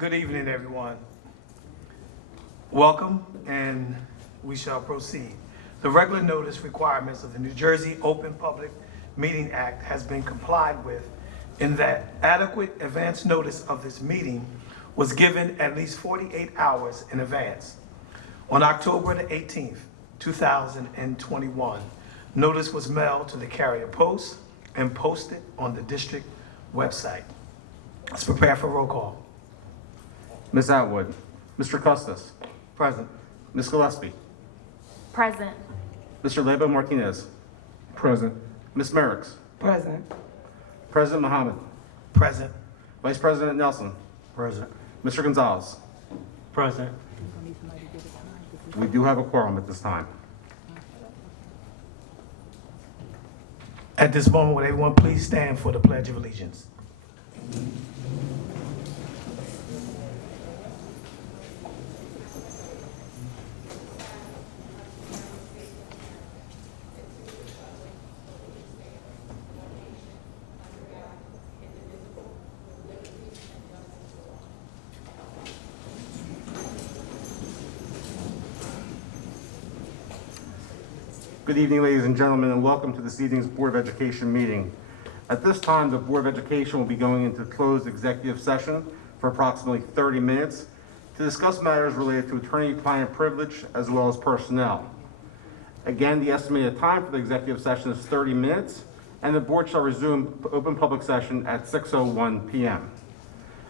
Good evening, everyone. Welcome, and we shall proceed. The regular notice requirements of the New Jersey Open Public Meeting Act has been complied with in that adequate advance notice of this meeting was given at least 48 hours in advance. On October the 18th, 2021, notice was mailed to the Carrier Post and posted on the district website. Let's prepare for roll call. Ms. Atwood. Mr. Custis. Present. Ms. Gillespie. Present. Mr. Lebo Martinez. Present. Ms. Merricks. Present. President Mohammed. Present. Vice President Nelson. Present. Mr. Gonzalez. Present. We do have a quorum at this time. At this moment, would everyone please stand for the Pledge of Allegiance? Good evening, ladies and gentlemen, and welcome to this evening's Board of Education meeting. At this time, the Board of Education will be going into closed executive session for approximately 30 minutes to discuss matters related to attorney-client privilege as well as personnel. Again, the estimated time for the executive session is 30 minutes, and the board shall resume open public session at 6:01 p.m.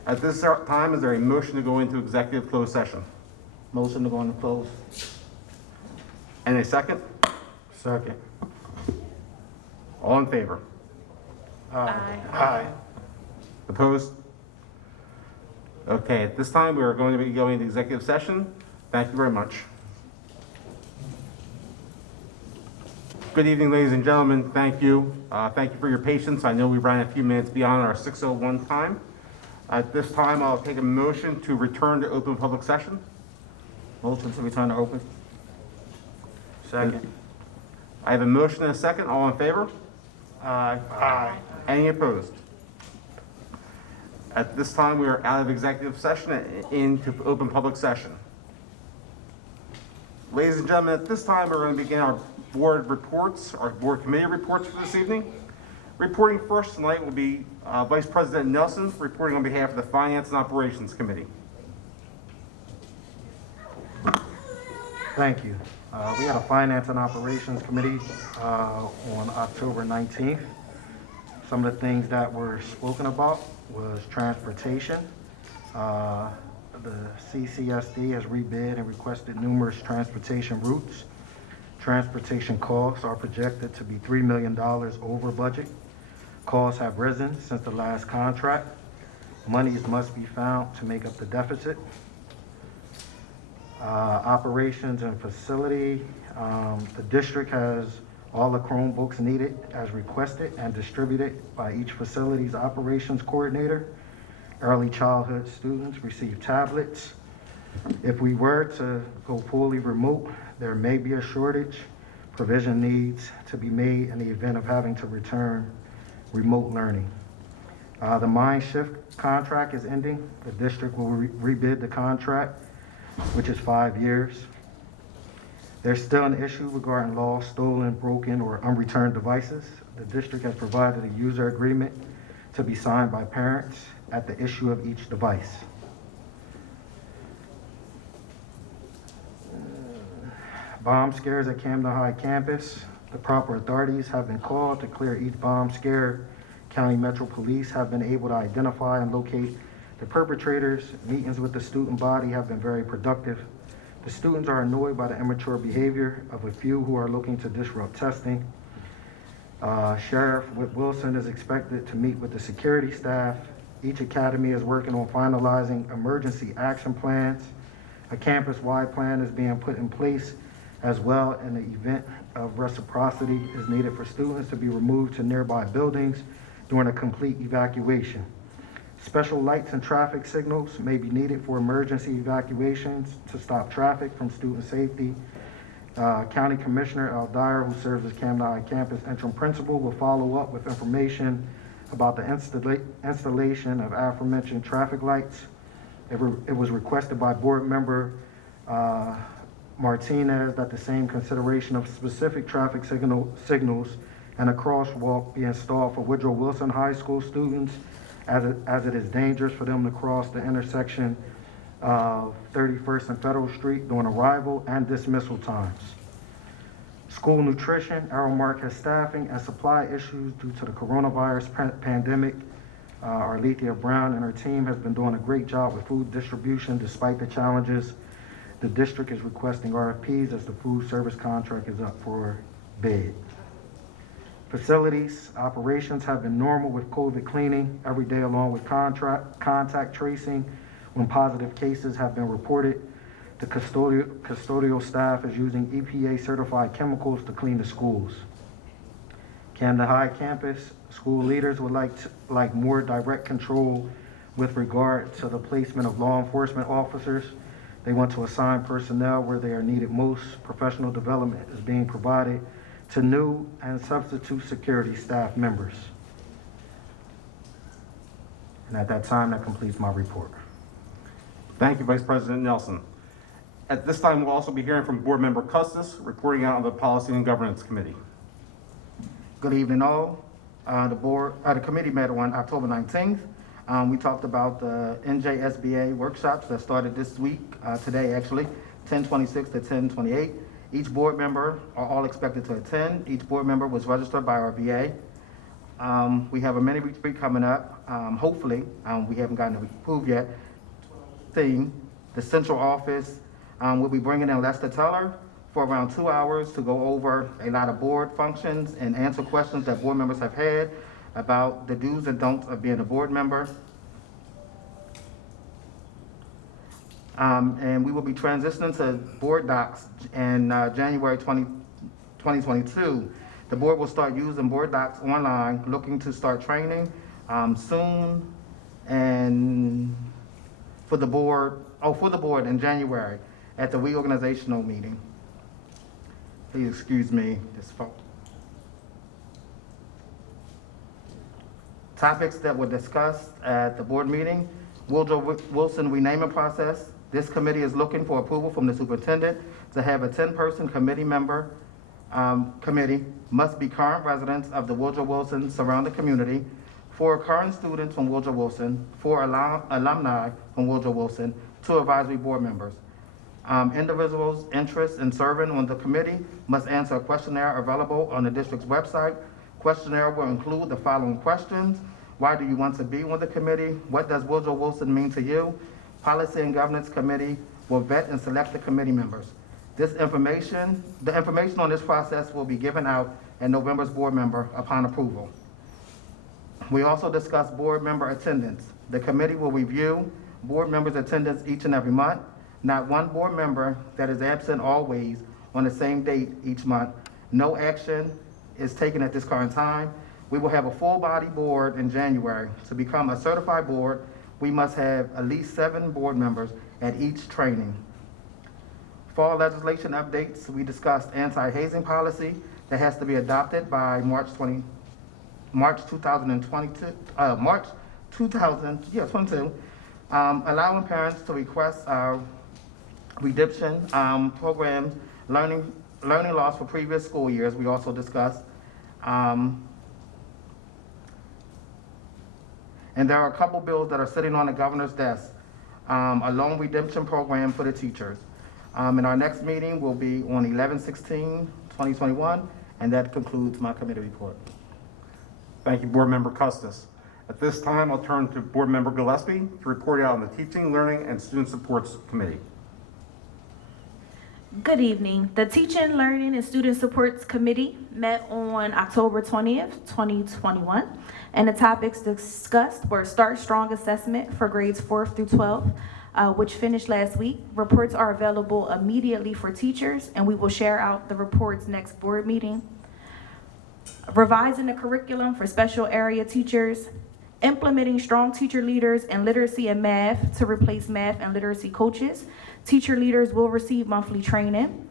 At this time, is there a motion to go into executive closed session? Motion to go into close. And a second? Second. All in favor? Aye. Aye. Opposed? Okay, at this time, we are going to be going into executive session. Thank you very much. Good evening, ladies and gentlemen. Thank you. Thank you for your patience. I know we ran a few minutes beyond our 6:01 time. At this time, I'll take a motion to return to open public session. Motion to return to open. Second. I have a motion and a second. All in favor? Aye. Aye. Any opposed? At this time, we are out of executive session and into open public session. Ladies and gentlemen, at this time, we're going to begin our board reports, our board committee reports for this evening. Reporting first tonight will be Vice President Nelson, reporting on behalf of the Finance and Operations Committee. Thank you. We had a Finance and Operations Committee on October 19th. Some of the things that were spoken about was transportation. The CCSD has rebid and requested numerous transportation routes. Transportation costs are projected to be $3 million over budget. Costs have risen since the last contract. Monies must be found to make up the deficit. Operations and facility, the district has all the Chromebooks needed as requested and distributed by each facility's operations coordinator. Early childhood students receive tablets. If we were to go fully remote, there may be a shortage. Provision needs to be made in the event of having to return remote learning. The Mind Shift contract is ending. The district will rebid the contract, which is 5 years. There's still an issue regarding lost, stolen, broken, or unreturned devices. The district has provided a user agreement to be signed by parents at the issue of each device. Bomb scares at Camden High campus. The proper authorities have been called to clear each bomb scare. County Metro Police have been able to identify and locate the perpetrators. Meetings with the student body have been very productive. The students are annoyed by the immature behavior of a few who are looking to disrupt testing. Sheriff Whit Wilson is expected to meet with the security staff. Each academy is working on finalizing emergency action plans. A campus-wide plan is being put in place as well in the event of reciprocity is needed for students to be removed to nearby buildings during a complete evacuation. Special lights and traffic signals may be needed for emergency evacuations to stop traffic from student safety. County Commissioner Al Dyer, who serves as Camden High Campus interim principal, will follow up with information about the installation of aforementioned traffic lights. It was requested by Board Member Martinez that the same consideration of specific traffic signals and a crosswalk be installed for Woodrow Wilson High School students as it is dangerous for them to cross the intersection of 31st and Federal Street during arrival and dismissal times. School nutrition, Aramark has staffing and supply issues due to the coronavirus pandemic. Arlethea Brown and her team has been doing a great job with food distribution despite the challenges. The district is requesting RFPs as the food service contract is up for bid. Facilities, operations have been normal with COVID cleaning every day along with contact tracing when positive cases have been reported. The custodial staff is using EPA certified chemicals to clean the schools. Camden High campus, school leaders would like more direct control with regard to the placement of law enforcement officers. They want to assign personnel where they are needed most. Professional development is being provided to new and substitute security staff members. And at that time, that completes my report. Thank you, Vice President Nelson. At this time, we'll also be hearing from Board Member Custis, reporting out on the Policy and Governance Committee. Good evening, all. The committee met on October 19th. We talked about the NJSBA workshops that started this week, today actually, 10/26 to 10/28. Each board member are all expected to attend. Each board member was registered by our VA. We have a mini retreat coming up. Hopefully, we haven't gotten it approved yet. The central office will be bringing in Lester Teller for around 2 hours to go over a lot of board functions and answer questions that board members have had about the do's and don'ts of being a board member. And we will be transitioning to board docs in January 2022. The board will start using board docs online, looking to start training soon, and for the board in January at the reorganizational meeting. Please excuse me, this phone. Topics that were discussed at the board meeting: Woodrow Wilson renaming process. This committee is looking for approval from the superintendent to have a 10-person committee must be current residents of the Woodrow Wilson surrounding community, 4 current students from Woodrow Wilson, 4 alumni from Woodrow Wilson, 2 advisory board members. Individuals interested in serving on the committee must answer a questionnaire available on the district's website. Questionnaire will include the following questions: why do you want to be on the committee? What does Woodrow Wilson mean to you? Policy and Governance Committee will vet and select the committee members. The information on this process will be given out at November's board member upon approval. We also discussed board member attendance. The committee will review board members' attendance each and every month. Not one board member that is absent always on the same date each month. No action is taken at this current time. We will have a full body board in January. To become a certified board, we must have at least 7 board members at each training. Fall legislation updates: we discussed anti-hazing policy that has to be adopted by March 2022, allowing parents to request redemption programs, learning loss for previous school years. We also discussed, and there are a couple bills that are sitting on the governor's desk. A loan redemption program for the teachers. And our next meeting will be on 11/16/2021, and that concludes my committee report. Thank you, Board Member Custis. At this time, I'll turn to Board Member Gillespie to report out on the Teaching, Learning, and Student Supports Committee. Good evening. The Teaching, Learning, and Student Supports Committee met on October 20th, 2021, and the topics discussed were Start Strong Assessment for grades 4th through 12th, which finished last week. Reports are available immediately for teachers, and we will share out the reports next board meeting. Revising the curriculum for special area teachers, implementing strong teacher leaders in literacy and math to replace math and literacy coaches. Teacher leaders will receive monthly training.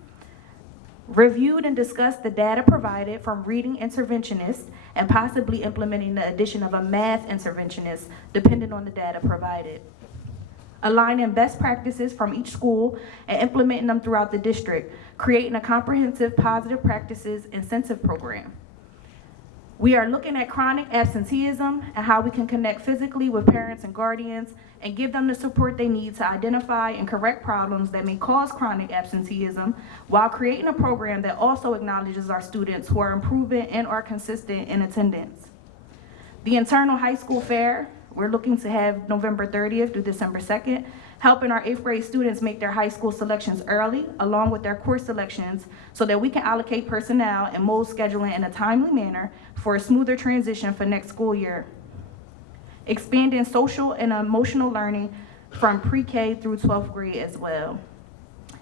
Reviewed and discussed the data provided from reading interventionists and possibly implementing the addition of a math interventionist depending on the data provided. aligning best practices from each school and implementing them throughout the district, creating a comprehensive positive practices incentive program. We are looking at chronic absenteeism and how we can connect physically with parents and guardians and give them the support they need to identify and correct problems that may cause chronic absenteeism, while creating a program that also acknowledges our students who are improving and are consistent in attendance. The internal high school fair, we're looking to have November 30th through December 2nd, helping our 8th grade students make their high school selections early, along with their course selections, so that we can allocate personnel and mold scheduling in a timely manner for a smoother transition for next school year. Expanding social and emotional learning from pre-K through 12th grade as well.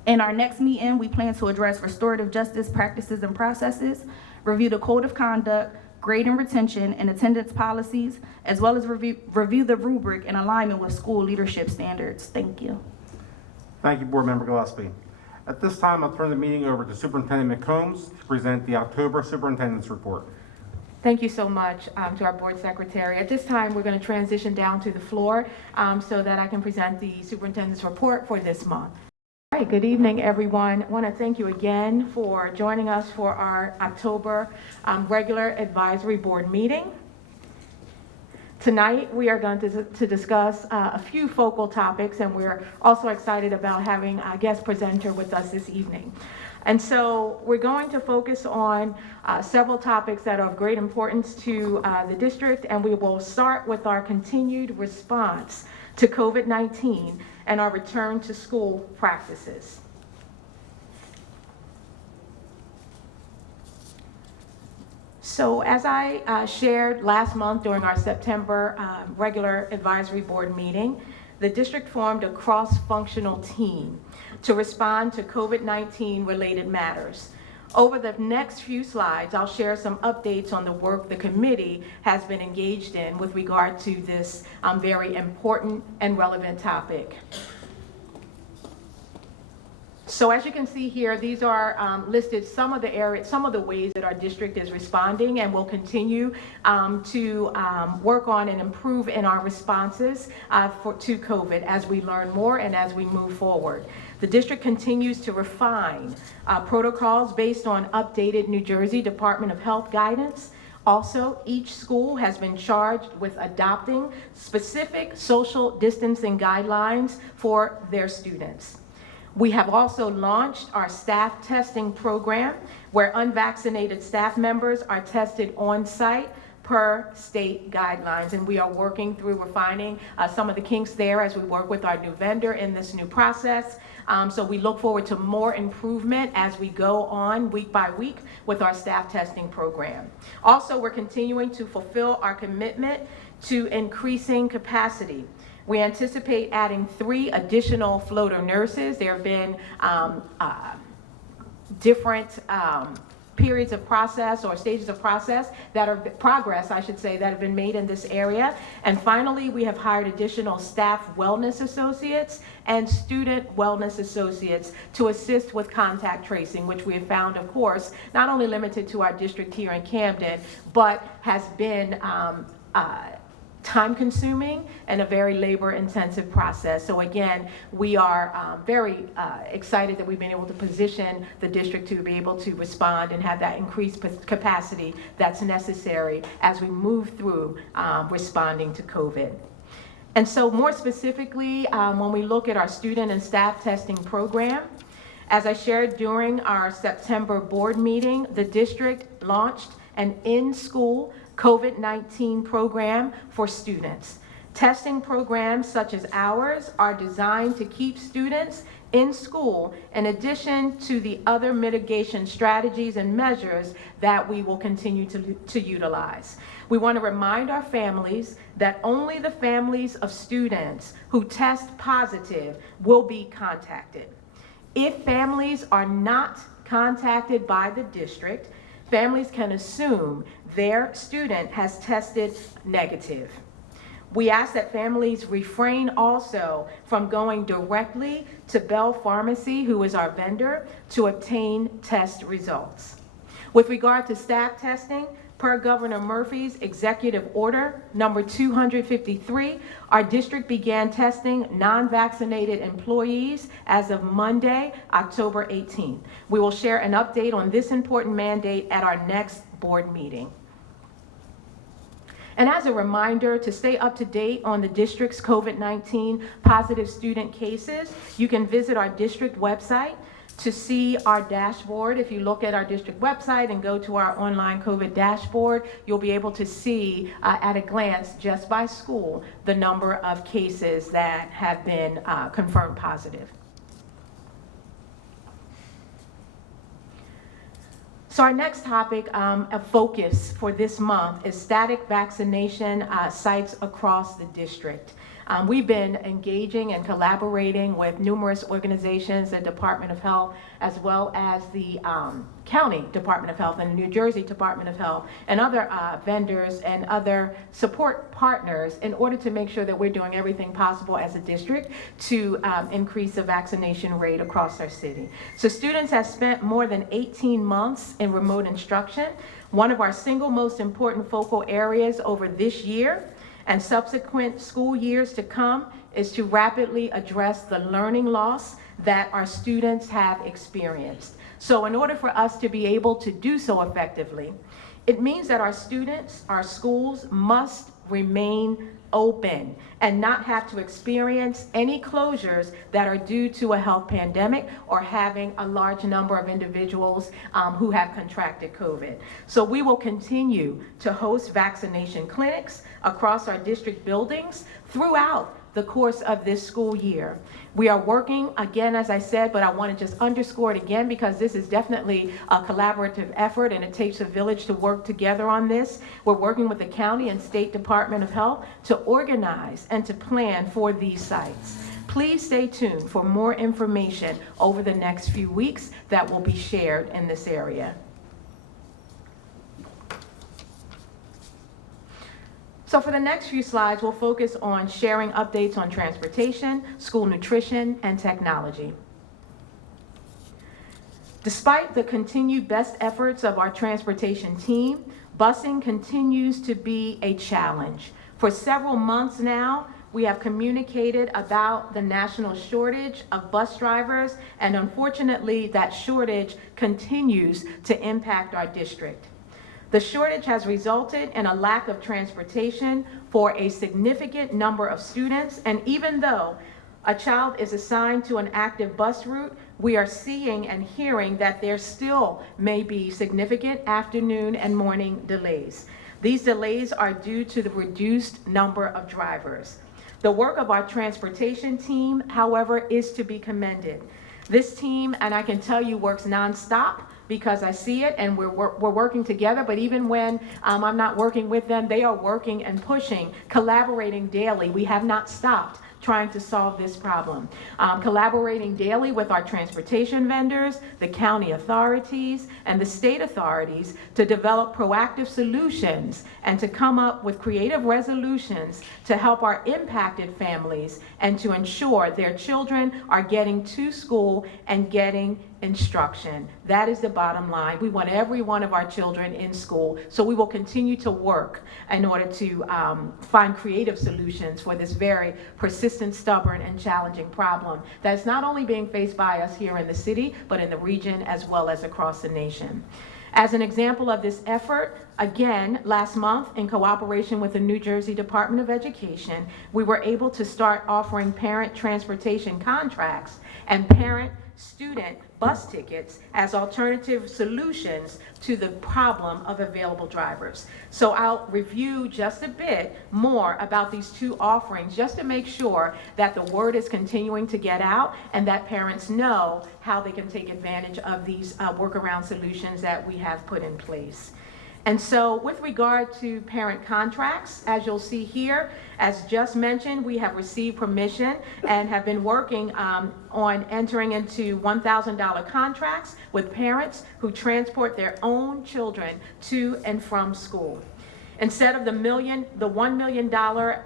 In our next meeting, we plan to address restorative justice practices and processes, review the code of conduct, grade and retention, and attendance policies, as well as review the rubric in alignment with school leadership standards. Thank you. Thank you, Board Member Gillespie. At this time, I'll turn the meeting over to Superintendent McCombs to present the October Superintendent's Report. Thank you so much to our board secretary. At this time, we're going to transition down to the floor so that I can present the superintendent's report for this month. All right, good evening, everyone. I want to thank you again for joining us for our October regular advisory board meeting. Tonight, we are going to discuss a few focal topics, and we're also excited about having a guest presenter with us this evening. And so we're going to focus on several topics that are of great importance to the district, and we will start with our continued response to COVID-19 and our return to school practices. So as I shared last month during our September regular advisory board meeting, the district formed a cross-functional team to respond to COVID-19 related matters. Over the next few slides, I'll share some updates on the work the committee has been engaged in with regard to this very important and relevant topic. So as you can see here, these are listed some of the areas, some of the ways that our district is responding, and will continue to work on and improve in our responses to COVID as we learn more and as we move forward. The district continues to refine protocols based on updated New Jersey Department of Health guidance. Also, each school has been charged with adopting specific social distancing guidelines for their students. We have also launched our staff testing program, where unvaccinated staff members are tested on site per state guidelines, and we are working through refining some of the kinks there as we work with our new vendor in this new process. So we look forward to more improvement as we go on week by week with our staff testing program. Also, we're continuing to fulfill our commitment to increasing capacity. We anticipate adding 3 additional floater nurses. There have been different periods of process or stages of process that are progress, I should say, that have been made in this area. And finally, we have hired additional staff wellness associates and student wellness associates to assist with contact tracing, which we have found, of course, not only limited to our district here in Camden, but has been time-consuming and a very labor-intensive process. So again, we are very excited that we've been able to position the district to be able to respond and have that increased capacity that's necessary as we move through responding to COVID. And so more specifically, when we look at our student and staff testing program, as I shared during our September board meeting, the district launched an in-school COVID-19 program for students. Testing programs such as ours are designed to keep students in school in addition to the other mitigation strategies and measures that we will continue to utilize. We want to remind our families that only the families of students who test positive will be contacted. If families are not contacted by the district, families can assume their student has tested negative. We ask that families refrain also from going directly to Bell Pharmacy, who is our vendor, to obtain test results. With regard to staff testing, Per Governor Murphy's Executive Order number 253, our district began testing non-vaccinated employees as of Monday, October 18th. We will share an update on this important mandate at our next board meeting. And as a reminder, to stay up to date on the district's COVID-19 positive student cases, you can visit our district website to see our dashboard. If you look at our district website and go to our online COVID dashboard, you'll be able to see at a glance, just by school, the number of cases that have been confirmed positive. So our next topic of focus for this month is static vaccination sites across the district. We've been engaging and collaborating with numerous organizations, the Department of Health, as well as the County Department of Health and the New Jersey Department of Health, and other vendors and other support partners in order to make sure that we're doing everything possible as a district to increase the vaccination rate across our city. So students have spent more than 18 months in remote instruction. One of our single most important focal areas over this year and subsequent school years to come is to rapidly address the learning loss that our students have experienced. So in order for us to be able to do so effectively, it means that our students, our schools must remain open and not have to experience any closures that are due to a health pandemic or having a large number of individuals who have contracted COVID. So we will continue to host vaccination clinics across our district buildings throughout the course of this school year. We are working, again, as I said, but I want to just underscore it again because this is definitely a collaborative effort and it takes a village to work together on this. We're working with the County and State Department of Health to organize and to plan for these sites. Please stay tuned for more information over the next few weeks that will be shared in this area. So for the next few slides, we'll focus on sharing updates on transportation, school nutrition, and technology. Despite the continued best efforts of our transportation team, busing continues to be a challenge. For several months now, we have communicated about the national shortage of bus drivers, and unfortunately, that shortage continues to impact our district. The shortage has resulted in a lack of transportation for a significant number of students, and even though a child is assigned to an active bus route, we are seeing and hearing that there still may be significant afternoon and morning delays. These delays are due to the reduced number of drivers. The work of our transportation team, however, is to be commended. This team, and I can tell you, works nonstop because I see it and we're working together, but even when I'm not working with them, they are working and pushing, collaborating daily. We have not stopped trying to solve this problem. Collaborating daily with our transportation vendors, the county authorities, and the state authorities to develop proactive solutions and to come up with creative resolutions to help our impacted families and to ensure their children are getting to school and getting instruction. That is the bottom line. We want every one of our children in school, so we will continue to work in order to find creative solutions for this very persistent, stubborn, and challenging problem that is not only being faced by us here in the city, but in the region as well as across the nation. As an example of this effort, again, last month, in cooperation with the New Jersey Department of Education, we were able to start offering parent transportation contracts and parent-student bus tickets as alternative solutions to the problem of available drivers. So I'll review just a bit more about these two offerings just to make sure that the word is continuing to get out and that parents know how they can take advantage of these workaround solutions that we have put in place. And so with regard to parent contracts, as you'll see here, as just mentioned, we have received permission and have been working on entering into $1,000 contracts with parents who transport their own children to and from school. Instead of the $1 million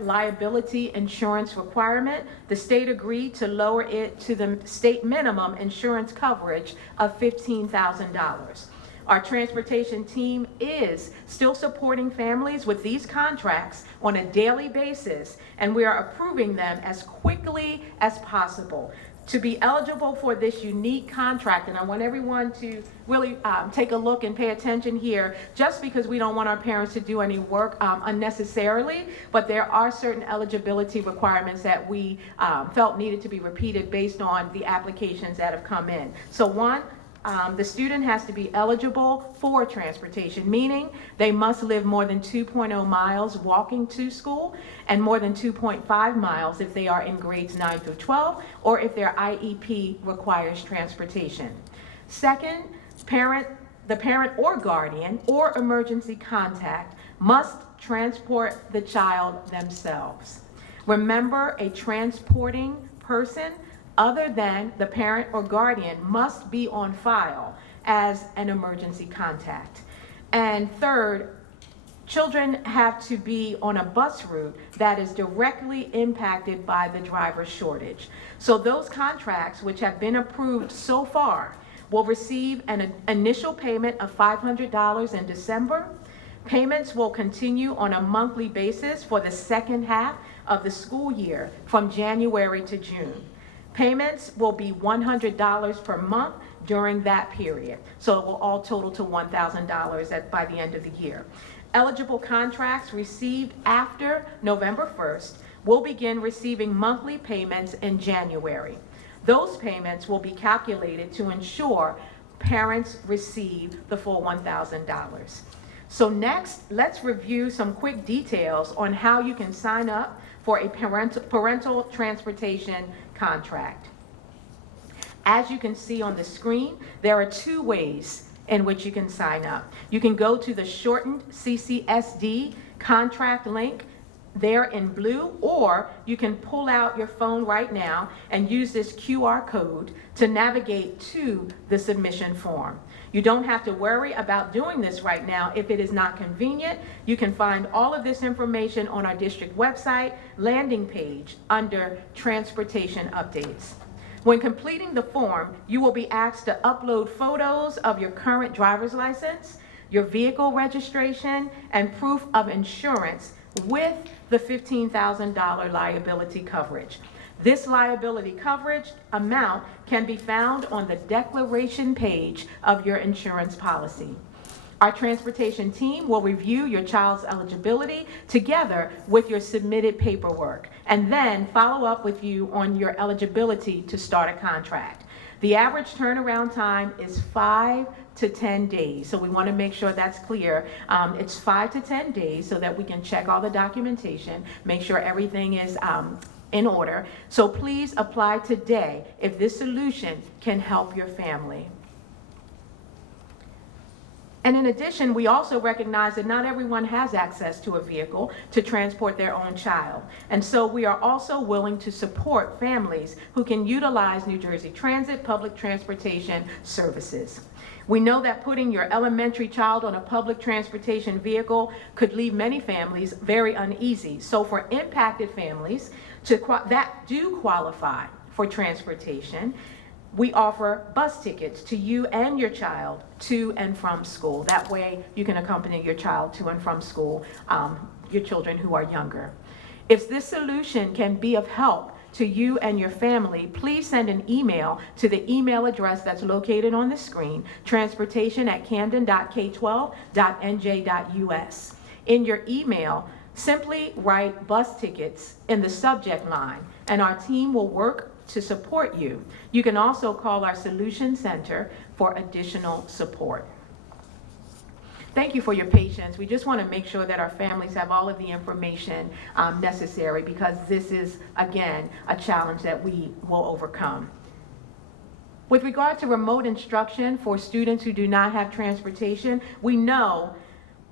liability insurance requirement, the state agreed to lower it to the state minimum insurance coverage of $15,000. our transportation team is still supporting families with these contracts on a daily basis, and we are approving them as quickly as possible. To be eligible for this unique contract, and I want everyone to really take a look and pay attention here, just because we don't want our parents to do any work unnecessarily, but there are certain eligibility requirements that we felt needed to be repeated based on the applications that have come in. So one, the student has to be eligible for transportation, meaning they must live more than 2.0 miles walking to school and more than 2.5 miles if they are in grades 9 through 12 or if their IEP requires transportation. Second, the parent or guardian or emergency contact must transport the child themselves. Remember, a transporting person other than the parent or guardian must be on file as an emergency contact. And third, children have to be on a bus route that is directly impacted by the driver shortage. So those contracts which have been approved so far will receive an initial payment of $500 in December. Payments will continue on a monthly basis for the second half of the school year from January to June. Payments will be $100 per month during that period. So it will all total to $1,000 by the end of the year. Eligible contracts received after November 1st will begin receiving monthly payments in January. Those payments will be calculated to ensure parents receive the full $1,000. So next, let's review some quick details on how you can sign up for a parental transportation contract. As you can see on the screen, there are two ways in which you can sign up. You can go to the shortened CCSD contract link there in blue, or you can pull out your phone right now and use this QR code to navigate to the submission form. You don't have to worry about doing this right now if it is not convenient. You can find all of this information on our district website landing page under Transportation Updates. When completing the form, you will be asked to upload photos of your current driver's license, your vehicle registration, and proof of insurance with the $15,000 liability coverage. This liability coverage amount can be found on the declaration page of your insurance policy. Our transportation team will review your child's eligibility together with your submitted paperwork and then follow up with you on your eligibility to start a contract. The average turnaround time is 5 to 10 days. So we want to make sure that's clear. It's 5 to 10 days so that we can check all the documentation, make sure everything is in order. So please apply today if this solution can help your family. And in addition, we also recognize that not everyone has access to a vehicle to transport their own child. And so we are also willing to support families who can utilize New Jersey Transit public transportation services. We know that putting your elementary child on a public transportation vehicle could leave many families very uneasy. So for impacted families that do qualify for transportation, we offer bus tickets to you and your child to and from school. That way you can accompany your child to and from school, your children who are younger. If this solution can be of help to you and your family, please send an email to the email address that's located on the screen, transportation@camden.k12.nj.us. In your email, simply write bus tickets in the subject line, and our team will work to support you. You can also call our Solution Center for additional support. Thank you for your patience. We just want to make sure that our families have all of the information necessary, because this is, again, a challenge that we will overcome. With regard to remote instruction for students who do not have transportation, we know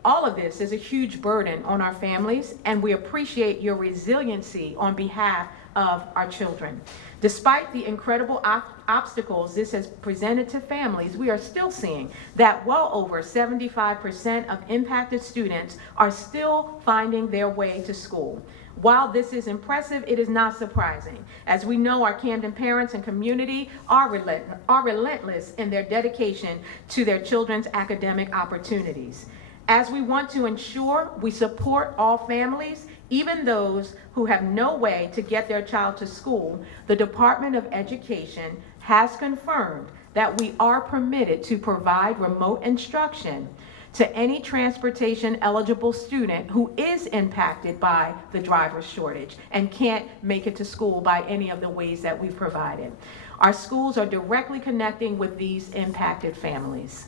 all of this is a huge burden on our families, and we appreciate your resiliency on behalf of our children. Despite the incredible obstacles this has presented to families, we are still seeing that well over 75% of impacted students are still finding their way to school. While this is impressive, it is not surprising. As we know, our Camden parents and community are relentless in their dedication to their children's academic opportunities. As we want to ensure we support all families, even those who have no way to get their child to school, the Department of Education has confirmed that we are permitted to provide remote instruction to any transportation eligible student who is impacted by the driver shortage and can't make it to school by any of the ways that we've provided. Our schools are directly connecting with these impacted families.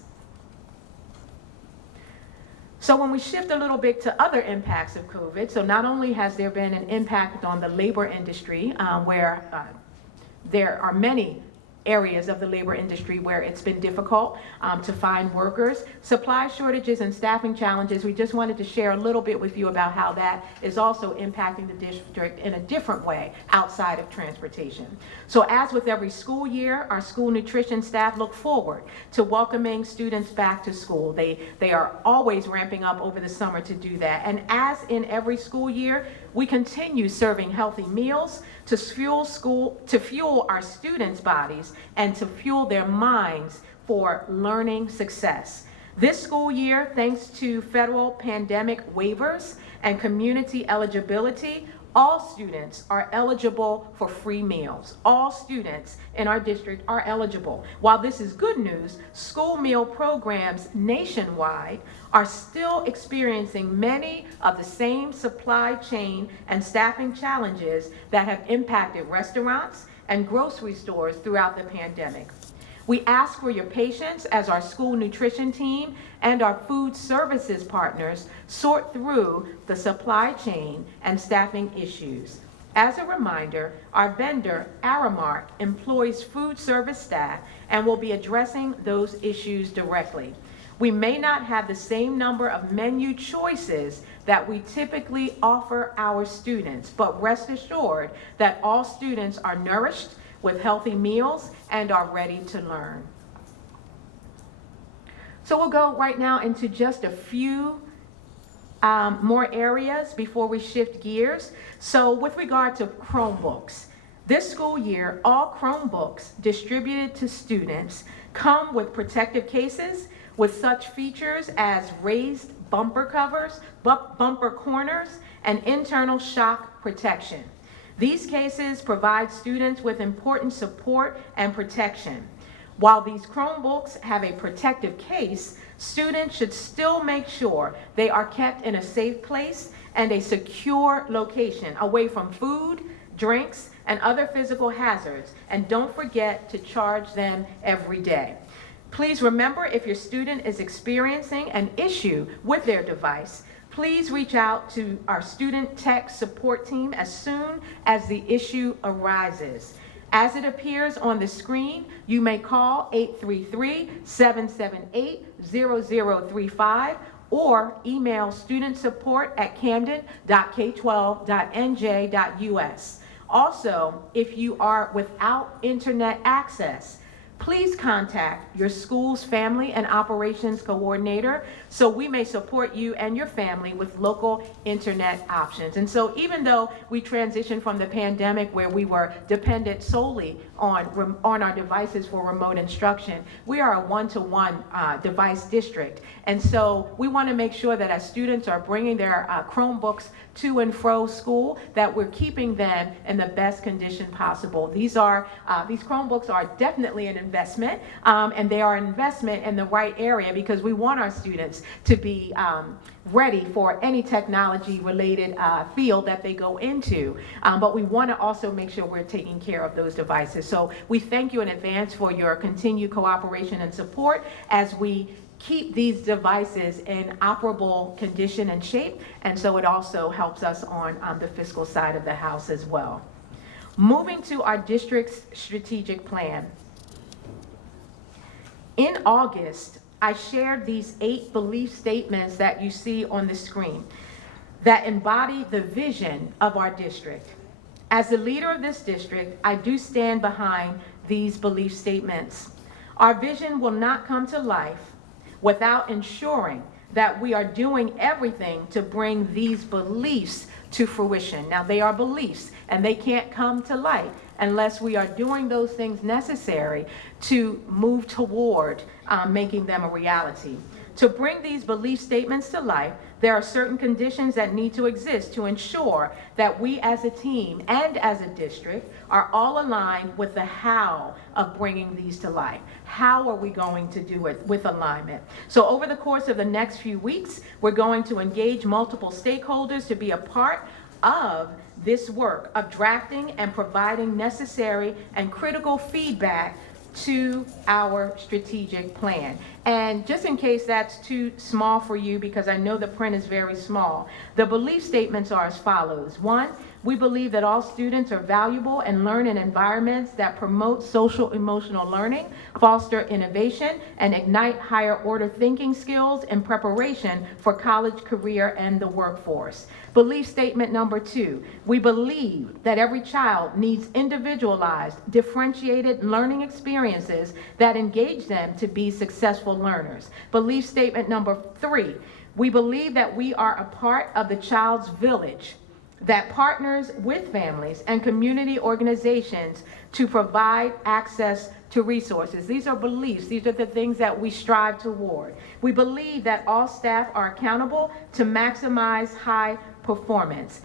So when we shift a little bit to other impacts of COVID, so not only has there been an impact on the labor industry, where there are many areas of the labor industry where it's been difficult to find workers. Supply shortages and staffing challenges, we just wanted to share a little bit with you about how that is also impacting the district in a different way outside of transportation. So as with every school year, our school nutrition staff look forward to welcoming students back to school. They are always ramping up over the summer to do that. And as in every school year, we continue serving healthy meals to fuel our students' bodies and to fuel their minds for learning success. This school year, thanks to federal pandemic waivers and community eligibility, all students are eligible for free meals. All students in our district are eligible. While this is good news, school meal programs nationwide are still experiencing many of the same supply chain and staffing challenges that have impacted restaurants and grocery stores throughout the pandemic. We ask for your patience as our school nutrition team and our food services partners sort through the supply chain and staffing issues. As a reminder, our vendor, Aramark, employs food service staff and will be addressing those issues directly. We may not have the same number of menu choices that we typically offer our students, but rest assured that all students are nourished with healthy meals and are ready to learn. So we'll go right now into just a few more areas before we shift gears. So with regard to Chromebooks, this school year, all Chromebooks distributed to students come with protective cases with such features as raised bumper covers, bumper corners, and internal shock protection. These cases provide students with important support and protection. While these Chromebooks have a protective case, students should still make sure they are kept in a safe place and a secure location, away from food, drinks, and other physical hazards, and don't forget to charge them every day. Please remember, if your student is experiencing an issue with their device, please reach out to our student tech support team as soon as the issue arises. As it appears on the screen, you may call 833-778-0035 or email studentsupport@camden.k12.nj.us. Also, if you are without internet access, please contact your school's family and operations coordinator so we may support you and your family with local internet options. And so even though we transitioned from the pandemic where we were dependent solely on our devices for remote instruction, we are a one-to-one device district. And so we want to make sure that as students are bringing their Chromebooks to and fro school, that we're keeping them in the best condition possible. These Chromebooks are definitely an investment, and they are an investment in the right area because we want our students to be ready for any technology-related field that they go into. But we want to also make sure we're taking care of those devices. So we thank you in advance for your continued cooperation and support as we keep these devices in operable condition and shape, and so it also helps us on the fiscal side of the house as well. Moving to our district's strategic plan. In August, I shared these 8 belief statements that you see on the screen that embody the vision of our district. As the leader of this district, I do stand behind these belief statements. Our vision will not come to life without ensuring that we are doing everything to bring these beliefs to fruition. Now, they are beliefs, and they can't come to light unless we are doing those things necessary to move toward making them a reality. To bring these belief statements to life, there are certain conditions that need to exist to ensure that we as a team and as a district are all aligned with the how of bringing these to life. How are we going to do it with alignment? So over the course of the next few weeks, we're going to engage multiple stakeholders to be a part of this work of drafting and providing necessary and critical feedback to our strategic plan. And just in case that's too small for you, because I know the print is very small, the belief statements are as follows. 1, we believe that all students are valuable and learn in environments that promote social emotional learning, foster innovation, and ignite higher order thinking skills in preparation for college, career, and the workforce. Belief statement number 2, we believe that every child needs individualized, differentiated learning experiences that engage them to be successful learners. Belief statement number 3, we believe that we are a part of the child's village that partners with families and community organizations to provide access to resources. These are beliefs. These are the things that we strive toward. We believe that all staff are accountable to maximize high performance.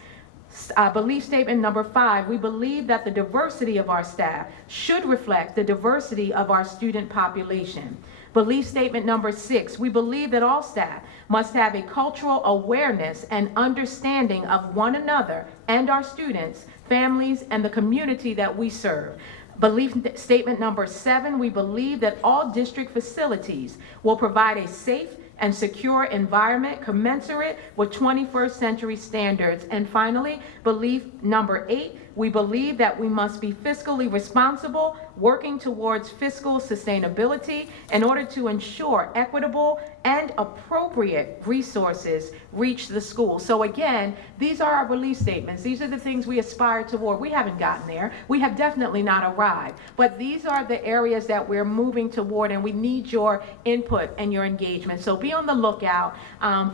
Belief statement number 5, we believe that the diversity of our staff should reflect the diversity of our student population. Belief statement number 6, we believe that all staff must have a cultural awareness and understanding of one another and our students, families, and the community that we serve. Belief statement number 7, we believe that all district facilities will provide a safe and secure environment commensurate with 21st century standards. And finally, belief number 8, we believe that we must be fiscally responsible, working towards fiscal sustainability in order to ensure equitable and appropriate resources reach the school. So again, these are our belief statements. These are the things we aspire toward. We haven't gotten there. We have definitely not arrived. But these are the areas that we're moving toward, and we need your input and your engagement. So be on the lookout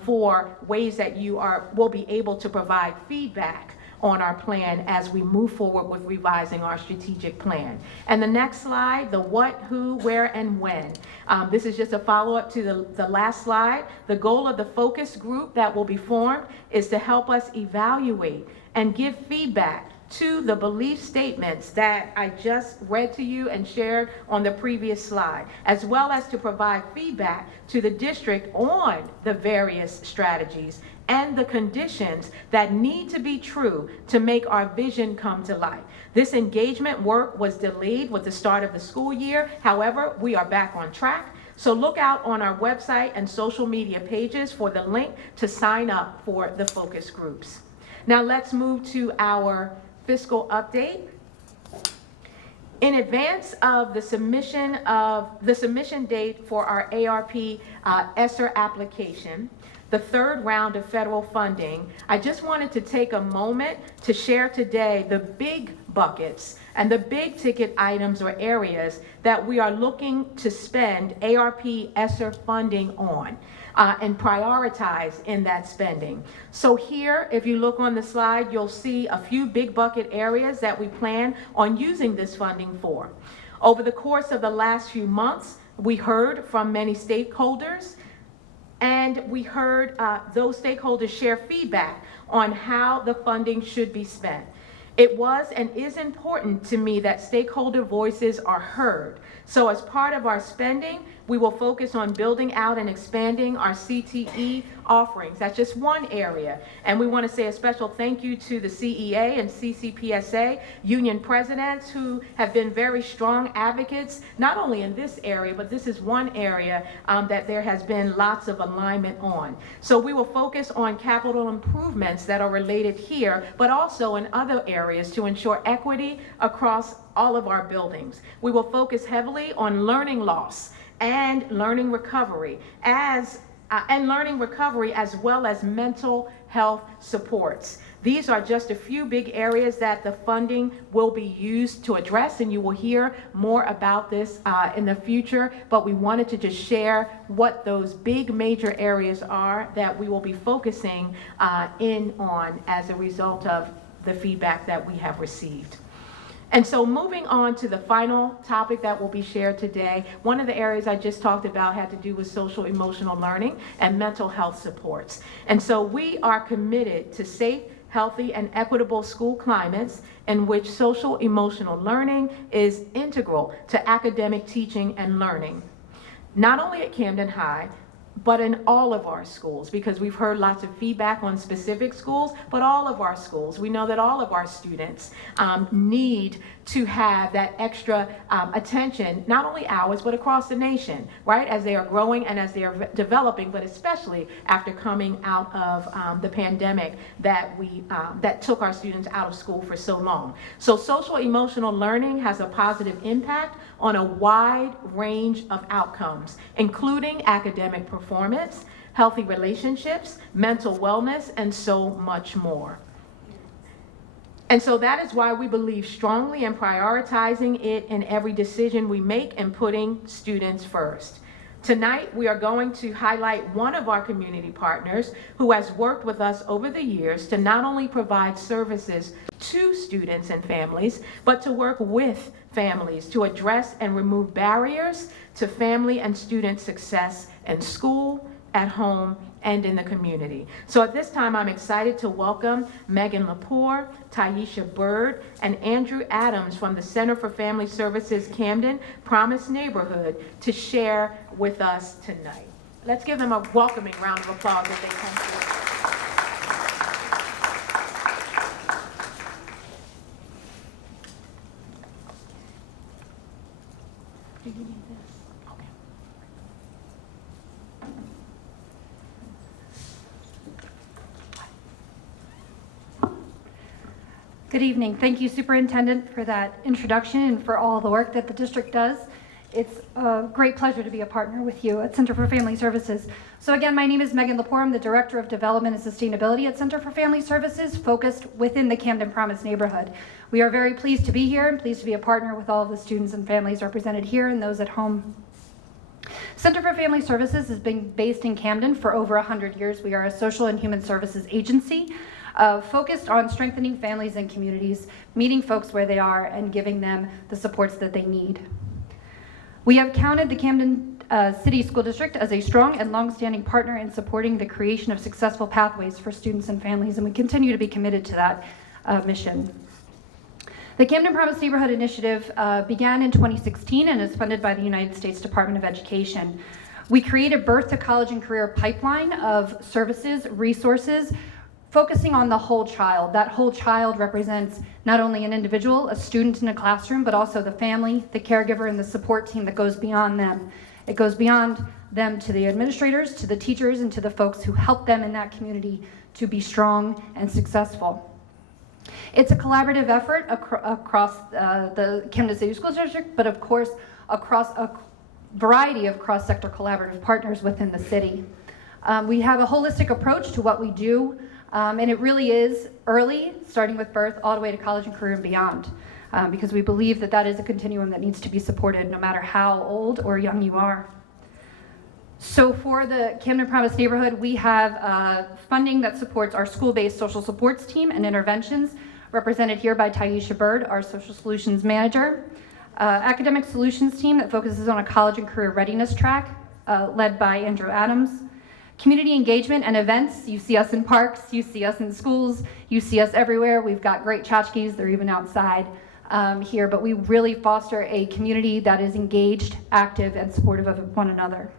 for ways that you will be able to provide feedback on our plan as we move forward with revising our strategic plan. And the next slide, the what, who, where, and when. This is just a follow-up to the last slide. The goal of the focus group that will be formed is to help us evaluate and give feedback to the belief statements that I just read to you and shared on the previous slide, as well as to provide feedback to the district on the various strategies and the conditions that need to be true to make our vision come to life. This engagement work was delayed with the start of the school year. However, we are back on track. So look out on our website and social media pages for the link to sign up for the focus groups. Now let's move to our fiscal update. In advance of the submission date for our ARP ESSER application, the third round of federal funding, I just wanted to take a moment to share today the big buckets and the big ticket items or areas that we are looking to spend ARP ESSER funding on and prioritize in that spending. So here, if you look on the slide, you'll see a few big bucket areas that we plan on using this funding for. Over the course of the last few months, we heard from many stakeholders, and we heard those stakeholders share feedback on how the funding should be spent. It was and is important to me that stakeholder voices are heard. So as part of our spending, we will focus on building out and expanding our CTE offerings. That's just one area. And we want to say a special thank you to the CEA and CCPSA union presidents who have been very strong advocates, not only in this area, but this is one area that there has been lots of alignment on. So we will focus on capital improvements that are related here, but also in other areas to ensure equity across all of our buildings. We will focus heavily on learning loss and learning recovery as well as mental health supports. These are just a few big areas that the funding will be used to address, and you will hear more about this in the future, but we wanted to just share what those big major areas are that we will be focusing in on as a result of the feedback that we have received. And so moving on to the final topic that will be shared today, one of the areas I just talked about had to do with social emotional learning and mental health supports. And so we are committed to safe, healthy, and equitable school climates in which social emotional learning is integral to academic teaching and learning, not only at Camden High, but in all of our schools, because we've heard lots of feedback on specific schools, but all of our schools. We know that all of our students need to have that extra attention, not only ours, but across the nation, right? As they are growing and as they are developing, but especially after coming out of the pandemic that took our students out of school for so long. So social emotional learning has a positive impact on a wide range of outcomes, including academic performance, healthy relationships, mental wellness, and so much more. And so that is why we believe strongly in prioritizing it in every decision we make and putting students first. Tonight, we are going to highlight one of our community partners who has worked with us over the years to not only provide services to students and families, but to work with families to address and remove barriers to family and student success in school, at home, and in the community. So at this time, I'm excited to welcome Megan Lepore, Taisha Bird, and Andrew Adams from the Center for Family Services Camden Promise Neighborhood to share with us tonight. Let's give them a welcoming round of applause as they come forward. Do you need this? Okay. Good evening. Thank you, Superintendent, for that introduction and for all the work that the district does. It's a great pleasure to be a partner with you at Center for Family Services. So again, my name is Megan Lepore. I'm the Director of Development and Sustainability at Center for Family Services, focused within the Camden Promise neighborhood. We are very pleased to be here and pleased to be a partner with all of the students and families represented here and those at home. Center for Family Services has been based in Camden for over 100 years. We are a social and human services agency focused on strengthening families and communities, meeting folks where they are, and giving them the supports that they need. We have counted the Camden City School District as a strong and long-standing partner in supporting the creation of successful pathways for students and families, and we continue to be committed to that mission. The Camden Promise Neighborhood Initiative began in 2016 and is funded by the United States Department of Education. We create a birth to college and career pipeline of services, resources, focusing on the whole child. That whole child represents not only an individual, a student in a classroom, but also the family, the caregiver, and the support team that goes beyond them. It goes beyond them to the administrators, to the teachers, and to the folks who help them in that community to be strong and successful. It's a collaborative effort across the Camden City School District, but of course across a variety of cross-sector collaborative partners within the city. We have a holistic approach to what we do, and it really is early, starting with birth, all the way to college and career and beyond, because we believe that that is a continuum that needs to be supported no matter how old or young you are. So for the Camden Promise neighborhood, we have funding that supports our school-based social supports team and interventions, represented here by Taisha Bird, our social solutions manager. Academic solutions team that focuses on a college and career readiness track, led by Andrew Adams. Community engagement and events, you see us in parks, you see us in schools, you see us everywhere. We've got great tchotchkes, they're even outside here, but we really foster a community that is engaged, active, and supportive of one another.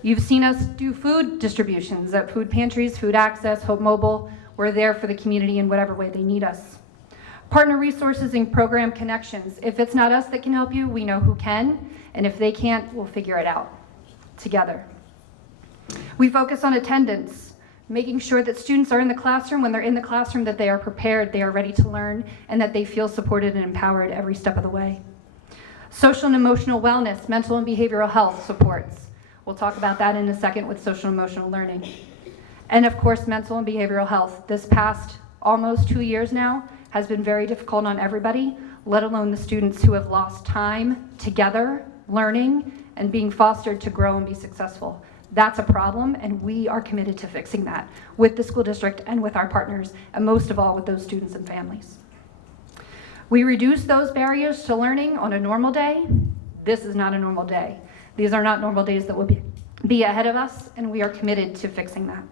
You've seen us do food distributions at food pantries, Food Access, Hope Mobile. We're there for the community in whatever way they need us. Partner resources and program connections. If it's not us that can help you, we know who can, and if they can't, we'll figure it out together. We focus on attendance, making sure that students are in the classroom. When they're in the classroom, that they are prepared, they are ready to learn, and that they feel supported and empowered every step of the way. Social and emotional wellness, mental and behavioral health supports. We'll talk about that in a second with social and emotional learning. And of course, mental and behavioral health. This past almost 2 years now has been very difficult on everybody, let alone the students who have lost time together, learning, and being fostered to grow and be successful. That's a problem, and we are committed to fixing that with the school district and with our partners, and most of all with those students and families. We reduce those barriers to learning on a normal day. This is not a normal day. These are not normal days that will be ahead of us, and we are committed to fixing that.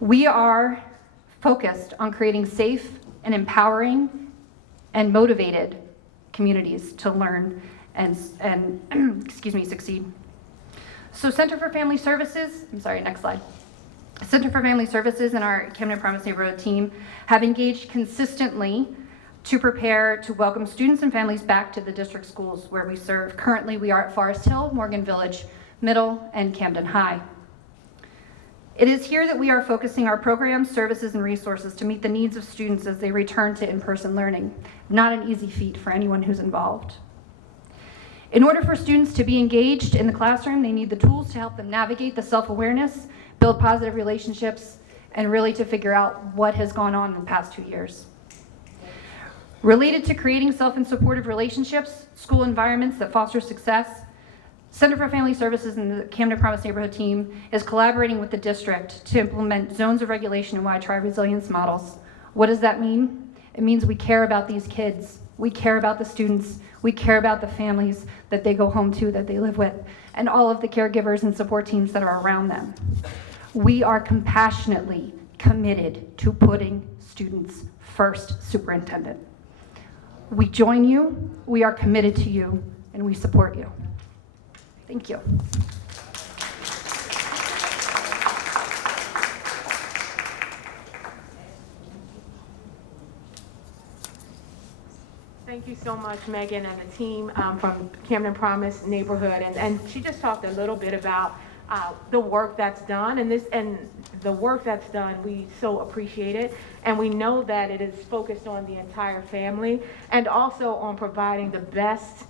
We are focused on creating safe and empowering and motivated communities to learn and succeed. So Center for Family Services, next slide. Center for Family Services and our Camden Promise neighborhood team have engaged consistently to prepare to welcome students and families back to the district schools where we serve. Currently, we are at Forest Hill, Morgan Village Middle, and Camden High. It is here that we are focusing our programs, services, and resources to meet the needs of students as they return to in-person learning. Not an easy feat for anyone who's involved. In order for students to be engaged in the classroom, they need the tools to help them navigate the self-awareness, build positive relationships, and really to figure out what has gone on in the past 2 years. Related to creating self and supportive relationships, school environments that foster success, Center for Family Services and the Camden Promise neighborhood team is collaborating with the district to implement zones of regulation and YTRI resilience models. What does that mean? It means we care about these kids. We care about the students. We care about the families that they go home to, that they live with, and all of the caregivers and support teams that are around them. We are compassionately committed to putting students first, Superintendent. We join you, we are committed to you, and we support you. Thank you. Thank you so much, Megan, and the team from Camden Promise neighborhood. And she just talked a little bit about the work that's done, and the work that's done, we so appreciate it. And we know that it is focused on the entire family and also on providing the best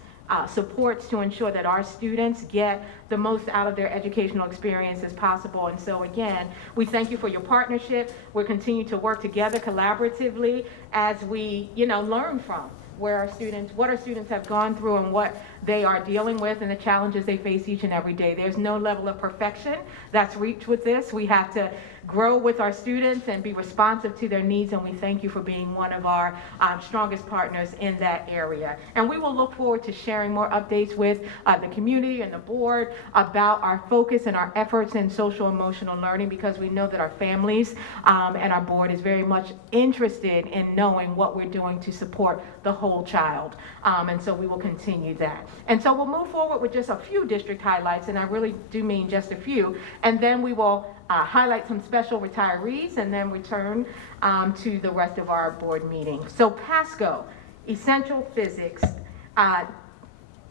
supports to ensure that our students get the most out of their educational experience as possible. And so again, we thank you for your partnership. We'll continue to work together collaboratively as we, learn from what our students have gone through and what they are dealing with and the challenges they face each and every day. There's no level of perfection that's reached with this. We have to grow with our students and be responsive to their needs, and we thank you for being one of our strongest partners in that area. And we will look forward to sharing more updates with the community and the board about our focus and our efforts in social emotional learning, because we know that our families and our board is very much interested in knowing what we're doing to support the whole child. And so we will continue that. And so we'll move forward with just a few district highlights, and I really do mean just a few, and then we will highlight some special retirees and then return to the rest of our board meeting. So Pasco, essential physics.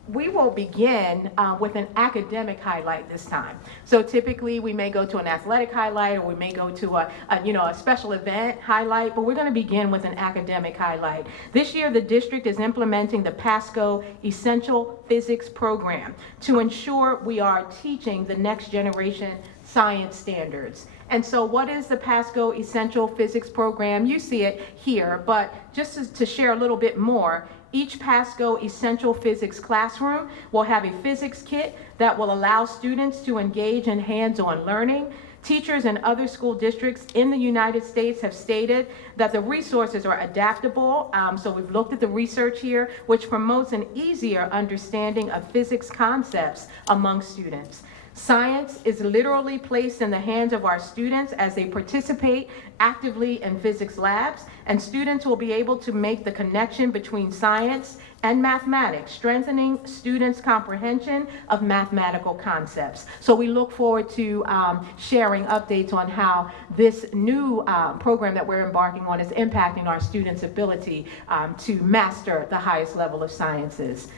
We will begin with an academic highlight this time. So typically we may go to an athletic highlight, or we may go to a special event highlight, but we're going to begin with an academic highlight. This year the district is implementing the Pasco Essential Physics program to ensure we are teaching the next generation science standards. And so what is the Pasco Essential Physics program? You see it here, but just to share a little bit more, each Pasco Essential Physics classroom will have a physics kit that will allow students to engage in hands-on learning. Teachers in other school districts in the United States have stated that the resources are adaptable. So we've looked at the research here, which promotes an easier understanding of physics concepts among students. Science is literally placed in the hands of our students as they participate actively in physics labs, and students will be able to make the connection between science and mathematics, strengthening students' comprehension of mathematical concepts. So we look forward to sharing updates on how this new program that we're embarking on is impacting our students' ability to master the highest level of sciences.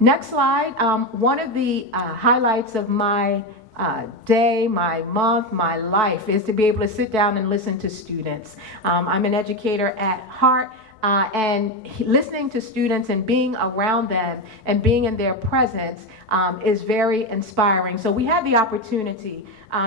Next slide. One of the highlights of my day, my month, my life is to be able to sit down and listen to students. I'm an educator at heart, and listening to students and being around them and being in their presence is very inspiring. So we had the opportunity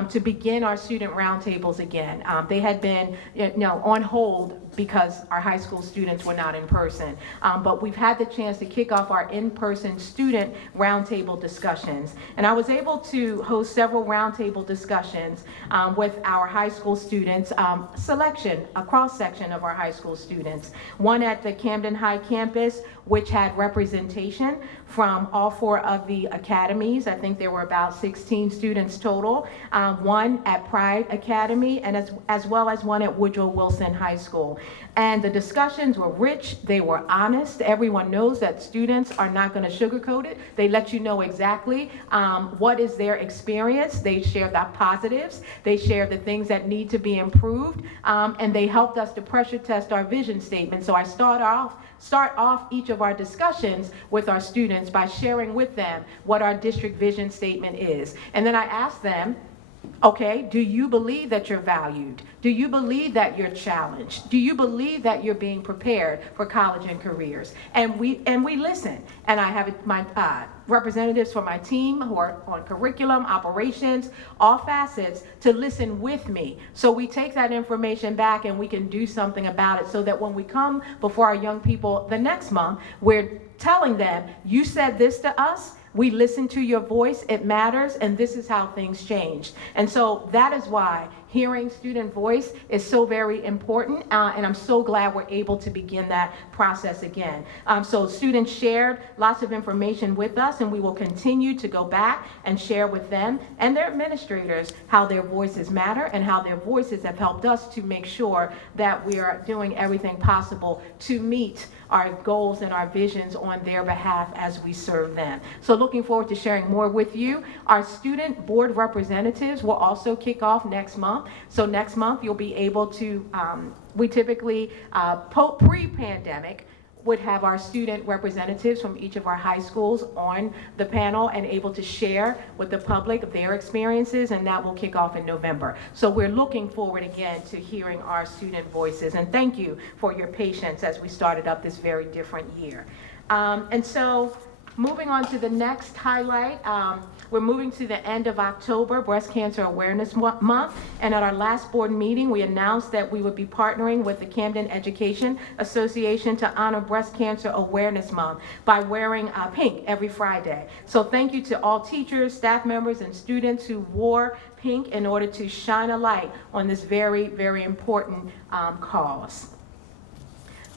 to begin our student roundtables again. They had been, on hold because our high school students were not in person. But we've had the chance to kick off our in-person student roundtable discussions. And I was able to host several roundtable discussions with our high school students, a cross-section of our high school students. One at the Camden High campus, which had representation from all 4 of the academies. I think there were about 16 students total. One at Pride Academy, and as well as one at Woodrow Wilson High School. And the discussions were rich, they were honest. Everyone knows that students are not going to sugarcoat it. They let you know exactly what is their experience. They share the positives, they share the things that need to be improved, and they helped us to pressure test our vision statement. So I start off each of our discussions with our students by sharing with them what our district vision statement is. And then I ask them, okay, do you believe that you're valued? Do you believe that you're challenged? Do you believe that you're being prepared for college and careers? And we listen. And I have my representatives for my team who are on curriculum, operations, all facets to listen with me. So we take that information back and we can do something about it so that when we come before our young people the next month, we're telling them, you said this to us, we listen to your voice, it matters, and this is how things changed. And so that is why hearing student voice is so very important, and I'm so glad we're able to begin that process again. So students shared lots of information with us, and we will continue to go back and share with them and their administrators how their voices matter and how their voices have helped us to make sure that we are doing everything possible to meet our goals and our visions on their behalf as we serve them. So looking forward to sharing more with you. Our student board representatives will also kick off next month. So next month you'll be able to, we typically, pre-pandemic, would have our student representatives from each of our high schools on the panel and able to share with the public their experiences, and that will kick off in November. So we're looking forward again to hearing our student voices, and thank you for your patience as we started up this very different year. And so moving on to the next highlight, we're moving to the end of October, Breast Cancer Awareness Month, and at our last board meeting, we announced that we would be partnering with the Camden Education Association to honor Breast Cancer Awareness Month by wearing pink every Friday. So thank you to all teachers, staff members, and students who wore pink in order to shine a light on this very, very important cause.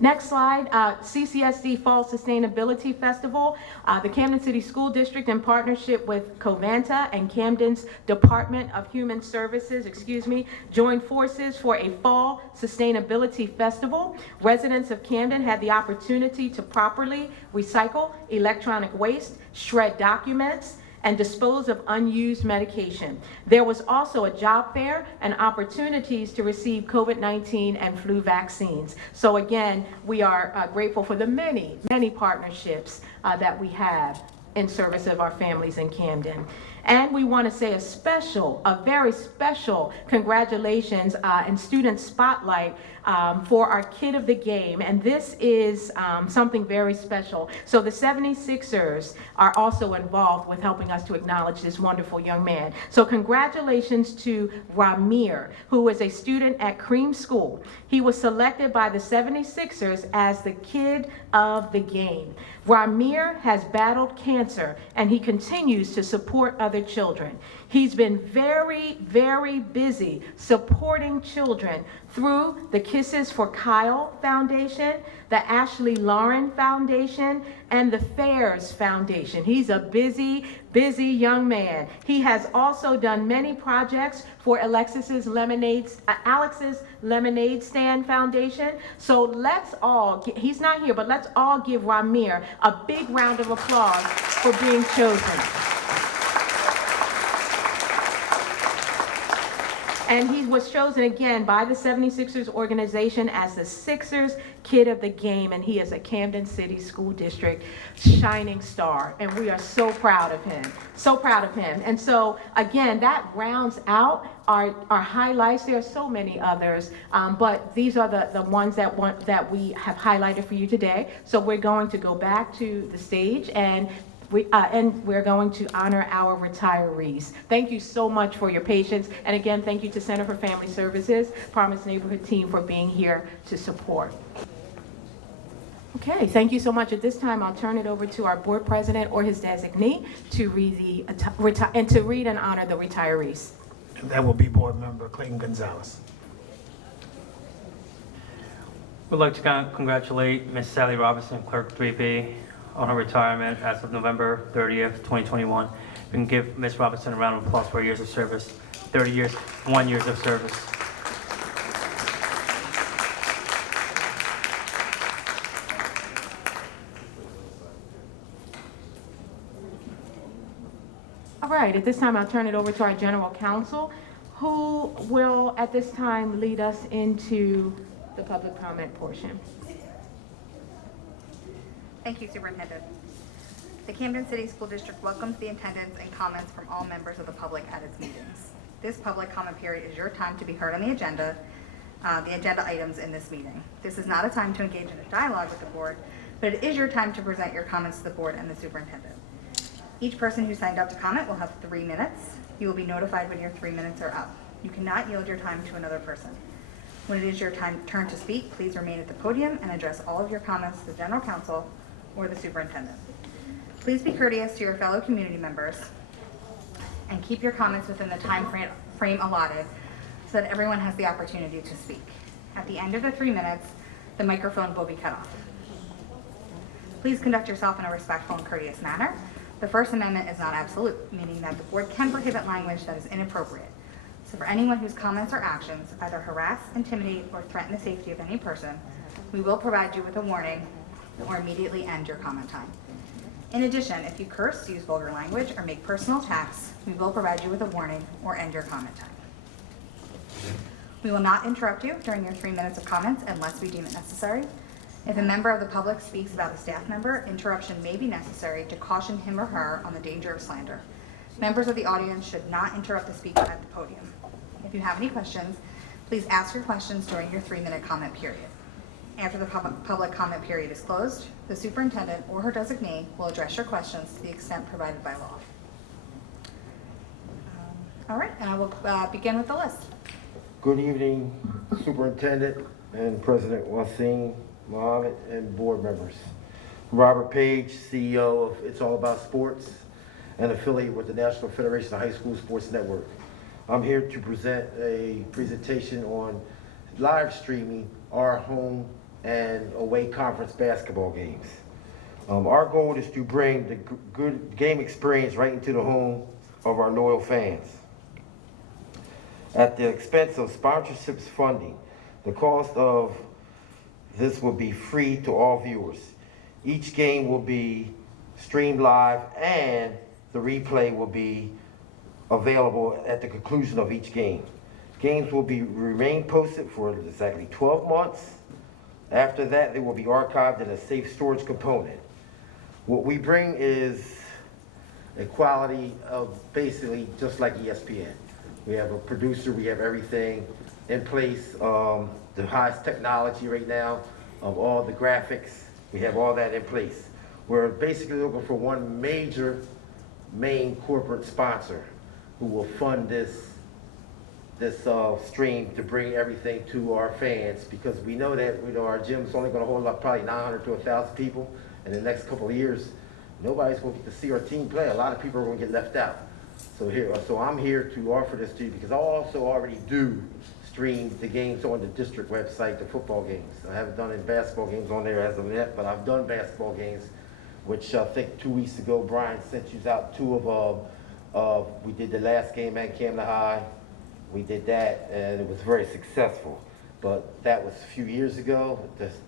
Next slide, CCSD Fall Sustainability Festival. The Camden City School District, in partnership with Covanta and Camden's Department of Human Services, joined forces for a Fall Sustainability Festival. Residents of Camden had the opportunity to properly recycle electronic waste, shred documents, and dispose of unused medication. There was also a job fair and opportunities to receive COVID-19 and flu vaccines. So again, we are grateful for the many, many partnerships that we have in service of our families in Camden. And we want to say a very special congratulations and student spotlight for our Kid of the Game. And this is something very special. So the 76ers are also involved with helping us to acknowledge this wonderful young man. So congratulations to Ramir, who is a student at Cream School. He was selected by the 76ers as the Kid of the Game. Ramir has battled cancer, and he continues to support other children. He's been very, very busy supporting children through the Kisses for Kyle Foundation, the Ashley Lauren Foundation, and the Fairs Foundation. He's a busy, busy young man. He has also done many projects for Alex's Lemonade Stand Foundation. So let's all, he's not here, but let's all give Ramir a big round of applause for being chosen. And he was chosen again by the 76ers organization as the Sixers Kid of the Game, and he is a Camden City School District shining star, and we are so proud of him, so proud of him. And so again, that rounds out our highlights. There are so many others, but these are the ones that we have highlighted for you today. So we're going to go back to the stage and And we're going to honor our retirees. Thank you so much for your patience. And again, thank you to Center for Family Services, Promise Neighborhood team for being here to support. Okay, thank you so much. At this time, I'll turn it over to our board president or his designee to read and honor the retirees. And that will be Board Member Clayton Gonzalez. We'd like to congratulate Ms. Sally Robinson, Clerk 3B, on her retirement as of November 30th, 2021. We can give Ms. Robinson a round of applause for her years of service, 1 years of service. All right, at this time, I'll turn it over to our general counsel, who will, at this time, lead us into the public comment portion. Thank you, Superintendent. The Camden City School District welcomes the attendance and comments from all members of the public at its meetings. This public comment period is your time to be heard on the agenda items in this meeting. This is not a time to engage in a dialogue with the board, but it is your time to present your comments to the board and the superintendent. Each person who signed up to comment will have 3 minutes. You will be notified when your 3 minutes are up. You cannot yield your time to another person. When it is your turn to speak, please remain at the podium and address all of your comments to the general counsel or the superintendent. Please be courteous to your fellow community members and keep your comments within the time frame allotted so that everyone has the opportunity to speak. At the end of the 3 minutes, the microphone will be cut off. Please conduct yourself in a respectful and courteous manner. The First Amendment is not absolute, meaning that the board can prohibit language that is inappropriate. So for anyone whose comments or actions either harass, intimidate, or threaten the safety of any person, we will provide you with a warning or immediately end your comment time. In addition, if you curse, use vulgar language, or make personal attacks, we will provide you with a warning or end your comment time. We will not interrupt you during your 3 minutes of comments unless we deem it necessary. If a member of the public speaks about a staff member, interruption may be necessary to caution him or her on the danger of slander. Members of the audience should not interrupt the speaker at the podium. If you have any questions, please ask your questions during your 3-minute comment period. After the public comment period is closed, the superintendent or her designee will address your questions to the extent provided by law. All right, and I will begin with the list. Good evening, Superintendent and President Wasim Mohammed and board members. Robert Page, CEO of It's All About Sports and affiliate with the National Federation of High School Sports Network. I'm here to present a presentation on live streaming our home and away conference basketball games. Our goal is to bring the good game experience right into the home of our loyal fans. At the expense of sponsorships funding, the cost of this will be free to all viewers. Each game will be streamed live and the replay will be available at the conclusion of each game. Games will remain posted for exactly 12 months. After that, they will be archived in a safe storage component. What we bring is a quality of basically just like ESPN. We have a producer, we have everything in place, the highest technology right now of all the graphics. We have all that in place. We're basically looking for one major main corporate sponsor who will fund this stream to bring everything to our fans, because we know that our gym's only going to hold up probably 900 to 1,000 people in the next couple of years. Nobody's going to get to see our team play. A lot of people are going to get left out. So I'm here to offer this to you because I also already do stream the games on the district website, the football games. I haven't done any basketball games on there as of yet, but I've done basketball games, which I think 2 weeks ago Brian sent you out 2 of we did the last game at Camden High. We did that and it was very successful. But that was a few years ago.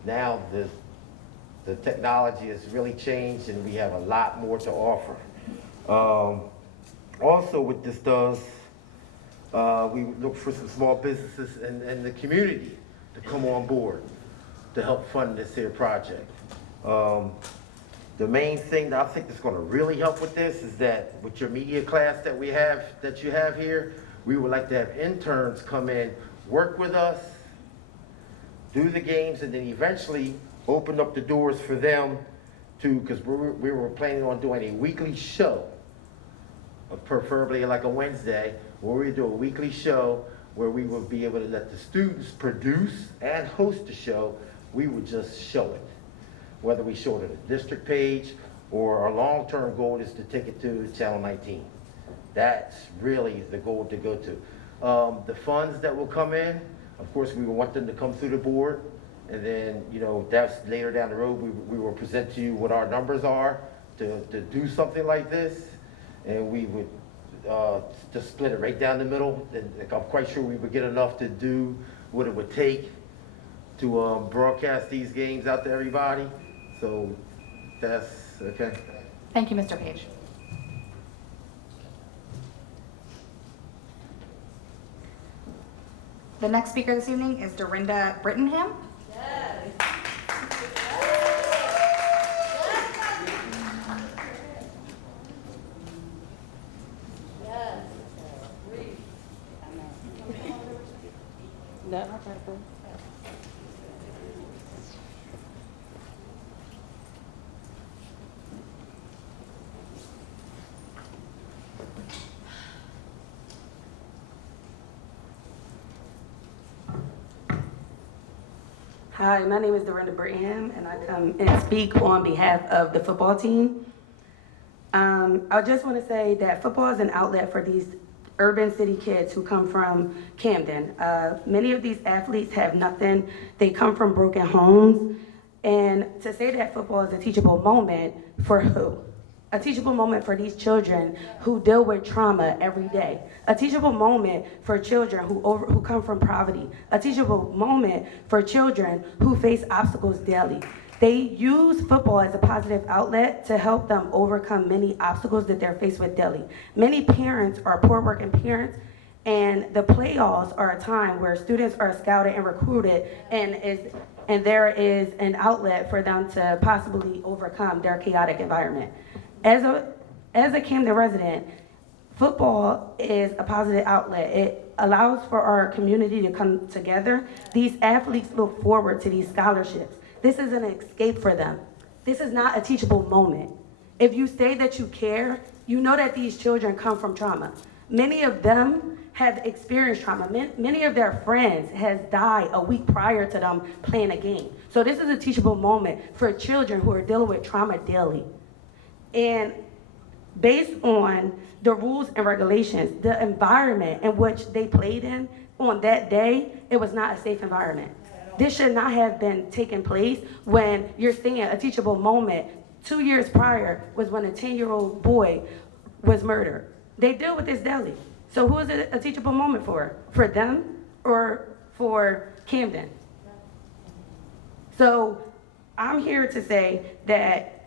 Now the technology has really changed and we have a lot more to offer. Also what this does, we look for some small businesses in the community to come on board to help fund this here project. The main thing that I think that's going to really help with this is that with your media class that you have here, we would like to have interns come in, work with us, do the games, and then eventually open up the doors for them to, because we were planning on doing a weekly show, preferably like a Wednesday, where we do a weekly show where we would be able to let the students produce and host the show. We would just show it. Whether we show it on the district page, or our long-term goal is to take it to Channel 19. That's really the goal to go to. The funds that will come in, of course, we want them to come through the board, and then, you know, that's later down the road, we will present to you what our numbers are to do something like this, and we would just split it right down the middle. And I'm quite sure we would get enough to do what it would take to broadcast these games out to everybody. So that's okay. Thank you, Mr. Page. The next speaker this evening is Dorinda Brittenham. Hi, my name is Dorinda Brittenham, and I come and speak on behalf of the football team. I just want to say that football is an outlet for these urban city kids who come from Camden. Many of these athletes have nothing. They come from broken homes. And to say that football is a teachable moment, for who? A teachable moment for these children who deal with trauma every day. A teachable moment for children who come from poverty. A teachable moment for children who face obstacles daily. They use football as a positive outlet to help them overcome many obstacles that they're faced with daily. Many parents are poor working parents, and the playoffs are a time where students are scouted and recruited, and there is an outlet for them to possibly overcome their chaotic environment. As a Camden resident, football is a positive outlet. It allows for our community to come together. These athletes look forward to these scholarships. This is an escape for them. This is not a teachable moment. If you say that you care, you know that these children come from trauma. Many of them have experienced trauma. Many of their friends has died a week prior to them playing a game. So this is a teachable moment for children who are dealing with trauma daily. And based on the rules and regulations, the environment in which they played in on that day, it was not a safe environment. This should not have been taking place when you're saying a teachable moment 2 years prior was when a 10-year-old boy was murdered. They deal with this daily. So who is it a teachable moment for? For them or for Camden? So I'm here to say that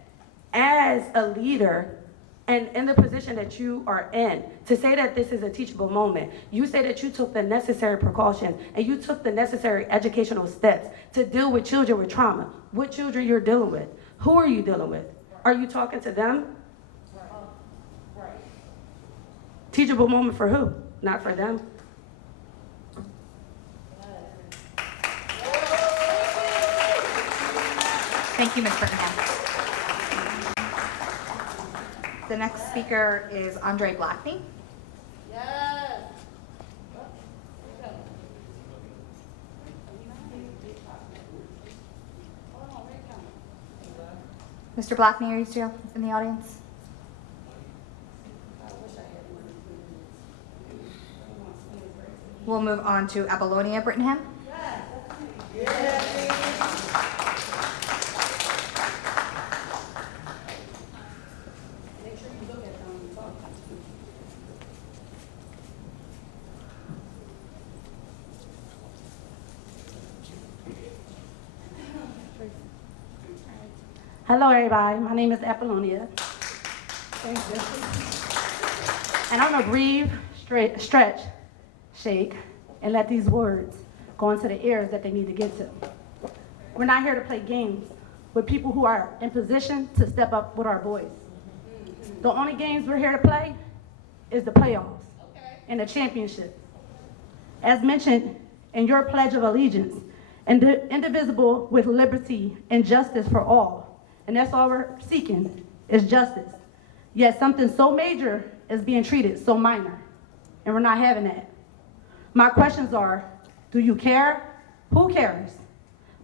as a leader and in the position that you are in, to say that this is a teachable moment, you say that you took the necessary precautions and you took the necessary educational steps to deal with children with trauma. What children you're dealing with? Who are you dealing with? Are you talking to them? Right. Teachable moment for who? Not for them. Thank you, Ms. Brittenham. The next speaker is Andre Blackney. Mr. Blackney, are you still in the audience? We'll move on to Apollonia Brittenham. Hello, everybody. My name is Apollonia. And I'm going to breathe, stretch, shake, and let these words go into the ears that they need to get to. We're not here to play games with people who are in position to step up with our boys. The only games we're here to play is the playoffs and the championship. As mentioned in your Pledge of Allegiance, indivisible with liberty and justice for all. And that's all we're seeking is justice. Yet something so major is being treated so minor, and we're not having that. My questions are, do you care? Who cares?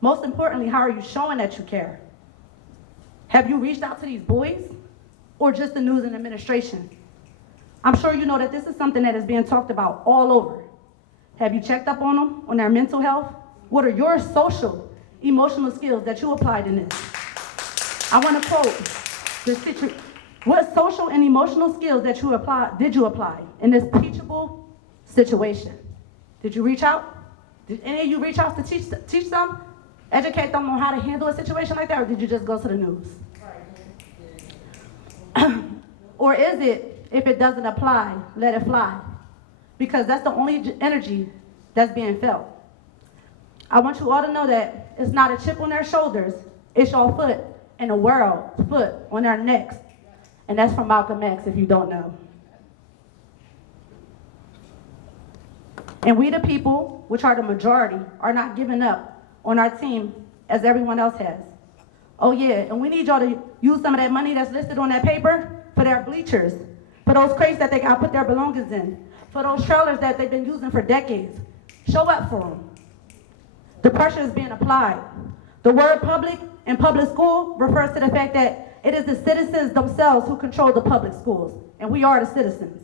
Most importantly, how are you showing that you care? Have you reached out to these boys or just the news and administration? I'm sure you know that this is something that is being talked about all over. Have you checked up on them, on their mental health? What are your social, emotional skills that you applied in this? I want to quote, what social and emotional skills that did you apply in this teachable situation? Did you reach out? Did any of you reach out to teach them, educate them on how to handle a situation like that, or did you just go to the news? Or is it, if it doesn't apply, let it fly? Because that's the only energy that's being felt. I want you all to know that it's not a chip on their shoulders, it's your foot and the world's foot on their necks. And that's from Malcolm X, if you don't know. And we the people, which are the majority, are not giving up on our team as everyone else has. Oh yeah, and we need y'all to use some of that money that's listed on that paper for their bleachers, for those crates that they got put their belongings in, for those trailers that they've been using for decades. Show up for them. The pressure is being applied. The word public in public school refers to the fact that it is the citizens themselves who control the public schools, and we are the citizens.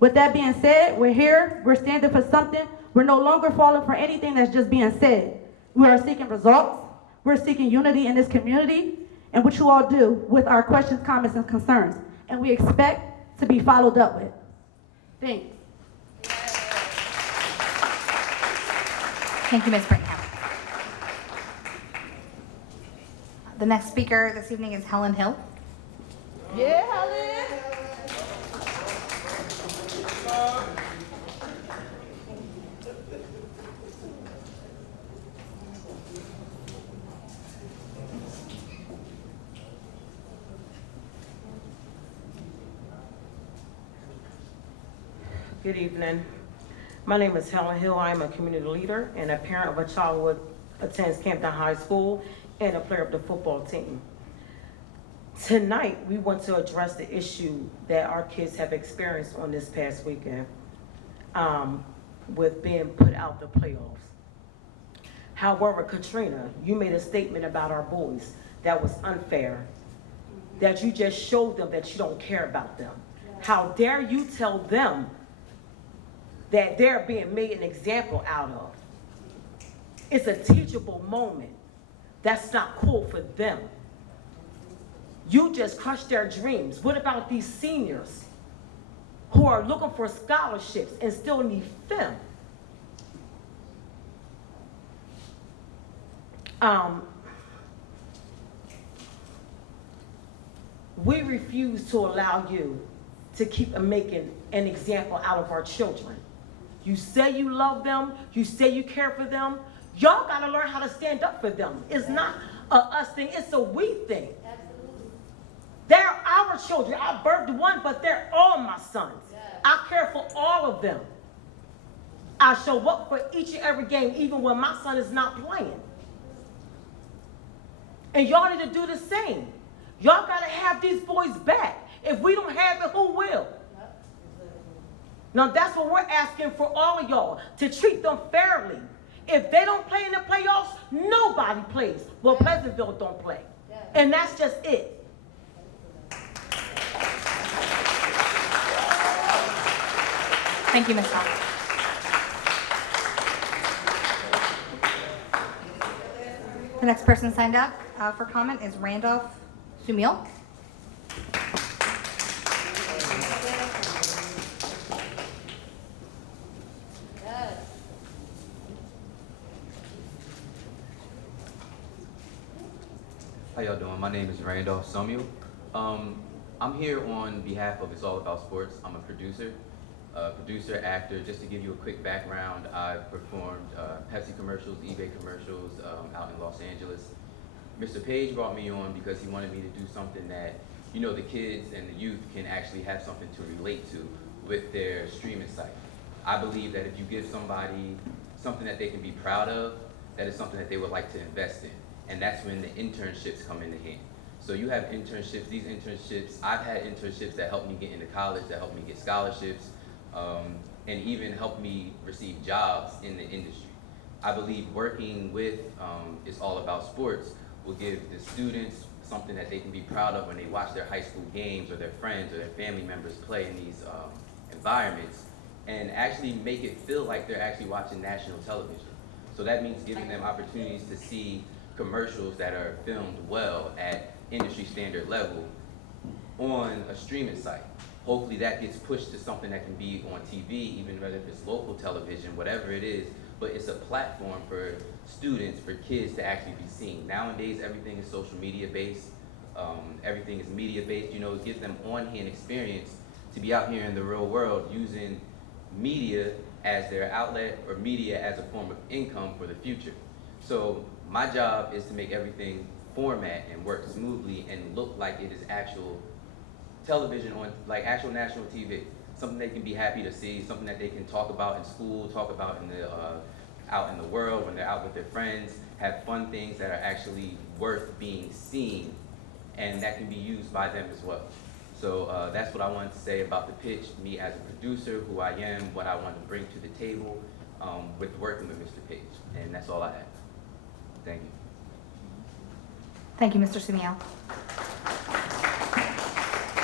With that being said, we're here, we're standing for something. We're no longer falling for anything that's just being said. We are seeking results. We're seeking unity in this community, and what you all do with our questions, comments, and concerns. And we expect to be followed up with. Thanks. Thank you, Ms. Brigham. The next speaker this evening is Helen Hill. Yeah, Helen. Good evening. My name is Helen Hill. I am a community leader and a parent of a child who attends Camden High School and a player of the football team. Tonight, we want to address the issue that our kids have experienced on this past weekend with being put out the playoffs. However, Katrina, you made a statement about our boys that was unfair, that you just showed them that you don't care about them. How dare you tell them that they're being made an example out of? It's a teachable moment. That's not cool for them. You just crushed their dreams. What about these seniors who are looking for scholarships and still need film? We refuse to allow you to keep making an example out of our children. You say you love them, you say you care for them. Y'all gotta learn how to stand up for them. It's not a us thing, it's a we thing. Absolutely. They're our children. I birthed one, but they're all my sons. Yeah. I care for all of them. I show up for each and every game, even when my son is not playing. And y'all need to do the same. Y'all gotta have these boys back. If we don't have it, who will? Now that's what we're asking for all of y'all, to treat them fairly. If they don't play in the playoffs, nobody plays. Well, Pleasantville don't play. And that's just it. Thank you, Ms. Hall. The next person signed up for comment is Randolph Sumil. How y'all doing? My name is Randolph Samuel. I'm here on behalf of It's All About Sports. I'm a producer, actor. Just to give you a quick background, I've performed Pepsi commercials, eBay commercials out in Los Angeles. Mr. Page brought me on because he wanted me to do something that, you know, the kids and the youth can actually have something to relate to with their streaming site. I believe that if you give somebody something that they can be proud of, that is something that they would like to invest in. And that's when the internships come into hand. So you have internships, these internships, I've had internships that helped me get into college, that helped me get scholarships, and even helped me receive jobs in the industry. I believe working with It's All About Sports will give the students something that they can be proud of when they watch their high school games or their friends or their family members play in these environments, and actually make it feel like they're actually watching national television. So that means giving them opportunities to see commercials that are filmed well at industry standard level on a streaming site. Hopefully that gets pushed to something that can be on TV, even whether it's local television, whatever it is, but it's a platform for students, for kids to actually be seen. Nowadays, everything is social media based, everything is media based, you know, it gives them on-hand experience to be out here in the real world using media as their outlet or media as a form of income for the future. So my job is to make everything format and work smoothly and look like it is actual television on, like actual national TV. Something they can be happy to see, something that they can talk about in school, talk about in the, out in the world when they're out with their friends, have fun things that are actually worth being seen and that can be used by them as well. So that's what I wanted to say about the pitch, me as a producer, who I am, what I want to bring to the table with working with Mr. Page. And that's all I have. Thank you. Thank you, Mr. Sumio.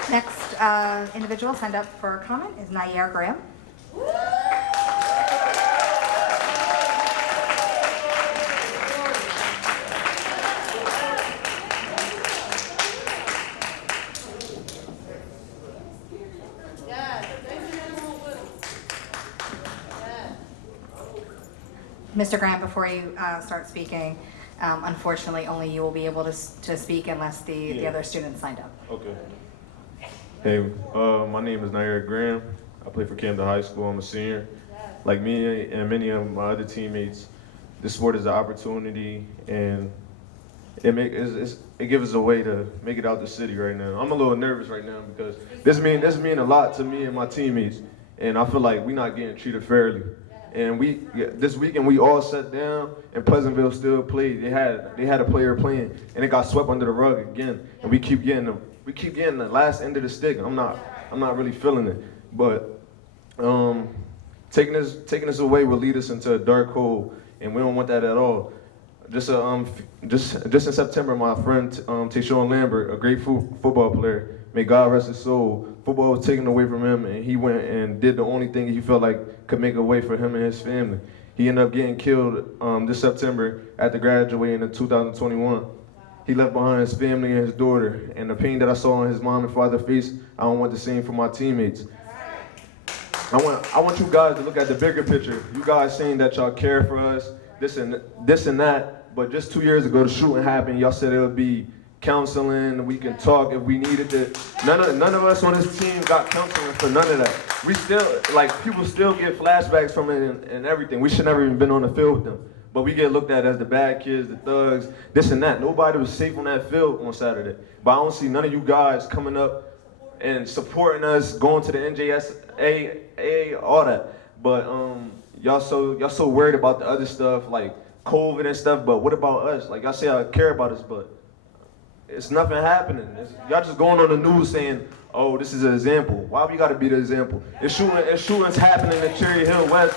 Next individual signed up for a comment is Nair Graham. Mr. Graham, before you start speaking, unfortunately, only you will be able to speak unless the other students signed up. Okay. Hey, my name is Nair Graham. I play for Camden High School. I'm a senior. Like me and many of my other teammates, this sport is an opportunity, and it gives us a way to make it out the city right now. I'm a little nervous right now because this mean a lot to me and my teammates, and I feel like we're not getting treated fairly. And this weekend we all sat down, and Pleasantville still played. They had a player playing, and it got swept under the rug again. And we keep getting the last end of the stick. I'm not really feeling it. But taking this away will lead us into a dark hole, and we don't want that at all. Just in September, my friend Tayshawn Lambert, a great football player, may God rest his soul, football was taken away from him, and he went and did the only thing he felt like could make a way for him and his family. He ended up getting killed this September after graduating in 2021. He left behind his family and his daughter, and the pain that I saw on his mom and father's face, I don't want the same for my teammates. I want you guys to look at the bigger picture. You guys saying that y'all care for us, this and that, but just 2 years ago the shooting happened. Y'all said it would be counseling, we can talk if we needed it. None of us on this team got counseling for none of that. We still, people still get flashbacks from it and everything. We should never even been on the field with them. But we get looked at as the bad kids, the thugs, this and that. Nobody was safe on that field on Saturday. But I don't see none of you guys coming up and supporting us, going to the NJSA, all that. But y'all so worried about the other stuff, like COVID and stuff, but what about us? Like, y'all say y'all care about us, but it's nothing happening. Y'all just going on the news saying, oh, this is an example. Why we gotta be the example? It's shootings happening in Cherry Hill West,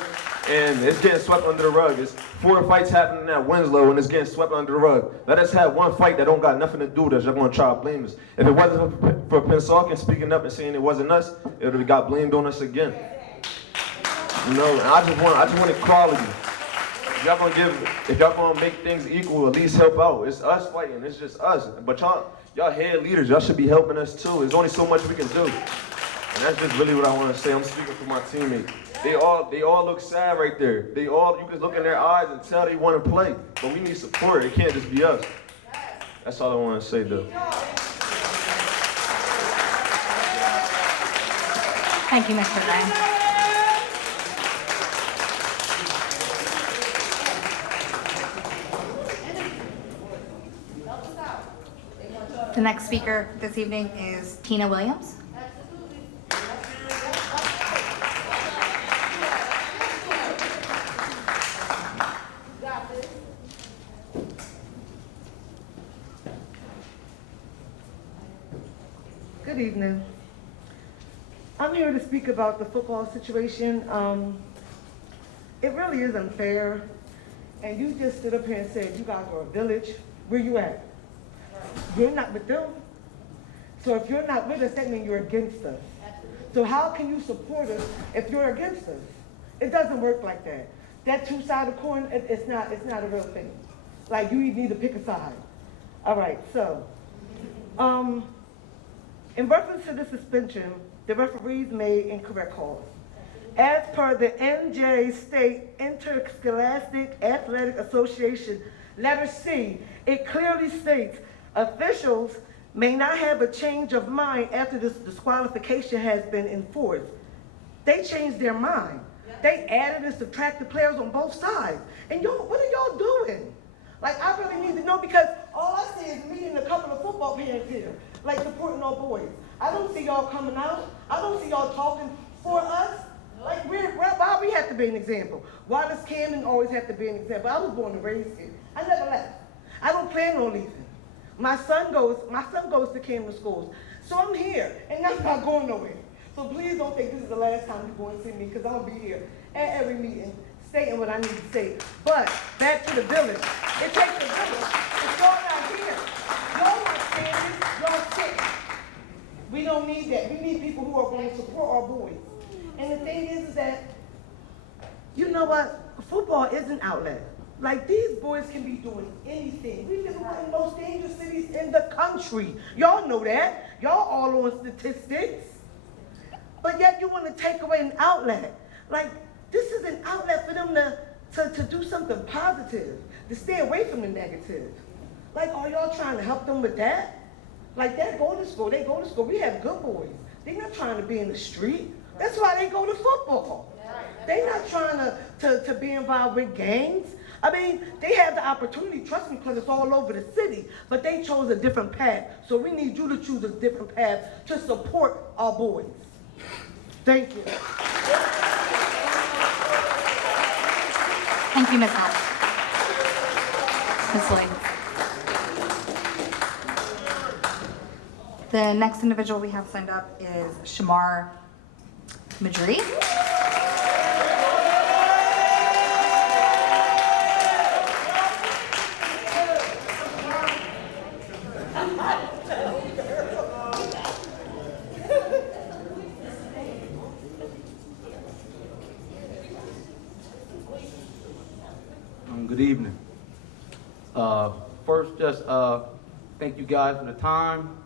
and it's getting swept under the rug. It's 4 fights happening at Winslow, and it's getting swept under the rug. Let us have one fight that don't got nothing to do with us. Y'all gonna try to blame us. If it wasn't for Pensauken speaking up and saying it wasn't us, it would have got blamed on us again. You know, and I just want equality. If y'all gonna make things equal, at least help out. It's us fighting, it's just us. But y'all head leaders, y'all should be helping us too. There's only so much we can do. And that's just really what I wanna say. I'm speaking for my teammates. They all look sad right there. You can look in their eyes and tell they wanna play. But we need support, it can't just be us. That's all I wanna say though. Thank you, Mr. Graham. The next speaker this evening is Tina Williams. Good evening. I'm here to speak about the football situation. It really is unfair. And you just stood up here and said you guys are a village. Where you at? You're not with them. So if you're not with us, that means you're against us. So how can you support us if you're against us? It doesn't work like that. That two-sided coin, it's not a real thing. Like, you need to pick a side. All right, so, in reference to the suspension, the referees made incorrect calls. As per the NJ State Interscholastic Athletic Association, letter C, it clearly states officials may not have a change of mind after this disqualification has been enforced. They changed their mind. They added and subtracted players on both sides. And y'all, what are y'all doing? Like, I really need to know, because all I see is me and a couple of football parents here, like supporting our boys. I don't see y'all coming out. I don't see y'all talking for us. Like, why we have to be an example? Why does Camden always have to be an example? I was born and raised here. I never left. I don't plan on leaving. My son goes to Camden schools. So I'm here, and that's not going nowhere. So please don't think this is the last time you're going to see me, because I'm going to be here at every meeting, stating what I need to say. But back to the village. It takes a village. It's y'all not here. Y'all not standing. Y'all sitting. We don't need that. We need people who are going to support our boys. And the thing is that, you know what? Football is an outlet. Like, these boys can be doing anything. We live in one of the most dangerous cities in the country. Y'all know that. Y'all all on statistics. But yet you want to take away an outlet. Like, this is an outlet for them to do something positive, to stay away from the negative. Like, are y'all trying to help them with that? Like, they go to school. We have good boys. They're not trying to be in the street. That's why they go to football. They're not trying to be involved with gangs. I mean, they have the opportunity, trust me, because it's all over the city, but they chose a different path. So we need you to choose a different path to support our boys. Thank you. Thank you, Ms. Hunt. Ms. Lee. The next individual we have signed up is Shamar Madri. Good evening. First, just thank you guys for the time.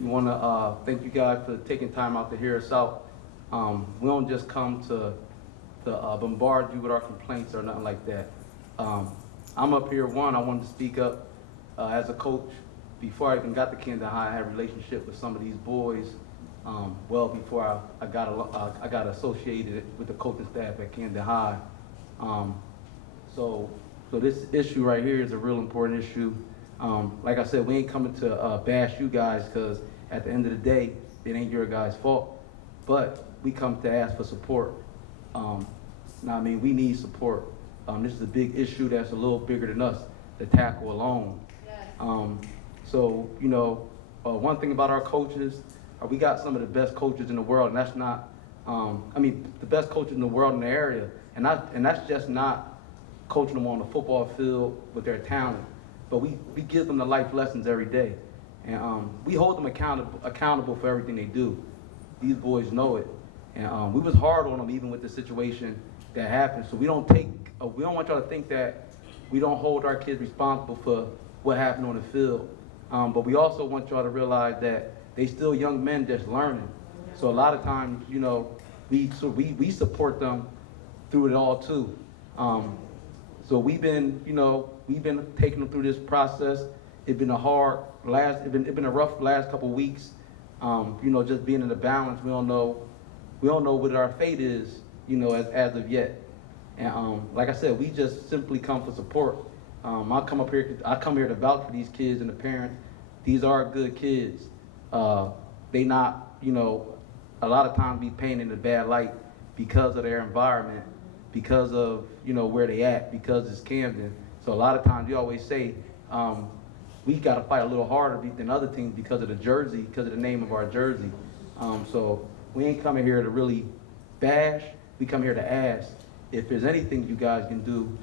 We want to thank you guys for taking time out to hear us out. We don't just come to bombard you with our complaints or nothing like that. I'm up here, I wanted to speak up as a coach. Before I even got to Camden High, I had a relationship with some of these boys well before I got associated with the coaching staff at Camden High. So this issue right here is a real important issue. Like I said, we ain't coming to bash you guys, because at the end of the day, it ain't your guys' fault. But we come to ask for support. Now, I mean, we need support. This is a big issue that's a little bigger than us to tackle alone. So, you know, one thing about our coaches, we got some of the best coaches in the world, and that's not, the best coaches in the world in the area, and that's just not coaching them on the football field with their talent, but we give them the life lessons every day, and we hold them accountable for everything they do. These boys know it, and we was hard on them even with the situation that happened. So we don't want y'all to think that we don't hold our kids responsible for what happened on the field, but we also want y'all to realize that they still young men just learning. So a lot of times, you know, we support them through it all too. So we've been taking them through this process. It's been a rough last couple weeks. Just being in the balance, we don't know what our fate is, as of yet. And like I said, we just simply come for support. I come here to vouch for these kids and the parents. These are good kids. They not, a lot of times be painted in a bad light because of their environment, because of, where they at, because it's Camden. So a lot of times you always say, we got to fight a little harder than other teams because of the jersey, because of the name of our jersey. So we ain't coming here to really bash. We come here to ask if there's anything you guys can do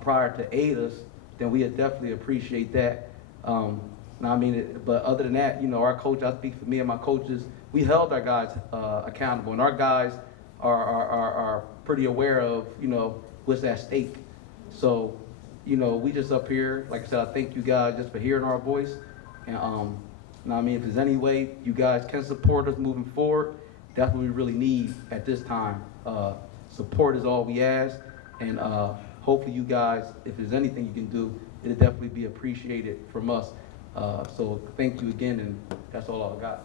prior to aid us, then we would definitely appreciate that. But other than that, our coach, I speak for me and my coaches, we held our guys accountable, and our guys are pretty aware of, what's at stake. So, we just up here, like I said, I thank you guys just for hearing our voice. And, if there's any way you guys can support us moving forward, that's what we really need at this time. Support is all we ask, and hopefully you guys, if there's anything you can do, it'll definitely be appreciated from us. So thank you again, and that's all I got.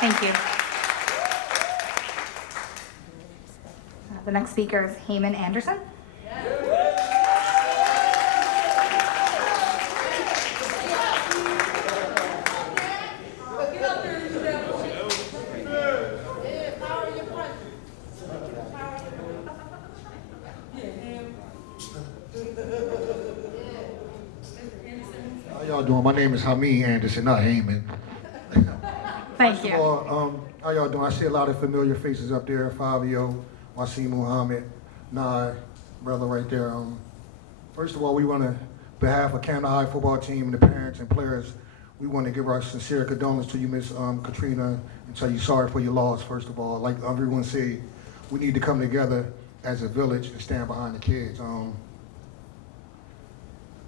Thank you. The next speaker is Heyman Anderson. How y'all doing? My name is Hamid Anderson, not Heyman. Thank you. First of all, how y'all doing? I see a lot of familiar faces up there. Fabio, Wasim Muhammad, Nye, brother right there. First of all, we want to, on behalf of Camden High football team and the parents and players, we want to give our sincere condolences to you, Miss Katrina, and tell you sorry for your loss, first of all. Like everyone said, we need to come together as a village and stand behind the kids.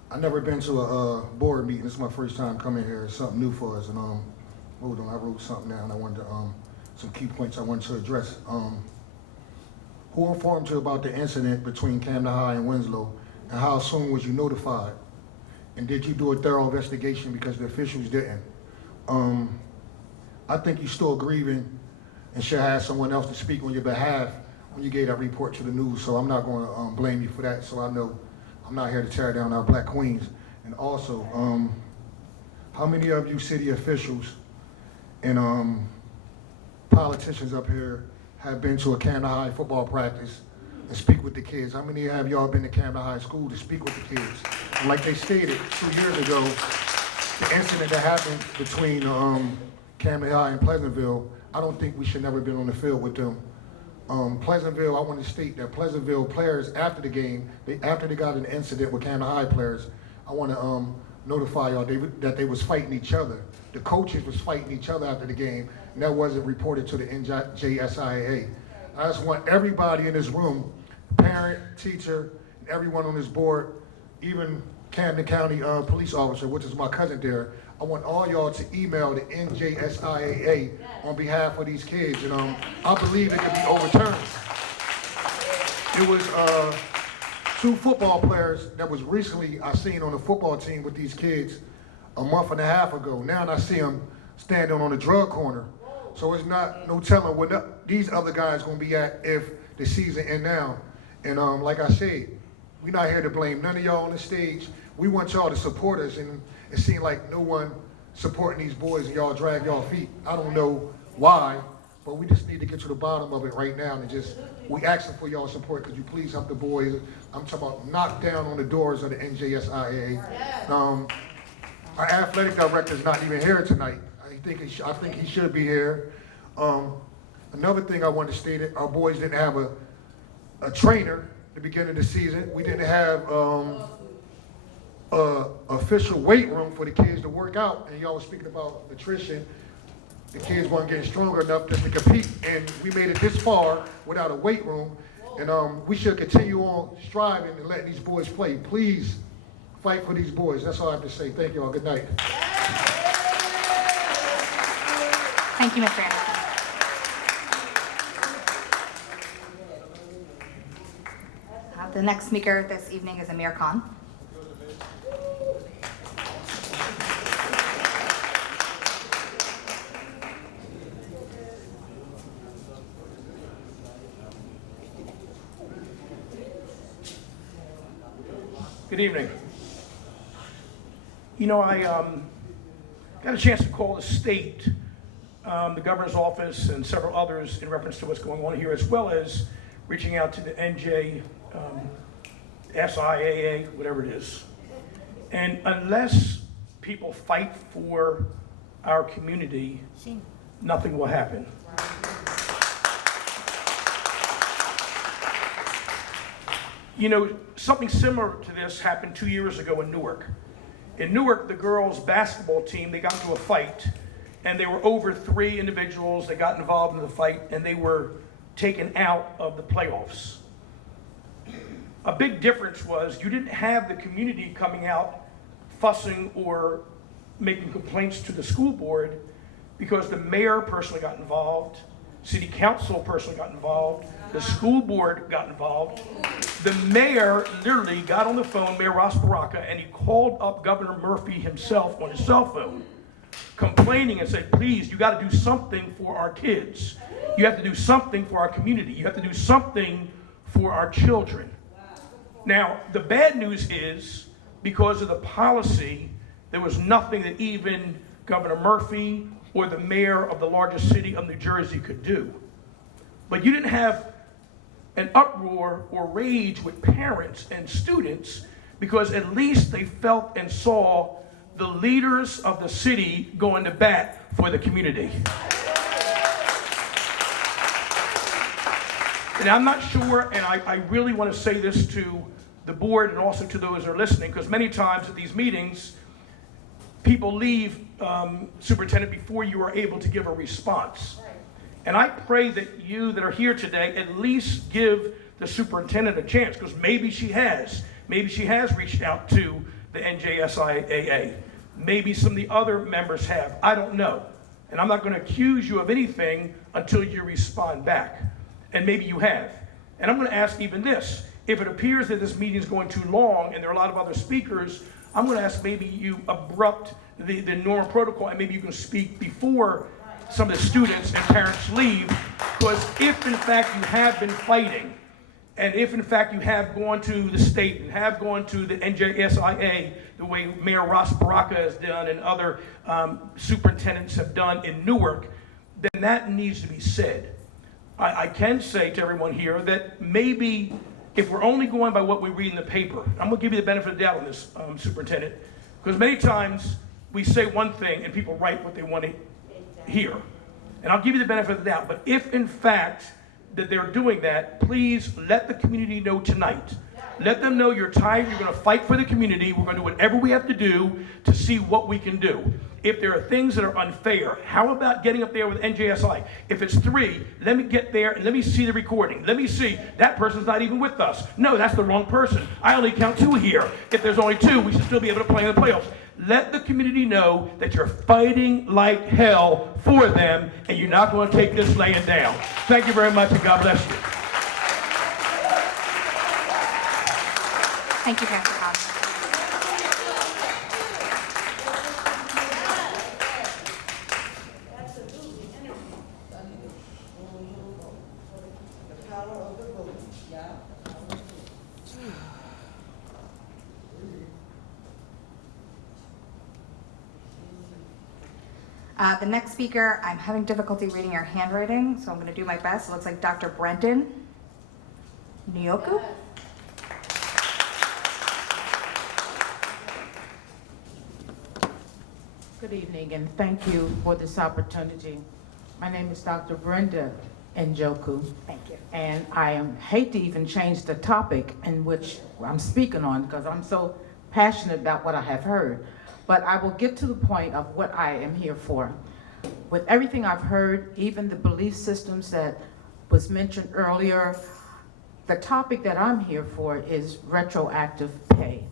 I've never been to a board meeting. This is my first time coming here. It's something new for us. And hold on, I wrote something down. I wanted to, some key points I wanted to address. Who informed you about the incident between Camden High and Winslow, and how soon was you notified? And did you do a thorough investigation because the officials didn't? I think you're still grieving and should have someone else to speak on your behalf when you gave that report to the news. So I'm not going to blame you for that. So I know I'm not here to tear down our black queens. And also, how many of you city officials and politicians up here have been to a Camden High football practice and speak with the kids? How many have y'all been to Camden High School to speak with the kids? And like they stated 2 years ago, the incident that happened between Camden High and Pleasantville, I don't think we should never been on the field with them. Pleasantville, I want to state that Pleasantville players after the game, after they got an incident with Camden High players, I want to notify y'all that they was fighting each other. The coaches was fighting each other after the game, and that wasn't reported to the NJSIAA. I just want everybody in this room, parent, teacher, and everyone on this board, even Camden County police officer, which is my cousin there, I want all y'all to email the NJSIAA on behalf of these kids, and I believe it can be overturned. It was 2 football players that was recently I seen on the football team with these kids a month and a half ago. Now I see them standing on the drug corner. So it's not no telling where these other guys gonna be at if the season end now. And like I said, we're not here to blame none of y'all on the stage. We want y'all to support us, and it seemed like no one supporting these boys and y'all drag y'all feet. I don't know why, but we just need to get to the bottom of it right now and just, we asking for y'all support. Could you please help the boys? I'm talking about knock down on the doors of the NJSIAA. Our athletic director is not even here tonight. I think he should be here. Another thing I want to state, our boys didn't have a trainer at the beginning of the season. We didn't have official weight room for the kids to work out, and y'all was speaking about nutrition. The kids weren't getting stronger enough just to compete, and we made it this far without a weight room, and we should continue on striving and letting these boys play. Please fight for these boys. That's all I have to say. Thank you all. Good night. Thank you, Mr. Anderson. The next speaker this evening is Amir Khan. Good evening. You know, I got a chance to call the state, the governor's office, and several others in reference to what's going on here, as well as reaching out to the SIAA, whatever it is. And unless people fight for our community, nothing will happen. You know, something similar to this happened 2 years ago in Newark. In Newark, the girls' basketball team, they got into a fight, and there were over 3 individuals that got involved in the fight, and they were taken out of the playoffs. A big difference was you didn't have the community coming out fussing or making complaints to the school board, because the mayor personally got involved, city council personally got involved, the school board got involved. The mayor literally got on the phone, Mayor Ross Baraka, and he called up Governor Murphy himself on his cell phone, complaining and said, please, you got to do something for our kids. You have to do something for our community. You have to do something for our children. Now, the bad news is, because of the policy, there was nothing that even Governor Murphy or the mayor of the largest city of New Jersey could do. But you didn't have an uproar or rage with parents and students, because at least they felt and saw the leaders of the city going to bat for the community. And I'm not sure, and I really want to say this to the board and also to those who are listening, because many times at these meetings, people leave, Superintendent, before you are able to give a response. And I pray that you that are here today at least give the superintendent a chance, because maybe she has reached out to the NJSIAA. Maybe some of the other members have. I don't know. And I'm not going to accuse you of anything until you respond back. And maybe you have. And I'm going to ask even this. If it appears that this meeting is going too long and there are a lot of other speakers, I'm going to ask maybe you abrupt the normal protocol, and maybe you can speak before some of the students and parents leave. Because if in fact you have been fighting, and if in fact you have gone to the state and have gone to the NJSIA the way Mayor Ross Baraka has done and other superintendents have done in Newark, then that needs to be said. I can say to everyone here that maybe if we're only going by what we read in the paper, I'm going to give you the benefit of the doubt on this, Superintendent, because many times we say one thing and people write what they want to hear. And I'll give you the benefit of the doubt, but if in fact that they're doing that, please let the community know tonight. Let them know you're tired, you're going to fight for the community, we're going to do whatever we have to do to see what we can do. If there are things that are unfair, how about getting up there with NJSI? If it's 3, let me get there and let me see the recording. Let me see, that person's not even with us. No, that's the wrong person. I only count 2 here. If there's only 2, we should still be able to play in the playoffs. Let the community know that you're fighting like hell for them, and you're not going to take this laying down. Thank you very much, and God bless you. Thank you, Pastor Costa. The next speaker, I'm having difficulty reading your handwriting, so I'm going to do my best. It looks like Dr. Brenton Nyoku. Good evening, and thank you for this opportunity. My name is Dr. Brenda Njoku. Thank you. And I hate to even change the topic in which I'm speaking on, because I'm so passionate about what I have heard. But I will get to the point of what I am here for. With everything I've heard, even the belief systems that was mentioned earlier, the topic that I'm here for is retroactive pay.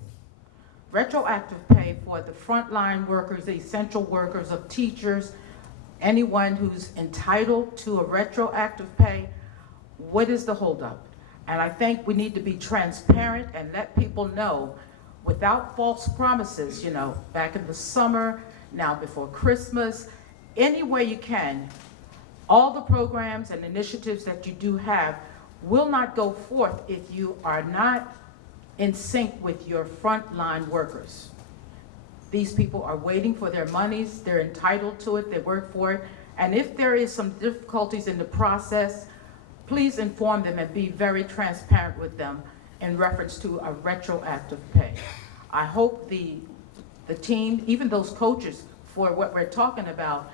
Retroactive pay for the frontline workers, the essential workers of teachers, anyone who's entitled to a retroactive pay. What is the holdup? And I think we need to be transparent and let people know without false promises, you know, back in the summer, now before Christmas, any way you can, all the programs and initiatives that you do have will not go forth if you are not in sync with your frontline workers. These people are waiting for their monies, they're entitled to it, they work for it, and if there is some difficulties in the process, please inform them and be very transparent with them in reference to a retroactive pay. I hope the team, even those coaches, for what we're talking about,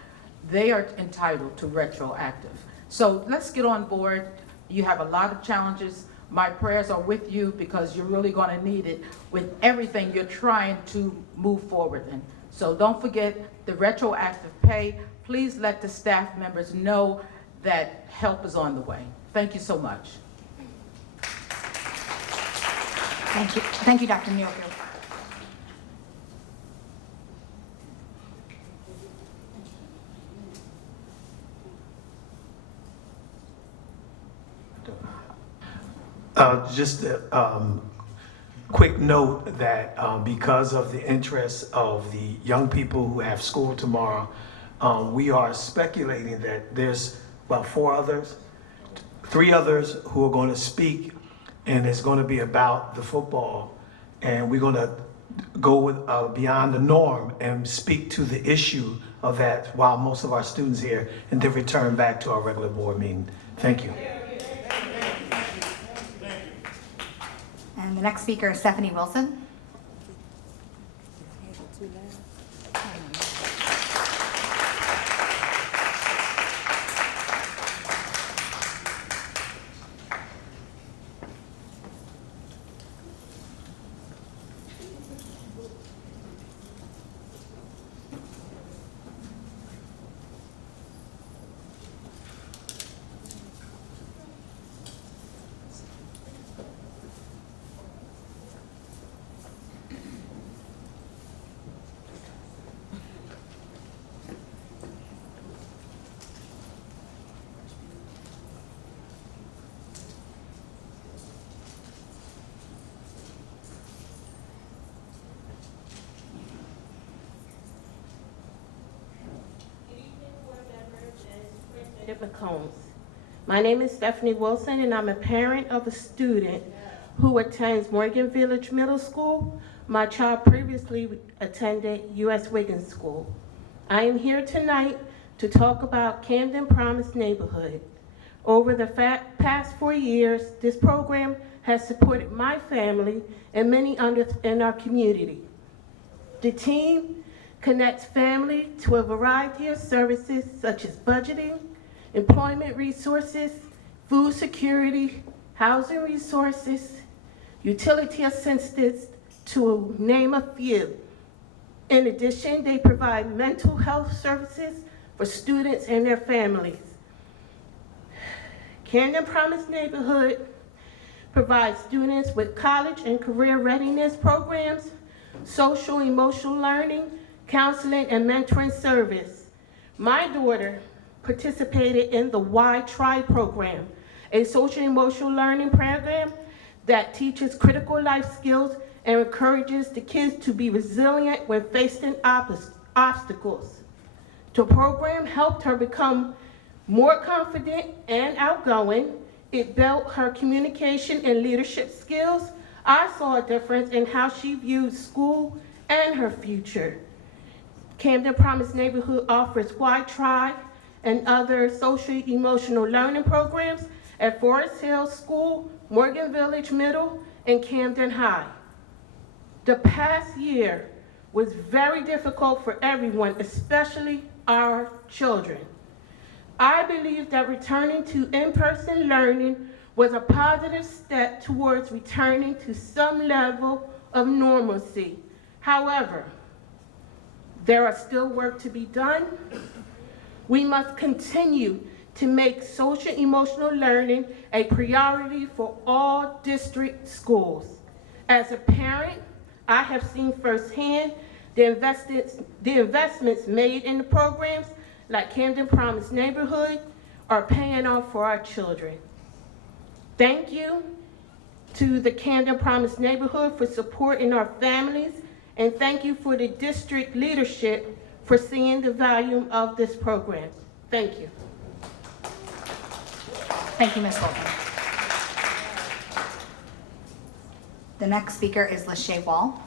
they are entitled to retroactive. So let's get on board. You have a lot of challenges. My prayers are with you because you're really going to need it with everything you're trying to move forward in. So don't forget the retroactive pay. Please let the staff members know that help is on the way. Thank you so much. Thank you. Thank you, Dr. Nealfield. Just a quick note that because of the interest of the young people who have school tomorrow, we are speculating that there's about 3 others who are going to speak, and it's going to be about the football. And we're going to go with, beyond the norm and speak to the issue of that while most of our students here, and then return back to our regular board meeting. Thank you. And the next speaker is Stephanie Wilson. My name is Stephanie Wilson, and I'm a parent of a student who attends Morgan Village Middle School. My child previously attended U.S. Wiggins School. I am here tonight to talk about Camden Promise Neighborhood. Over the past 4 years, this program has supported my family and many others in our community. The team connects family to a variety of services such as budgeting, employment resources, food security, housing resources, utility assistance, to name a few. In addition, they provide mental health services for students and their families. Camden Promise Neighborhood provides students with college and career readiness programs, social emotional learning, counseling, and mentoring service. My daughter participated in the Y Try program, a social emotional learning program that teaches critical life skills and encourages the kids to be resilient when facing obstacles. The program helped her become more confident and outgoing. It built her communication and leadership skills. I saw a difference in how she viewed school and her future. Camden Promise Neighborhood offers Y Try and other social emotional learning programs at Forest Hill School, Morgan Village Middle, and Camden High. The past year was very difficult for everyone, especially our children. I believe that returning to in-person learning was a positive step towards returning to some level of normalcy. However, there are still work to be done. We must continue to make social emotional learning a priority for all district schools. As a parent, I have seen firsthand the investments made in the programs like Camden Promise Neighborhood are paying off for our children. Thank you to the Camden Promise Neighborhood for supporting our families, and thank you for the district leadership for seeing the value of this program. Thank you. Thank you, Ms. Wilson. The next speaker is Lachey Wall.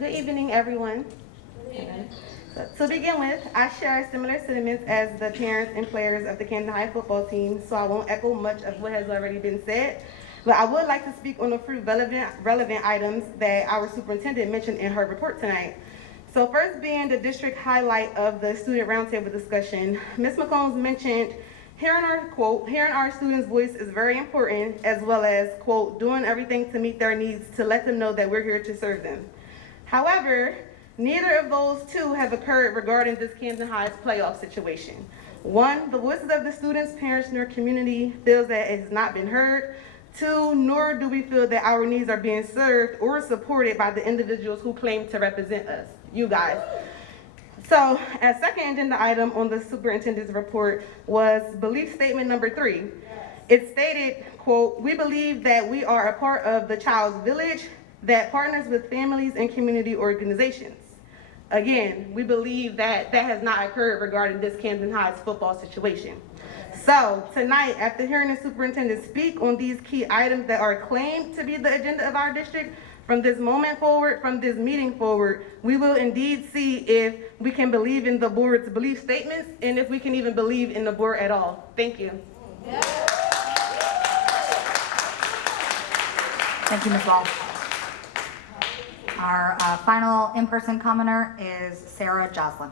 Good evening, everyone. So to begin with, I share similar sentiments as the parents and players of the Camden High football team, so I won't echo much of what has already been said. But I would like to speak on a few relevant items that our superintendent mentioned in her report tonight. So first being the district highlight of the student roundtable discussion, Ms. McCombs mentioned hearing our students' voice is very important, as well as, quote, doing everything to meet their needs to let them know that we're here to serve them. However, neither of those two have occurred regarding this Camden High's playoff situation. One, the voices of the students, parents, nor community feels that it has not been heard. Two, nor do we feel that our needs are being served or supported by the individuals who claim to represent us, you guys. So, as second agenda item on the superintendent's report was belief statement number 3. It stated, quote, we believe that we are a part of the child's village that partners with families and community organizations. Again, we believe that that has not occurred regarding this Camden High's football situation. So tonight, after hearing the superintendent speak on these key items that are claimed to be the agenda of our district, from this moment forward, from this meeting forward, we will indeed see if we can believe in the board's belief statements and if we can even believe in the board at all. Thank you. Thank you, Ms. Wall. Our final in-person commenter is Sarah Joslin.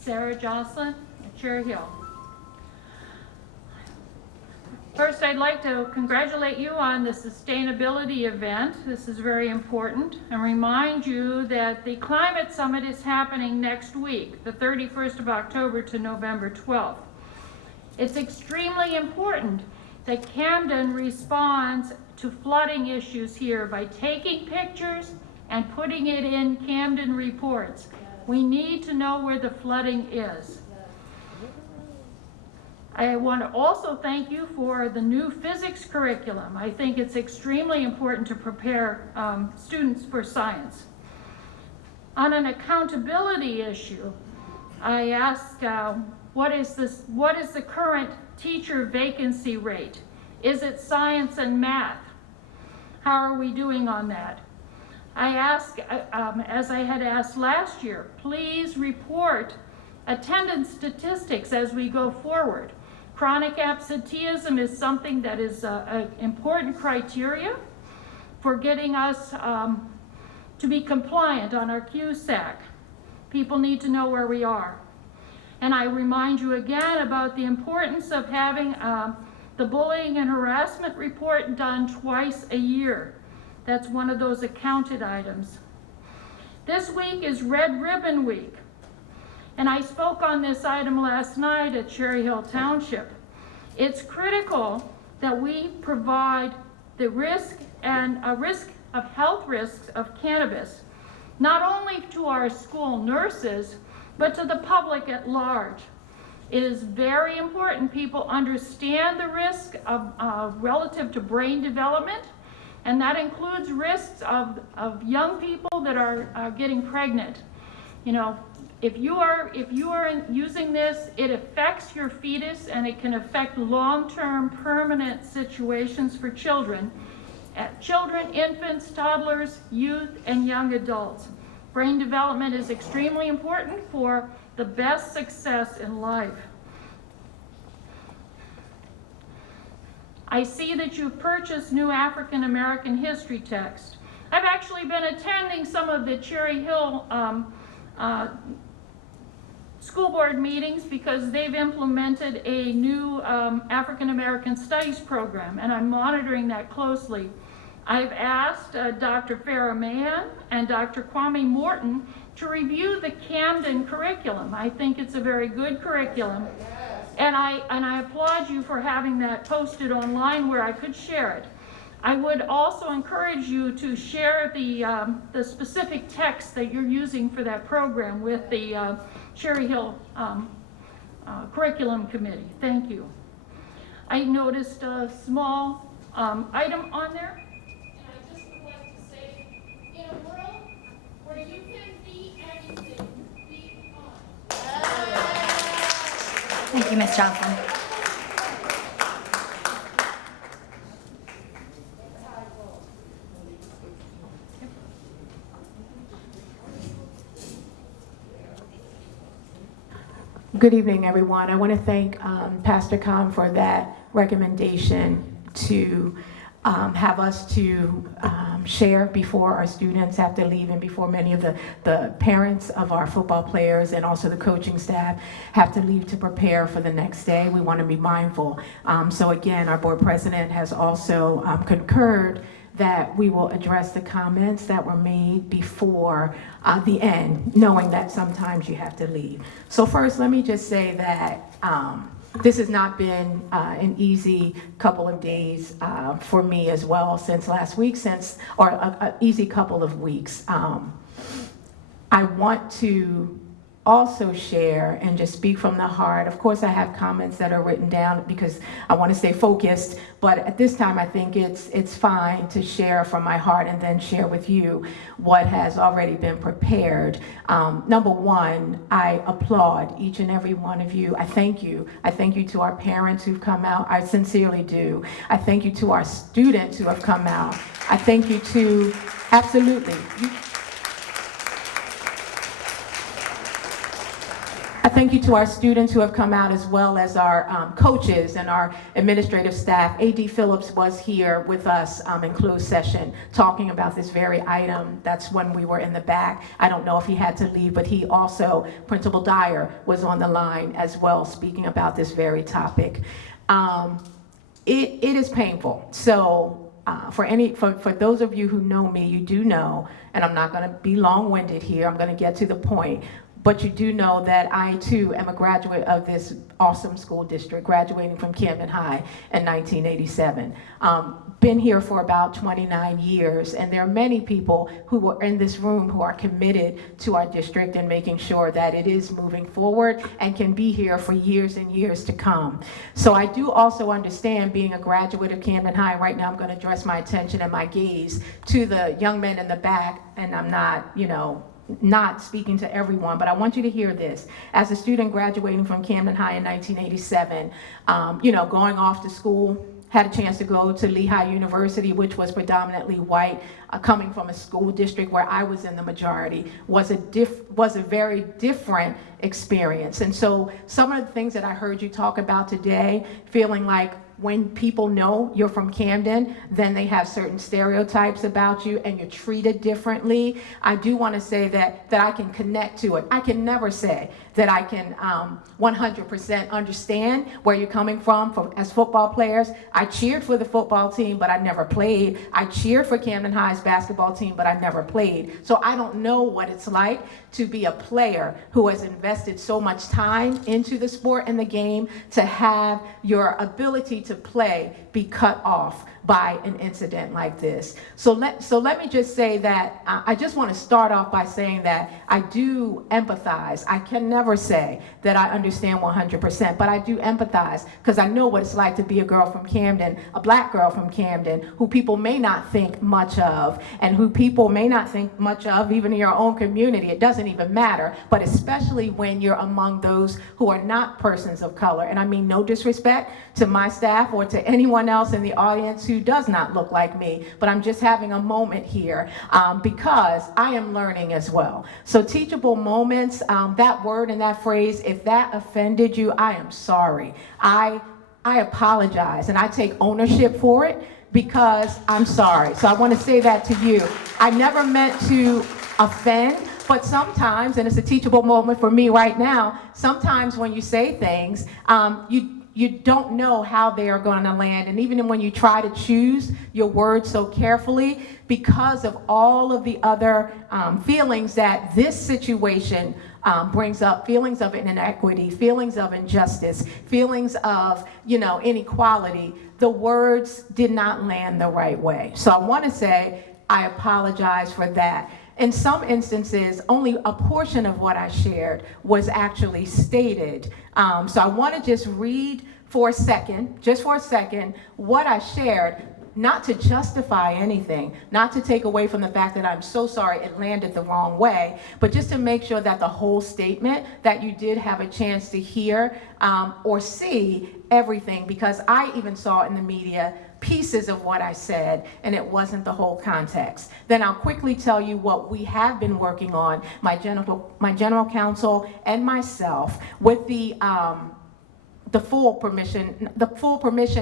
Sarah Joslin at Cherry Hill. First, I'd like to congratulate you on the sustainability event. This is very important, and remind you that the Climate Summit is happening next week, the 31st of October to November 12th. It's extremely important that Camden responds to flooding issues here by taking pictures and putting it in Camden reports. We need to know where the flooding is. I want to also thank you for the new physics curriculum. I think it's extremely important to prepare students for science. On an accountability issue, I asked, what is the current teacher vacancy rate? Is it science and math? How are we doing on that? I ask, as I had asked last year, please report attendance statistics as we go forward. Chronic absenteeism is something that is an important criteria for getting us to be compliant on our QSAC. People need to know where we are. And I remind you again about the importance of having the bullying and harassment report done twice a year. That's one of those accounted items. This week is Red Ribbon Week. And I spoke on this item last night at Cherry Hill Township. It's critical that we provide the risk of health risks of cannabis, not only to our school nurses, but to the public at large. It is very important people understand the risk of relative to brain development, and that includes risks of young people that are getting pregnant. You know, if you are using this, it affects your fetus and it can affect long-term permanent situations for children, infants, toddlers, youth, and young adults. Brain development is extremely important for the best success in life. I see that you've purchased new African American history text. I've actually been attending some of the Cherry Hill school board meetings because they've implemented a new African American studies program, and I'm monitoring that closely. I've asked Dr. Farrah Mann and Dr. Kwame Morton to review the Camden curriculum. I think it's a very good curriculum. And I applaud you for having that posted online where I could share it. I would also encourage you to share the specific text that you're using for that program with the Cherry Hill Curriculum Committee. Thank you. I noticed a small item on there. And I just would like to say, in a world where you can be anything, be fun. Thank you, Ms. Johnson. Good evening, everyone. I want to thank Pastor Khan for that recommendation to have us to share before our students have to leave and before many of the parents of our football players and also the coaching staff have to leave to prepare for the next day. We want to be mindful. So again, our board president has also concurred that we will address the comments that were made before the end, knowing that sometimes you have to leave. So first, let me just say that this has not been an easy couple of days for me as well since last week, or an easy couple of weeks. I want to also share and just speak from the heart. Of course, I have comments that are written down because I want to stay focused, but at this time I think it's fine to share from my heart and then share with you what has already been prepared. Number one, I applaud each and every one of you. I thank you. I thank you to our parents who've come out. I sincerely do. I thank you to our students who have come out. I thank you to, absolutely. I thank you to our students who have come out, as well as our coaches and our administrative staff. A.D. Phillips was here with us in closed session talking about this very item. That's when we were in the back. I don't know if he had to leave, but he also, Principal Dyer, was on the line as well speaking about this very topic. It is painful. So for those of you who know me, you do know, and I'm not going to be long-winded here, I'm going to get to the point. But you do know that I, too, am a graduate of this awesome school district, graduating from Camden High in 1987. Been here for about 29 years, and there are many people who were in this room who are committed to our district and making sure that it is moving forward and can be here for years and years to come. So I do also understand, being a graduate of Camden High, right now I'm going to address my attention and my gaze to the young men in the back, and I'm not speaking to everyone, but I want you to hear this. As a student graduating from Camden High in 1987, going off to school, had a chance to go to Lehigh University, which was predominantly white, coming from a school district where I was in the majority, was a very different experience. And so some of the things that I heard you talk about today, feeling like when people know you're from Camden, then they have certain stereotypes about you and you're treated differently. I do want to say that I can connect to it. I can never say that I can 100% understand where you're coming from as football players. I cheered for the football team, but I never played. I cheered for Camden High's basketball team, but I never played. So I don't know what it's like to be a player who has invested so much time into the sport and the game, to have your ability to play be cut off by an incident like this. So let me just say that I just want to start off by saying that I do empathize. I can never say that I understand 100%, but I do empathize because I know what it's like to be a girl from Camden, a black girl from Camden, who people may not think much of, and who people may not think much of even in your own community. It doesn't even matter, but especially when you're among those who are not persons of color. And I mean no disrespect to my staff or to anyone else in the audience who does not look like me, but I'm just having a moment here because I am learning as well. So teachable moments, that word and that phrase, if that offended you, I am sorry. I apologize and I take ownership for it because I'm sorry. So I want to say that to you. I never meant to offend, but sometimes, and it's a teachable moment for me right now, sometimes when you say things, you don't know how they are going to land. And even when you try to choose your words so carefully, because of all of the other feelings that this situation brings up feelings of inequity, feelings of injustice, feelings of, inequality, the words did not land the right way. So I want to say I apologize for that. In some instances, only a portion of what I shared was actually stated. So I want to just read for a second, what I shared, not to justify anything, not to take away from the fact that I'm so sorry it landed the wrong way, but just to make sure that the whole statement, that you did have a chance to hear or see everything, because I even saw in the media pieces of what I said, and it wasn't the whole context. Then I'll quickly tell you what we have been working on, my general counsel and myself, with the full permission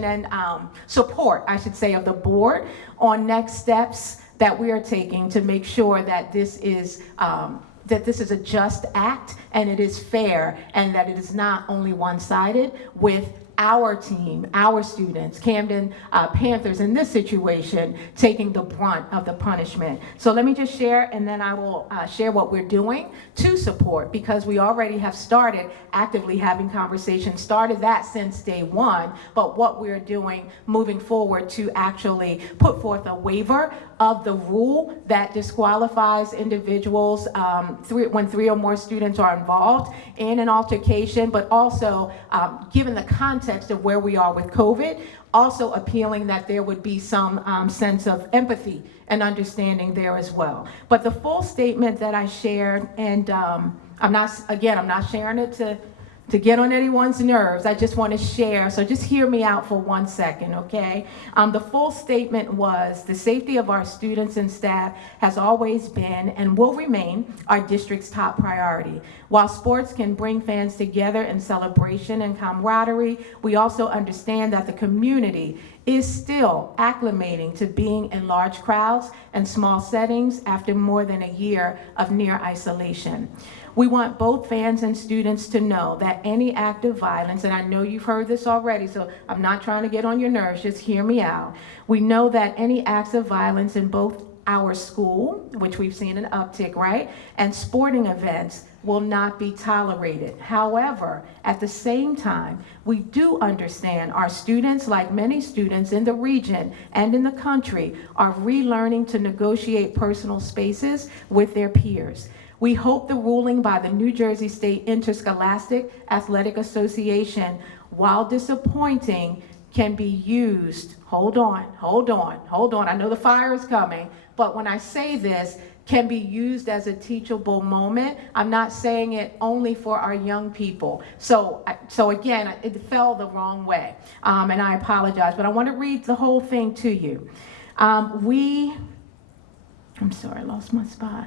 and support, I should say, of the board on next steps that we are taking to make sure that this is a just act and it is fair, and that it is not only one-sided with our team, our students, Camden Panthers in this situation, taking the brunt of the punishment. So let me just share, and then I will share what we're doing to support, because we already have started actively having conversations, started that since day one, but what we're doing moving forward to actually put forth a waiver of the rule that disqualifies individuals when 3 or more students are involved in an altercation, but also given the context of where we are with COVID, also appealing that there would be some sense of empathy and understanding there as well. But the full statement that I shared, and I'm not sharing it to get on anyone's nerves. I just want to share, so just hear me out for 1 second, okay? The full statement was, the safety of our students and staff has always been and will remain our district's top priority. While sports can bring fans together in celebration and camaraderie, we also understand that the community is still acclimating to being in large crowds and small settings after more than a year of near isolation. We want both fans and students to know that any act of violence, and I know you've heard this already, so I'm not trying to get on your nerves, just hear me out. We know that any acts of violence in both our school, which we've seen an uptick, right, and sporting events will not be tolerated. However, at the same time, we do understand our students, like many students in the region and in the country, are relearning to negotiate personal spaces with their peers. We hope the ruling by the New Jersey State Interscholastic Athletic Association, while disappointing, can be used. Hold on. I know the fire is coming, but when I say this, can be used as a teachable moment. I'm not saying it only for our young people. So again, it fell the wrong way, and I apologize, but I want to read the whole thing to you. I'm sorry, I lost my spot.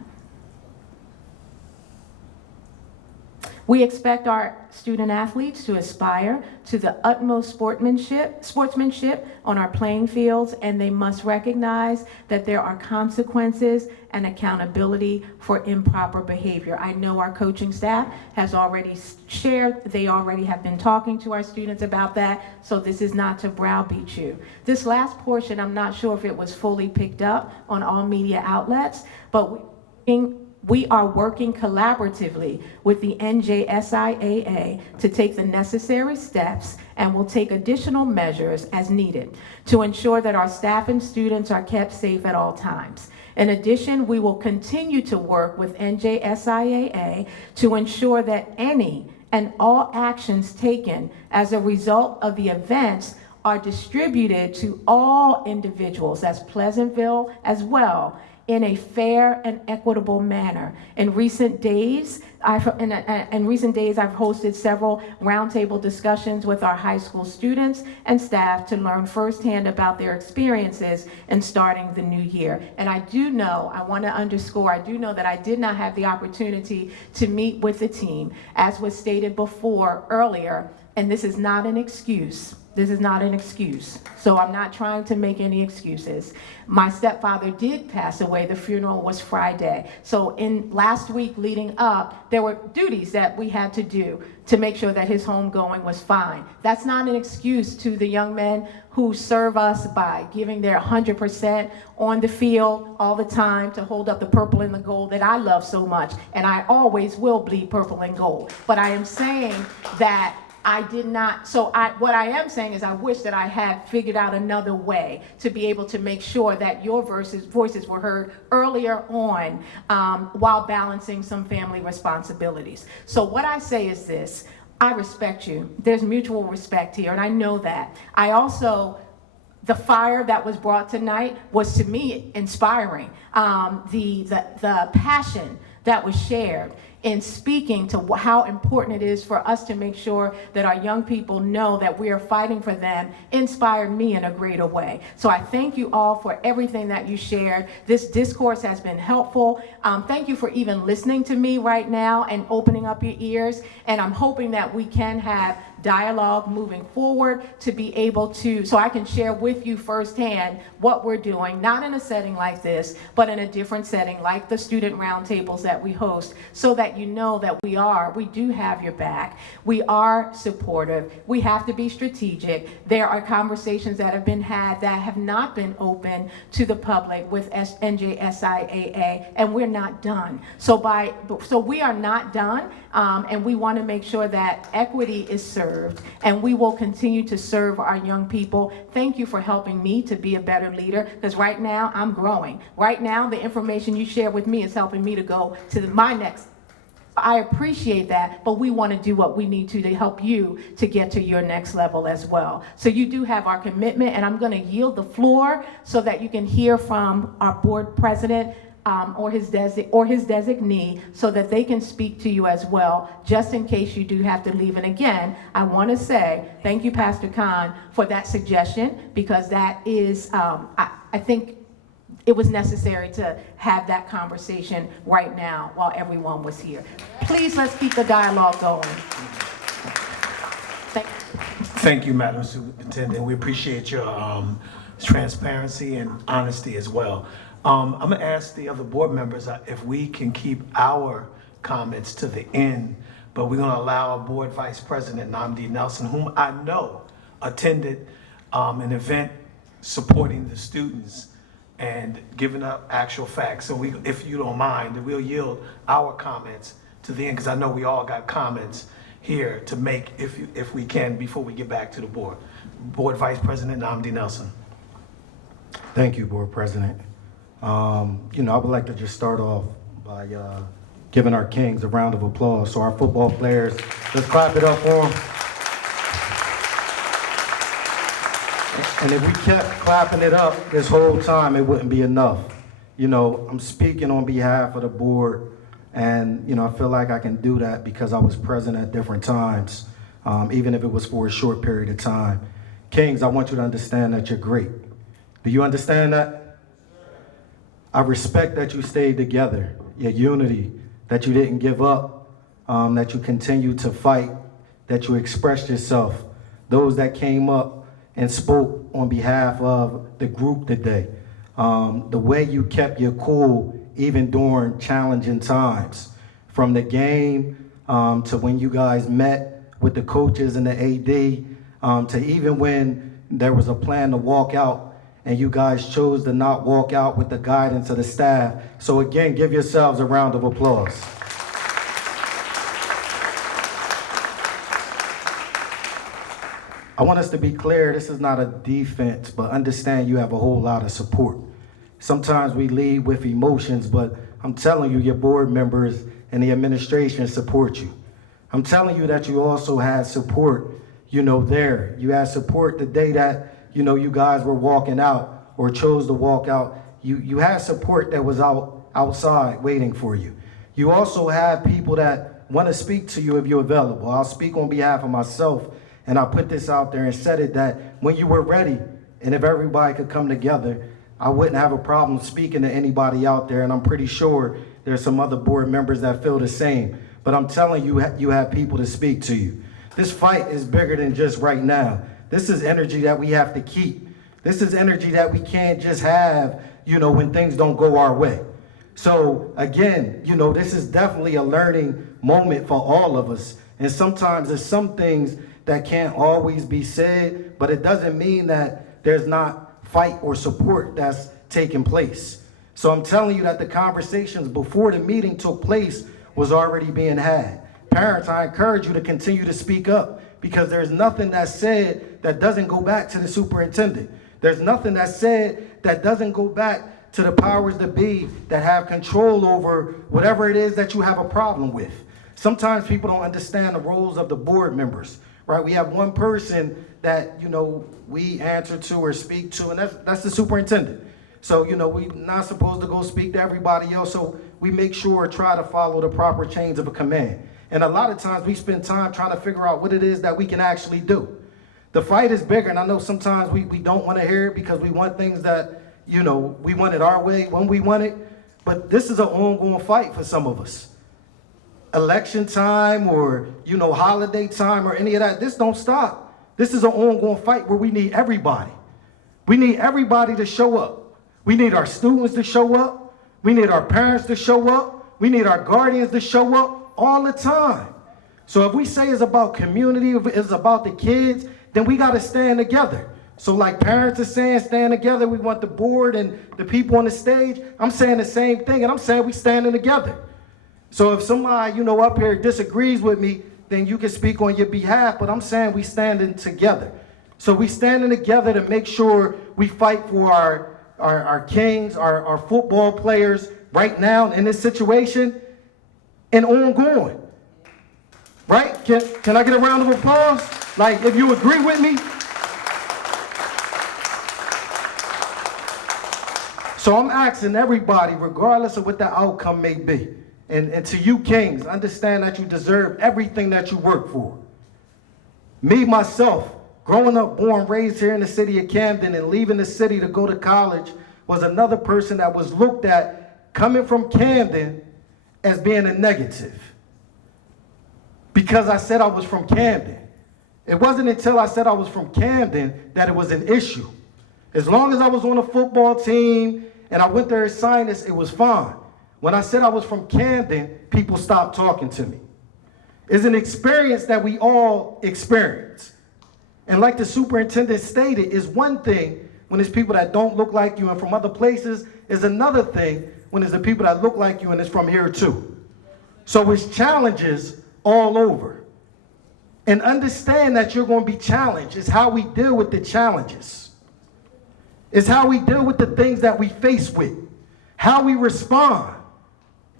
We expect our student athletes to aspire to the utmost sportsmanship on our playing fields, and they must recognize that there are consequences and accountability for improper behavior. I know our coaching staff has already shared, they already have been talking to our students about that, so this is not to browbeat you. This last portion, I'm not sure if it was fully picked up on all media outlets, but we are working collaboratively with the NJSIAA to take the necessary steps, and will take additional measures as needed to ensure that our staff and students are kept safe at all times. In addition, we will continue to work with NJSIAA to ensure that any and all actions taken as a result of the events are distributed to all individuals, that's Pleasantville as well, in a fair and equitable manner. In recent days, I've hosted several roundtable discussions with our high school students and staff to learn firsthand about their experiences in starting the new year. And I do know that I did not have the opportunity to meet with the team, as was stated before earlier, and this is not an excuse. This is not an excuse. So I'm not trying to make any excuses. My stepfather did pass away. The funeral was Friday. So in last week leading up, there were duties that we had to do to make sure that his homegoing was fine. That's not an excuse to the young men who serve us by giving their 100% on the field all the time to hold up the purple and the gold that I love so much. And I always will bleed purple and gold. But I am saying that I did not, what I am saying is I wish that I had figured out another way to be able to make sure that your voices were heard earlier on while balancing some family responsibilities. So what I say is this: I respect you. There's mutual respect here, and I know that. I also, the fire that was brought tonight was, to me, inspiring. The passion that was shared in speaking to how important it is for us to make sure that our young people know that we are fighting for them inspired me in a greater way. So I thank you all for everything that you shared. This discourse has been helpful. Thank you for even listening to me right now and opening up your ears. And I'm hoping that we can have dialogue moving forward to be able to, so I can share with you firsthand what we're doing, not in a setting like this, but in a different setting like the student roundtables that we host, so that you know that we do have your back. We are supportive. We have to be strategic. There are conversations that have been had that have not been open to the public with NJSIAA, and we're not done. So we are not done, and we want to make sure that equity is served, and we will continue to serve our young people. Thank you for helping me to be a better leader, because right now I'm growing. Right now, the information you share with me is helping me to go to my next. I appreciate that, but we want to do what we need to help you to get to your next level as well. So you do have our commitment, and I'm going to yield the floor so that you can hear from our board president or his designee, so that they can speak to you as well, just in case you do have to leave. And again, I want to say thank you, Pastor Khan, for that suggestion, because that is, I think it was necessary to have that conversation right now while everyone was here. Please, let's keep the dialogue going. Thank you, Madam Superintendent. We appreciate your transparency and honesty as well. I'm going to ask the other board members if we can keep our comments to the end, but we're going to allow our board vice president, Namdi Nelson, whom I know attended an event supporting the students and giving up actual facts. So if you don't mind, we'll yield our comments to the end, because I know we all got comments here to make if we can before we get back to the board. Board Vice President Namdi Nelson. Thank you, Board President. I would like to just start off by giving our Kings a round of applause. So our football players, let's clap it up for them. And if we kept clapping it up this whole time, it wouldn't be enough. I'm speaking on behalf of the board, and, I feel like I can do that because I was present at different times, even if it was for a short period of time. Kings, I want you to understand that you're great. Do you understand that? I respect that you stayed together, your unity, that you didn't give up, that you continued to fight, that you expressed yourself. Those that came up and spoke on behalf of the group today. The way you kept your cool even during challenging times, from the game to when you guys met with the coaches and the AD, to even when there was a plan to walk out and you guys chose to not walk out with the guidance of the staff. So again, give yourselves a round of applause. I want us to be clear, this is not a defense, but understand you have a whole lot of support. Sometimes we lead with emotions, but I'm telling you, your board members and the administration support you. I'm telling you that you also had support, there. You had support the day that, you guys were walking out or chose to walk out. You had support that was outside waiting for you. You also have people that want to speak to you if you're available. I'll speak on behalf of myself. And I put this out there and said it, that when you were ready, and if everybody could come together, I wouldn't have a problem speaking to anybody out there. And I'm pretty sure there's some other board members that feel the same. But I'm telling you, you have people to speak to you. This fight is bigger than just right now. This is energy that we have to keep. This is energy that we can't just have, when things don't go our way. So again, this is definitely a learning moment for all of us. And sometimes there's some things that can't always be said, but it doesn't mean that there's not fight or support that's taking place. So I'm telling you that the conversations before the meeting took place was already being had. Parents, I encourage you to continue to speak up, because there's nothing that's said that doesn't go back to the superintendent. There's nothing that's said that doesn't go back to the powers that be that have control over whatever it is that you have a problem with. Sometimes people don't understand the roles of the board members, right? We have one person that, we answer to or speak to, and that's the superintendent. So, we're not supposed to go speak to everybody else, so we make sure try to follow the proper chains of a command. And a lot of times we spend time trying to figure out what it is that we can actually do. The fight is bigger, and I know sometimes we don't want to hear it because we want things that, we want it our way when we want it, but this is an ongoing fight for some of us. Election time or, holiday time or any of that, this don't stop. This is an ongoing fight where we need everybody. We need everybody to show up. We need our students to show up. We need our parents to show up. We need our guardians to show up all the time. So if we say it's about community, if it's about the kids, then we got to stand together. So like parents are saying, stand together. We want the board and the people on the stage. I'm saying the same thing, and I'm saying we standing together. So if somebody, up here disagrees with me, then you can speak on your behalf, but I'm saying we standing together. So we standing together to make sure we fight for our kings, our football players right now in this situation and ongoing. Right? Can I get a round of applause? Like, if you agree with me. So I'm asking everybody, regardless of what the outcome may be, and to you kings, understand that you deserve everything that you work for. Me, myself, growing up, born, raised here in the city of Camden and leaving the city to go to college was another person that was looked at coming from Camden as being a negative. Because I said I was from Camden. It wasn't until I said I was from Camden that it was an issue. As long as I was on a football team and I went there as sinus, it was fine. When I said I was from Camden, people stopped talking to me. It's an experience that we all experience. And like the superintendent stated, it's one thing when it's people that don't look like you and from other places. It's another thing when it's the people that look like you and it's from here too. So it's challenges all over. And understand that you're going to be challenged. It's how we deal with the challenges. It's how we deal with the things that we face with. How we respond.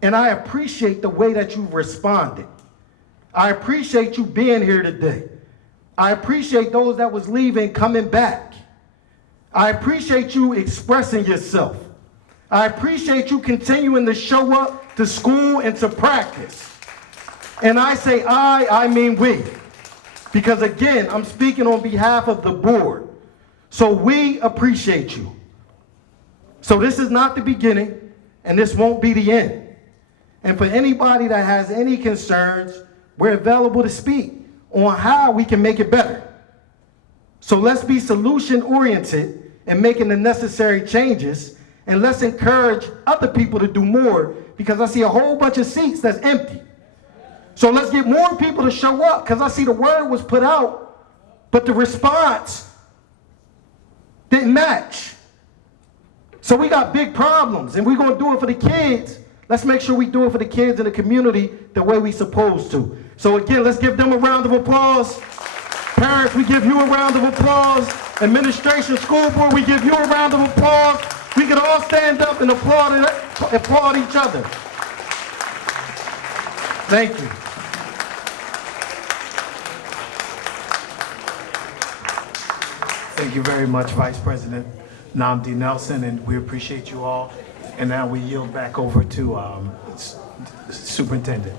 And I appreciate the way that you've responded. I appreciate you being here today. I appreciate those that was leaving coming back. I appreciate you expressing yourself. I appreciate you continuing to show up to school and to practice. And I say I mean we. Because again, I'm speaking on behalf of the board. So we appreciate you. So this is not the beginning, and this won't be the end. And for anybody that has any concerns, we're available to speak on how we can make it better. So let's be solution-oriented in making the necessary changes, and let's encourage other people to do more, because I see a whole bunch of seats that's empty. So let's get more people to show up, because I see the word was put out, but the response didn't match. So we got big problems, and we're going to do it for the kids. Let's make sure we do it for the kids in the community the way we're supposed to. So again, let's give them a round of applause. Parents, we give you a round of applause. Administration, school board, we give you a round of applause. We can all stand up and applaud each other. Thank you. Thank you very much, Vice President Namdi Nelson, and we appreciate you all. And now we yield back over to Superintendent.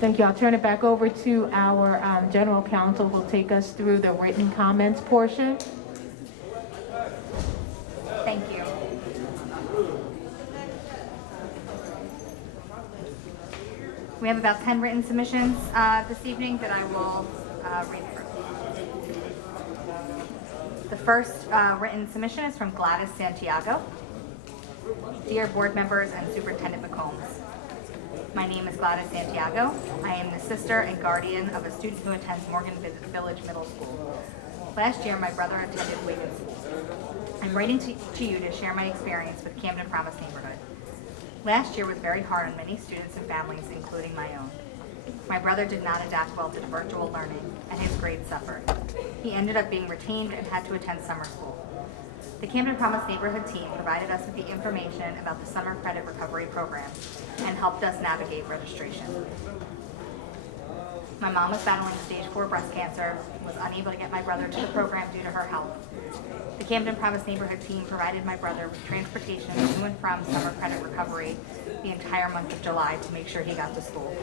Thank you. I'll turn it back over to our General Counsel, who will take us through the written comments portion. Thank you. We have about 10 written submissions this evening that I will read through. The first written submission is from Gladys Santiago. Dear board members and Superintendent McCombs, my name is Gladys Santiago. I am the sister and guardian of a student who attends Morgan Village Middle School. Last year, my brother attended Wigan School. I'm writing to you to share my experience with Camden Promise neighborhood. Last year was very hard on many students and families, including my own. My brother did not adapt well to virtual learning, and his grades suffered. He ended up being retained and had to attend summer school. The Camden Promise neighborhood team provided us with the information about the summer credit recovery program and helped us navigate registration. My mom was battling stage 4 breast cancer and was unable to get my brother to the program due to her health. The Camden Promise neighborhood team provided my brother with transportation to and from summer credit recovery the entire month of July to make sure he got to school.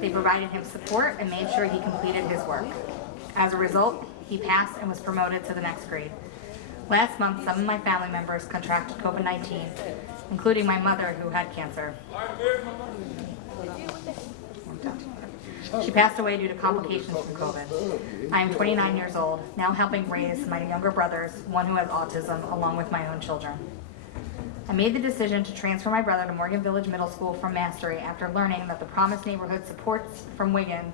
They provided him support and made sure he completed his work. As a result, he passed and was promoted to the next grade. Last month, some of my family members contracted COVID-19, including my mother who had cancer. She passed away due to complications from COVID. I am 29 years old, now helping raise my younger brothers, one who has autism, along with my own children. I made the decision to transfer my brother to Morgan Village Middle School from Mastery after learning that the Promise Neighborhood supports from Wigan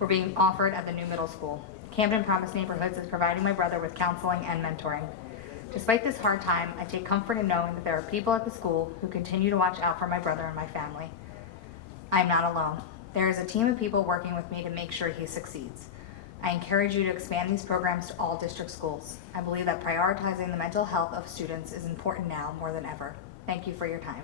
were being offered at the new middle school. Camden Promise Neighborhoods is providing my brother with counseling and mentoring. Despite this hard time, I take comfort in knowing that there are people at the school who continue to watch out for my brother and my family. I am not alone. There is a team of people working with me to make sure he succeeds. I encourage you to expand these programs to all district schools. I believe that prioritizing the mental health of students is important now more than ever. Thank you for your time.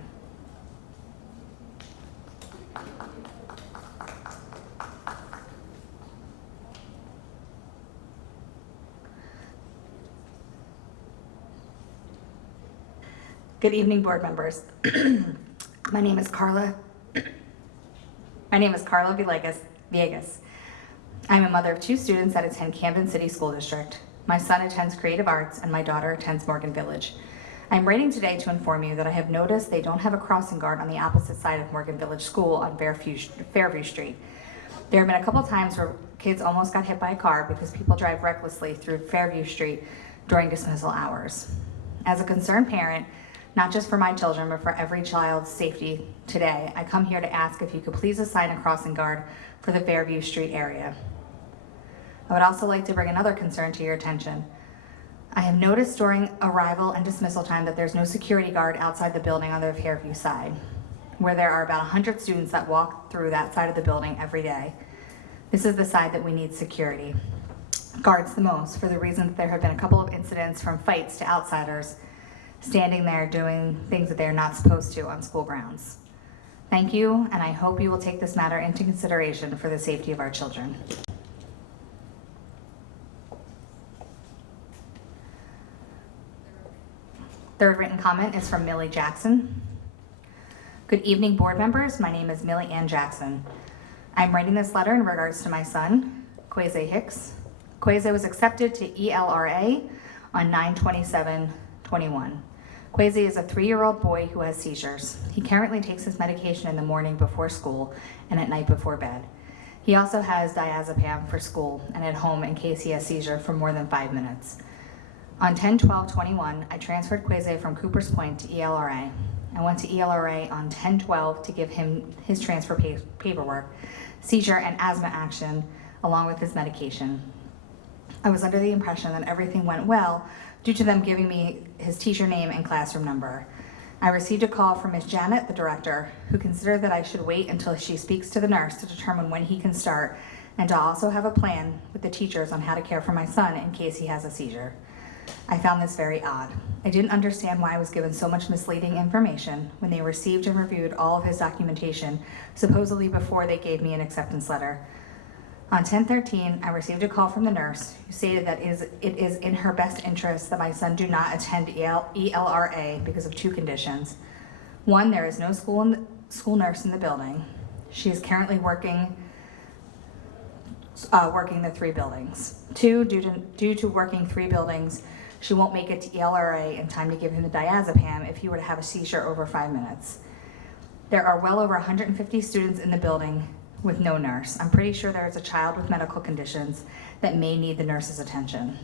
Good evening, board members. My name is Carla Villegas. I'm a mother of 2 students that attend Camden City School District. My son attends Creative Arts and my daughter attends Morgan Village. I'm writing today to inform you that I have noticed they don't have a crossing guard on the opposite side of Morgan Village School on Fairview Street. There have been a couple times where kids almost got hit by a car because people drive recklessly through Fairview Street during dismissal hours. As a concerned parent, not just for my children, but for every child's safety today, I come here to ask if you could please assign a crossing guard for the Fairview Street area. I would also like to bring another concern to your attention. I have noticed during arrival and dismissal time that there's no security guard outside the building on the Fairview side, where there are about 100 students that walk through that side of the building every day. This is the side that we need security guards the most, for the reason that there have been a couple of incidents from fights to outsiders standing there doing things that they're not supposed to on school grounds. Thank you, and I hope you will take this matter into consideration for the safety of our children. Third written comment is from Millie Jackson. Good evening, board members. My name is Millie Ann Jackson. I'm writing this letter in regards to my son, Quaze Hicks. Quaze was accepted to ELRA on 9/27/21. Quaze is a 3-year-old boy who has seizures. He currently takes his medication in the morning before school and at night before bed. He also has diazepam for school and at home in case he has seizure for more than 5 minutes. On 10/12/21, I transferred Quaze from Coopers Point to ELRA. I went to ELRA on 10/12 to give him his transfer paperwork, seizure and asthma action, along with his medication. I was under the impression that everything went well due to them giving me his teacher name and classroom number. I received a call from Ms. Janet, the director, who considered that I should wait until she speaks to the nurse to determine when he can start, and to also have a plan with the teachers on how to care for my son in case he has a seizure. I found this very odd. I didn't understand why I was given so much misleading information when they received and reviewed all of his documentation, supposedly before they gave me an acceptance letter. On 10/13, I received a call from the nurse who stated that it is in her best interest that my son do not attend ELRA because of 2 conditions. 1, there is no school nurse in the building. She is currently working the 3 buildings. 2, due to working 3 buildings, she won't make it to ELRA in time to give him the diazepam if he were to have a seizure over 5 minutes. There are well over 150 students in the building with no nurse. I'm pretty sure there is a child with medical conditions that may need the nurse's attention.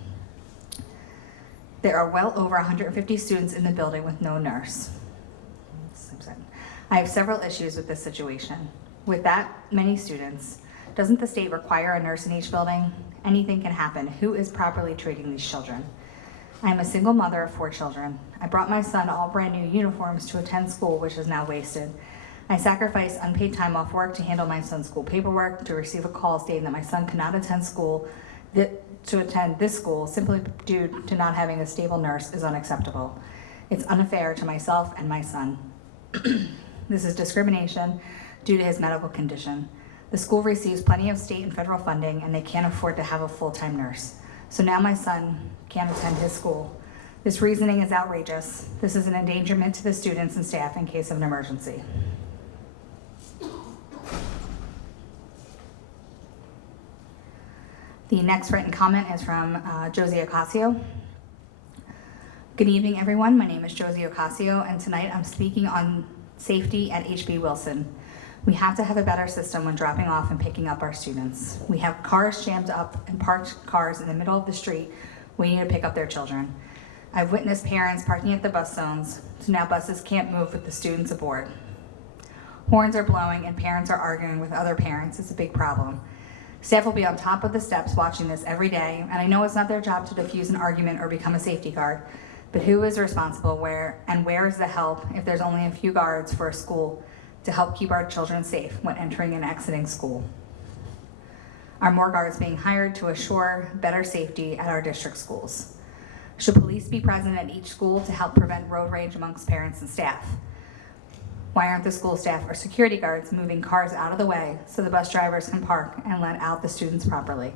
There are well over 150 students in the building with no nurse. I have several issues with this situation. With that many students, doesn't the state require a nurse in each building? Anything can happen. Who is properly treating these children? I am a single mother of 4 children. I brought my son all brand new uniforms to attend school, which is now wasted. I sacrificed unpaid time off work to handle my son's school paperwork, to receive a call stating that my son could not attend school, to attend this school simply due to not having a stable nurse is unacceptable. It's unfair to myself and my son. This is discrimination due to his medical condition. The school receives plenty of state and federal funding, and they can't afford to have a full-time nurse. So now my son can't attend his school. This reasoning is outrageous. This is an endangerment to the students and staff in case of an emergency. The next written comment is from Josie Ocasio. Good evening, everyone. My name is Josie Ocasio, and tonight I'm speaking on safety at HB Wilson. We have to have a better system when dropping off and picking up our students. We have cars jammed up and parked cars in the middle of the street waiting to pick up their children. I've witnessed parents parking at the bus zones, so now buses can't move with the students aboard. Horns are blowing and parents are arguing with other parents. It's a big problem. Staff will be on top of the steps watching this every day, and I know it's not their job to defuse an argument or become a safety guard, but who is responsible where is the help if there's only a few guards for a school to help keep our children safe when entering and exiting school? Are more guards being hired to assure better safety at our district schools? Should police be present at each school to help prevent road rage amongst parents and staff? Why aren't the school staff or security guards moving cars out of the way so the bus drivers can park and let out the students properly?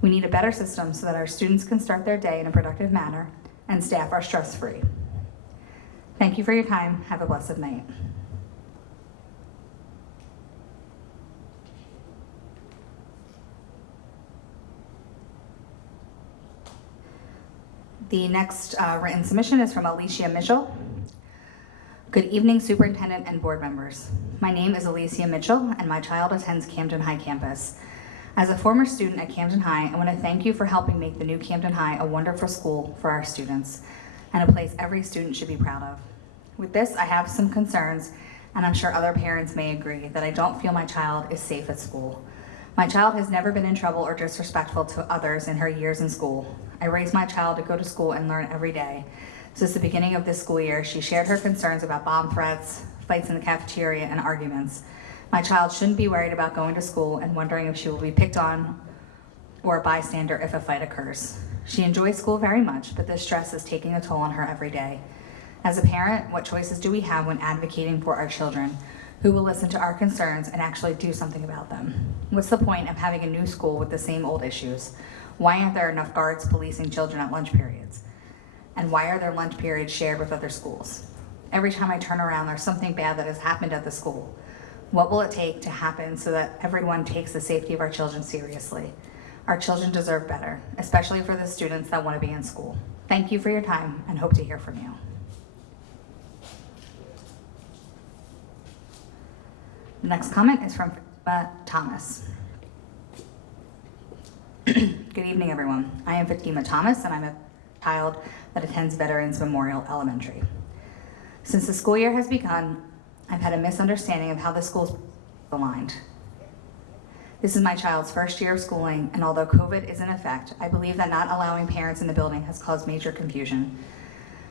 We need a better system so that our students can start their day in a productive manner and staff are stress-free. Thank you for your time. Have a blessed night. The next written submission is from Alicia Mitchell. Good evening, Superintendent and board members. My name is Alicia Mitchell, and my child attends Camden High campus. As a former student at Camden High, I want to thank you for helping make the new Camden High a wonderful school for our students and a place every student should be proud of. With this, I have some concerns, and I'm sure other parents may agree, that I don't feel my child is safe at school. My child has never been in trouble or disrespectful to others in her years in school. I raised my child to go to school and learn every day. Since the beginning of this school year, she shared her concerns about bomb threats, fights in the cafeteria, and arguments. My child shouldn't be worried about going to school and wondering if she will be picked on or a bystander if a fight occurs. She enjoys school very much, but this stress is taking a toll on her every day. As a parent, what choices do we have when advocating for our children? Who will listen to our concerns and actually do something about them? What's the point of having a new school with the same old issues? Why aren't there enough guards policing children at lunch periods? And why are their lunch periods shared with other schools? Every time I turn around, there's something bad that has happened at the school. What will it take to happen so that everyone takes the safety of our children seriously? Our children deserve better, especially for the students that want to be in school. Thank you for your time and hope to hear from you. The next comment is from Thomas. Good evening, everyone. I am Fatima Thomas, and I'm a child that attends Veterans Memorial Elementary. Since the school year has begun, I've had a misunderstanding of how the school's aligned. This is my child's first year of schooling, and although COVID is in effect, I believe that not allowing parents in the building has caused major confusion.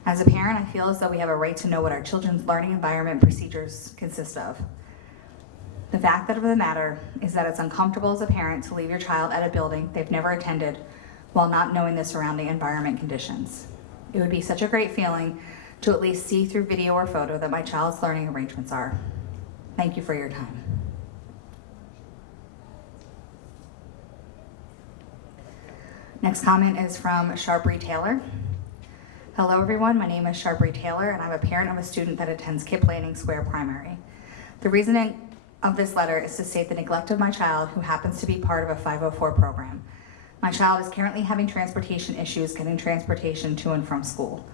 As a parent, I feel as though we have a right to know what our children's learning environment procedures consist of. The fact of the matter is that it's uncomfortable as a parent to leave your child at a building they've never attended while not knowing the surrounding environment conditions. It would be such a great feeling to at least see through video or photo that my child's learning arrangements are. Thank you for your time. Next comment is from Sharbree Taylor. Hello everyone, my name is Sharbree Taylor, and I'm a parent of a student that attends Kip Lanning Square Primary. The reasoning of this letter is to state the neglect of my child, who happens to be part of a 504 program. My child is currently having transportation issues getting transportation to and from school.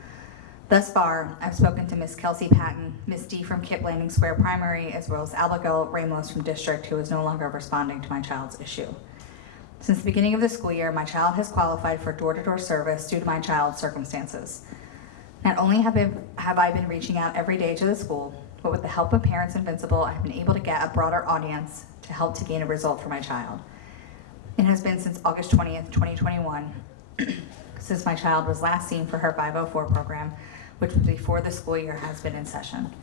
Thus far, I've spoken to Miss Kelsey Patton, Miss D from Kip Lanning Square Primary, as well as Abigail Ramos from District, who is no longer responding to my child's issue. Since the beginning of the school year, my child has qualified for door-to-door service due to my child's circumstances. Not only have I been reaching out every day to the school, but with the help of Parents Invincible, I've been able to get a broader audience to help to gain a result for my child. It has been since August 20th, 2021, since my child was last seen for her 504 program, which was before the school year has been in session.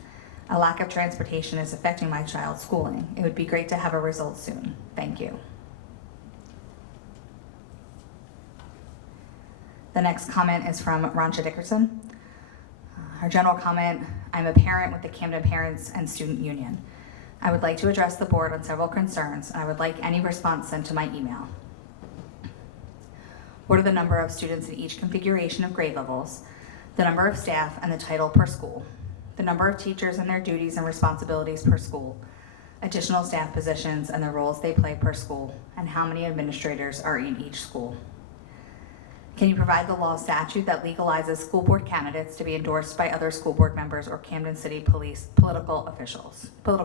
A lack of transportation is affecting my child's schooling. It would be great to have a result soon. Thank you. The next comment is from Roncha Dickerson. Her general comment, I'm a parent with the Camden Parents and Student Union. I would like to address the board on several concerns, and I would like any response sent to my email. What are the number of students in each configuration of grade levels, the number of staff and the title per school, the number of teachers and their duties and responsibilities per school, additional staff positions and the roles they play per school, and how many administrators are in each school? Can you provide the law statute that legalizes school board candidates to be endorsed by other school board members or Camden City Police political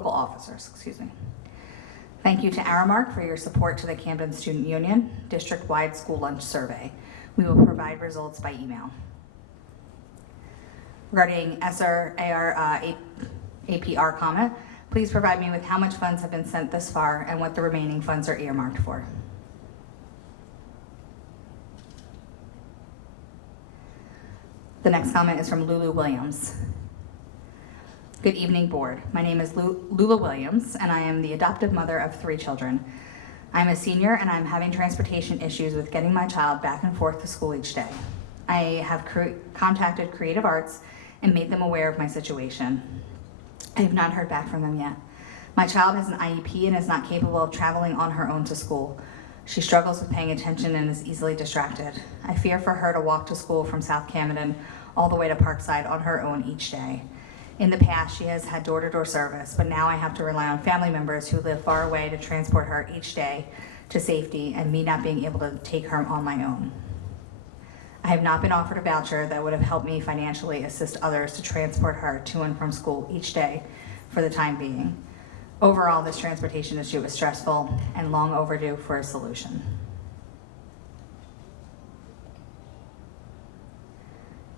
officers, excuse me. Thank you to Aramark for your support to the Camden Student Union district-wide school lunch survey. We will provide results by email. Regarding ESSER APR comment, please provide me with how much funds have been sent this far and what the remaining funds are earmarked for. The next comment is from Lulu Williams. Good evening, board. My name is Lula Williams, and I am the adoptive mother of 3 children. I'm a senior, and I'm having transportation issues with getting my child back and forth to school each day. I have contacted Creative Arts and made them aware of my situation. I have not heard back from them yet. My child has an IEP and is not capable of traveling on her own to school. She struggles with paying attention and is easily distracted. I fear for her to walk to school from South Camden all the way to Parkside on her own each day. In the past, she has had door-to-door service, but now I have to rely on family members who live far away to transport her each day to safety, and me not being able to take her on my own. I have not been offered a voucher that would have helped me financially assist others to transport her to and from school each day for the time being. Overall, this transportation issue is stressful and long overdue for a solution.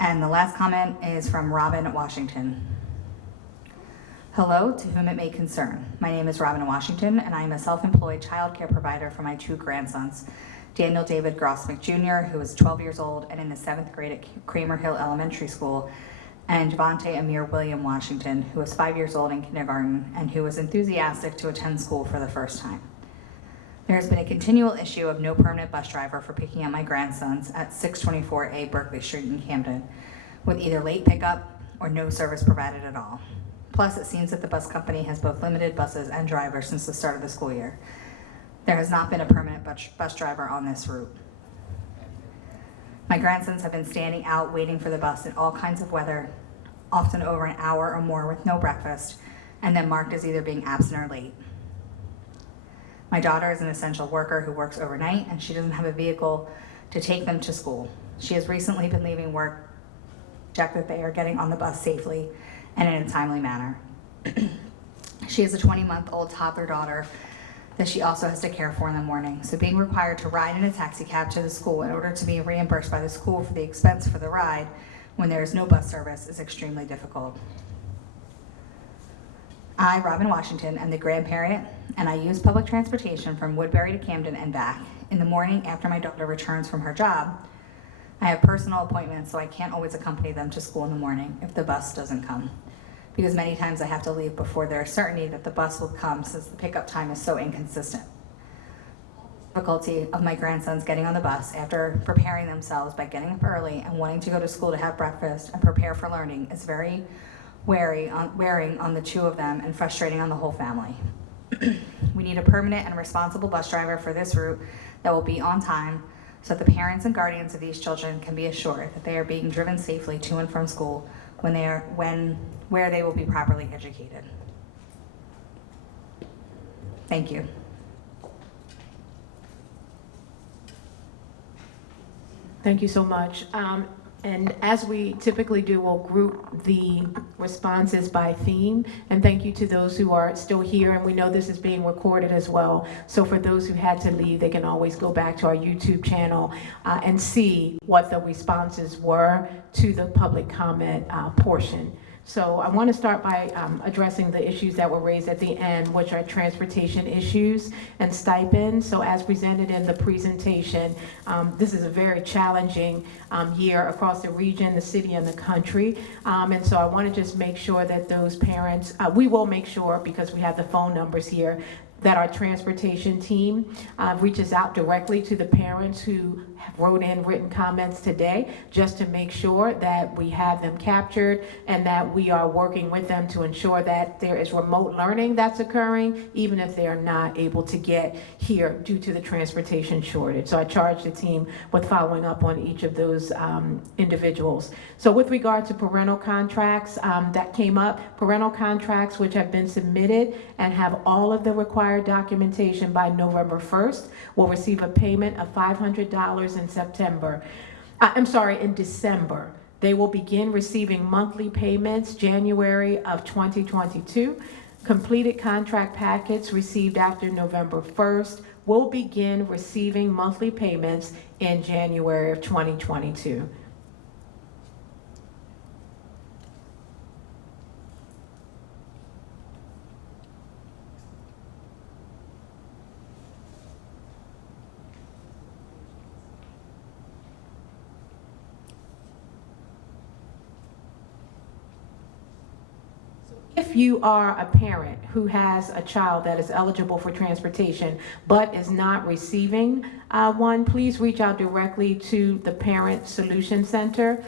And the last comment is from Robin Washington. Hello, to whom it may concern. My name is Robin Washington, and I am a self-employed child care provider for my 2 grandsons, Daniel David Grossmick Jr., who is 12 years old and in the 7th grade at Kramer Hill Elementary School, and Javante Amir William Washington, who is 5 years old in kindergarten and who was enthusiastic to attend school for the first time. There has been a continual issue of no permanent bus driver for picking up my grandsons at 624A Berkeley Street in Camden, with either late pickup or no service provided at all. Plus, it seems that the bus company has both limited buses and drivers since the start of the school year. There has not been a permanent bus driver on this route. My grandsons have been standing out waiting for the bus in all kinds of weather, often over an hour or more with no breakfast, and then marked as either being absent or late. My daughter is an essential worker who works overnight, and she doesn't have a vehicle to take them to school. She has recently been leaving work to check that they are getting on the bus safely and in a timely manner. She has a 20-month-old toddler daughter that she also has to care for in the morning. So being required to ride in a taxi cab to the school in order to be reimbursed by the school for the expense for the ride when there is no bus service is extremely difficult. I, Robin Washington, am the grandparent, and I use public transportation from Woodbury to Camden and back. In the morning after my daughter returns from her job, I have personal appointments, so I can't always accompany them to school in the morning if the bus doesn't come, because many times I have to leave before there is certainty that the bus will come since the pickup time is so inconsistent. The difficulty of my grandsons getting on the bus after preparing themselves by getting up early and wanting to go to school to have breakfast and prepare for learning is very wearing on the 2 of them and frustrating on the whole family. We need a permanent and responsible bus driver for this route that will be on time so that the parents and guardians of these children can be assured that they are being driven safely to and from school where they will be properly educated. Thank you. Thank you so much. And as we typically do, we'll group the responses by theme. And thank you to those who are still here. And we know this is being recorded as well. So for those who had to leave, they can always go back to our YouTube channel and see what the responses were to the public comment portion. So I want to start by addressing the issues that were raised at the end, which are transportation issues and stipends. So as presented in the presentation, this is a very challenging year across the region, the city, and the country. And so I want to just make sure that those parents, we will make sure, because we have the phone numbers here, that our transportation team reaches out directly to the parents who wrote in written comments today, just to make sure that we have them captured and that we are working with them to ensure that there is remote learning that's occurring, even if they are not able to get here due to the transportation shortage. So I charge the team with following up on each of those individuals. So with regard to parental contracts, that came up, parental contracts which have been submitted and have all of the required documentation by November 1st will receive a payment of $500 in December. They will begin receiving monthly payments January of 2022. Completed contract packets received after November 1st will begin receiving monthly payments in January of 2022. If you are a parent who has a child that is eligible for transportation but is not receiving one, please reach out directly to the Parent Solution Center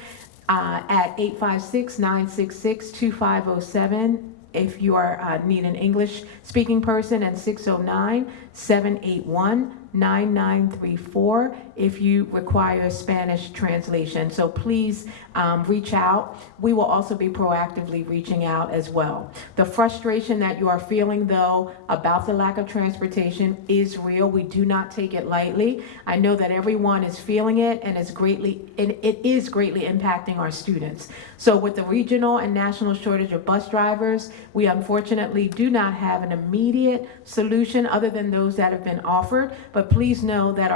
at 856-966-2507 if you are need an English speaking person, and 609-781-9934 if you require Spanish translation. So please reach out. We will also be proactively reaching out as well. The frustration that you are feeling, though, about the lack of transportation is real. We do not take it lightly. I know that everyone is feeling it, and it is greatly impacting our students. So with the regional and national shortage of bus drivers, we unfortunately do not have an immediate solution other than those that have been offered. But please know that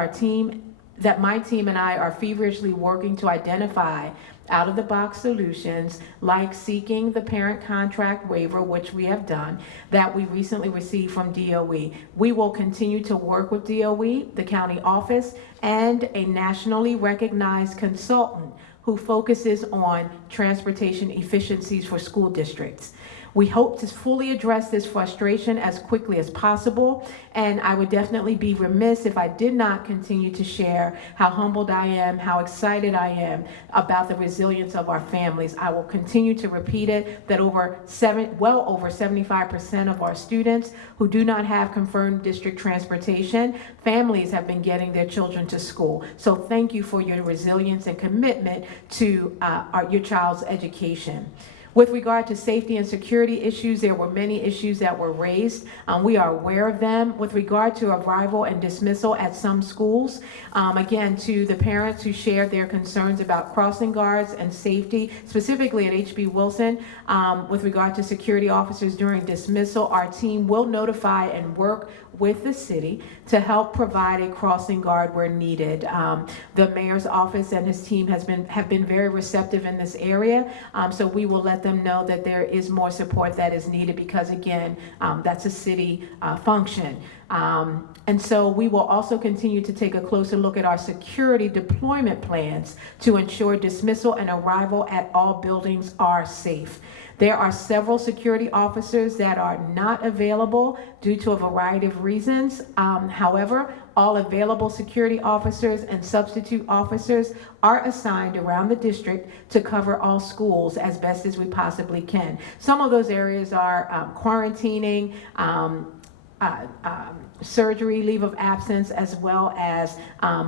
my team and I are feverishly working to identify out-of-the-box solutions, like seeking the parent contract waiver, which we have done, that we recently received from DOE. We will continue to work with DOE, the county office, and a nationally recognized consultant who focuses on transportation efficiencies for school districts. We hope to fully address this frustration as quickly as possible, and I would definitely be remiss if I did not continue to share how humbled I am, how excited I am about the resilience of our families. I will continue to repeat it, that well over 75% of our students who do not have confirmed district transportation, families have been getting their children to school. So thank you for your resilience and commitment to your child's education. With regard to safety and security issues, there were many issues that were raised. We are aware of them. With regard to arrival and dismissal at some schools, again, to the parents who shared their concerns about crossing guards and safety, specifically at HB Wilson, with regard to security officers during dismissal, our team will notify and work with the city to help provide a crossing guard where needed. The mayor's office and his team have been very receptive in this area, so we will let them know that there is more support that is needed, because again, that's a city function. And so we will also continue to take a closer look at our security deployment plans to ensure dismissal and arrival at all buildings are safe. There are several security officers that are not available due to a variety of reasons. However, all available security officers and substitute officers are assigned around the district to cover all schools as best as we possibly can. Some of those areas are quarantining, surgery, leave of absence, as well as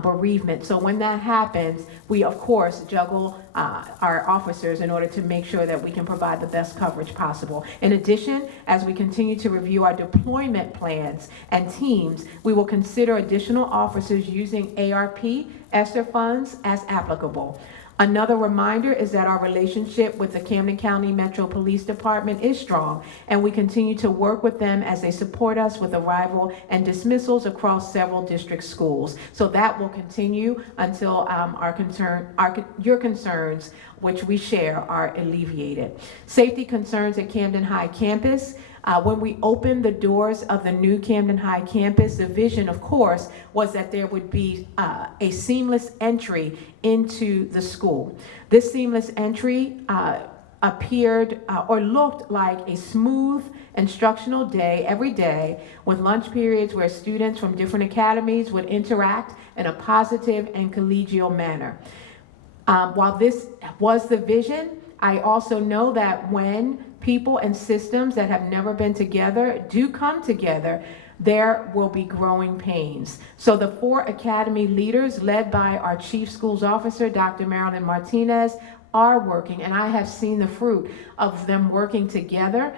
bereavement. So when that happens, we of course juggle our officers in order to make sure that we can provide the best coverage possible. In addition, as we continue to review our deployment plans and teams, we will consider additional officers using ARP, ESSER funds as applicable. Another reminder is that our relationship with the Camden County Metro Police Department is strong, and we continue to work with them as they support us with arrival and dismissals across several district schools. So that will continue until your concerns, which we share, are alleviated. Safety concerns at Camden High campus. When we opened the doors of the new Camden High campus, the vision, of course, was that there would be a seamless entry into the school. This seamless entry appeared or looked like a smooth instructional day every day, with lunch periods where students from different academies would interact in a positive and collegial manner. While this was the vision, I also know that when people and systems that have never been together do come together, there will be growing pains. So the 4 academy leaders, led by our Chief Schools Officer, Dr. Marilyn Martinez, are working, and I have seen the fruit of them working together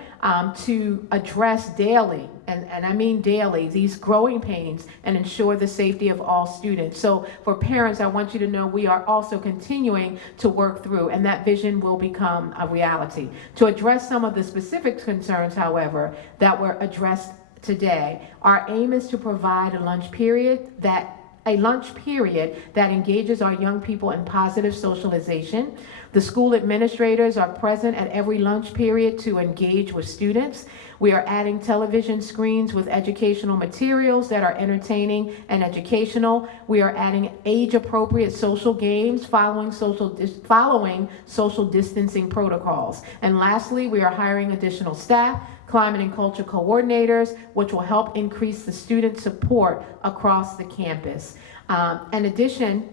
to address daily, and I mean daily, these growing pains and ensure the safety of all students. So for parents, I want you to know we are also continuing to work through, and that vision will become a reality. To address some of the specific concerns, however, that were addressed today, our aim is to provide a lunch period that engages our young people in positive socialization. The school administrators are present at every lunch period to engage with students. We are adding television screens with educational materials that are entertaining and educational. We are adding age-appropriate social games following social distancing protocols. And lastly, we are hiring additional staff, climate and culture coordinators, which will help increase the student support across the campus. In addition,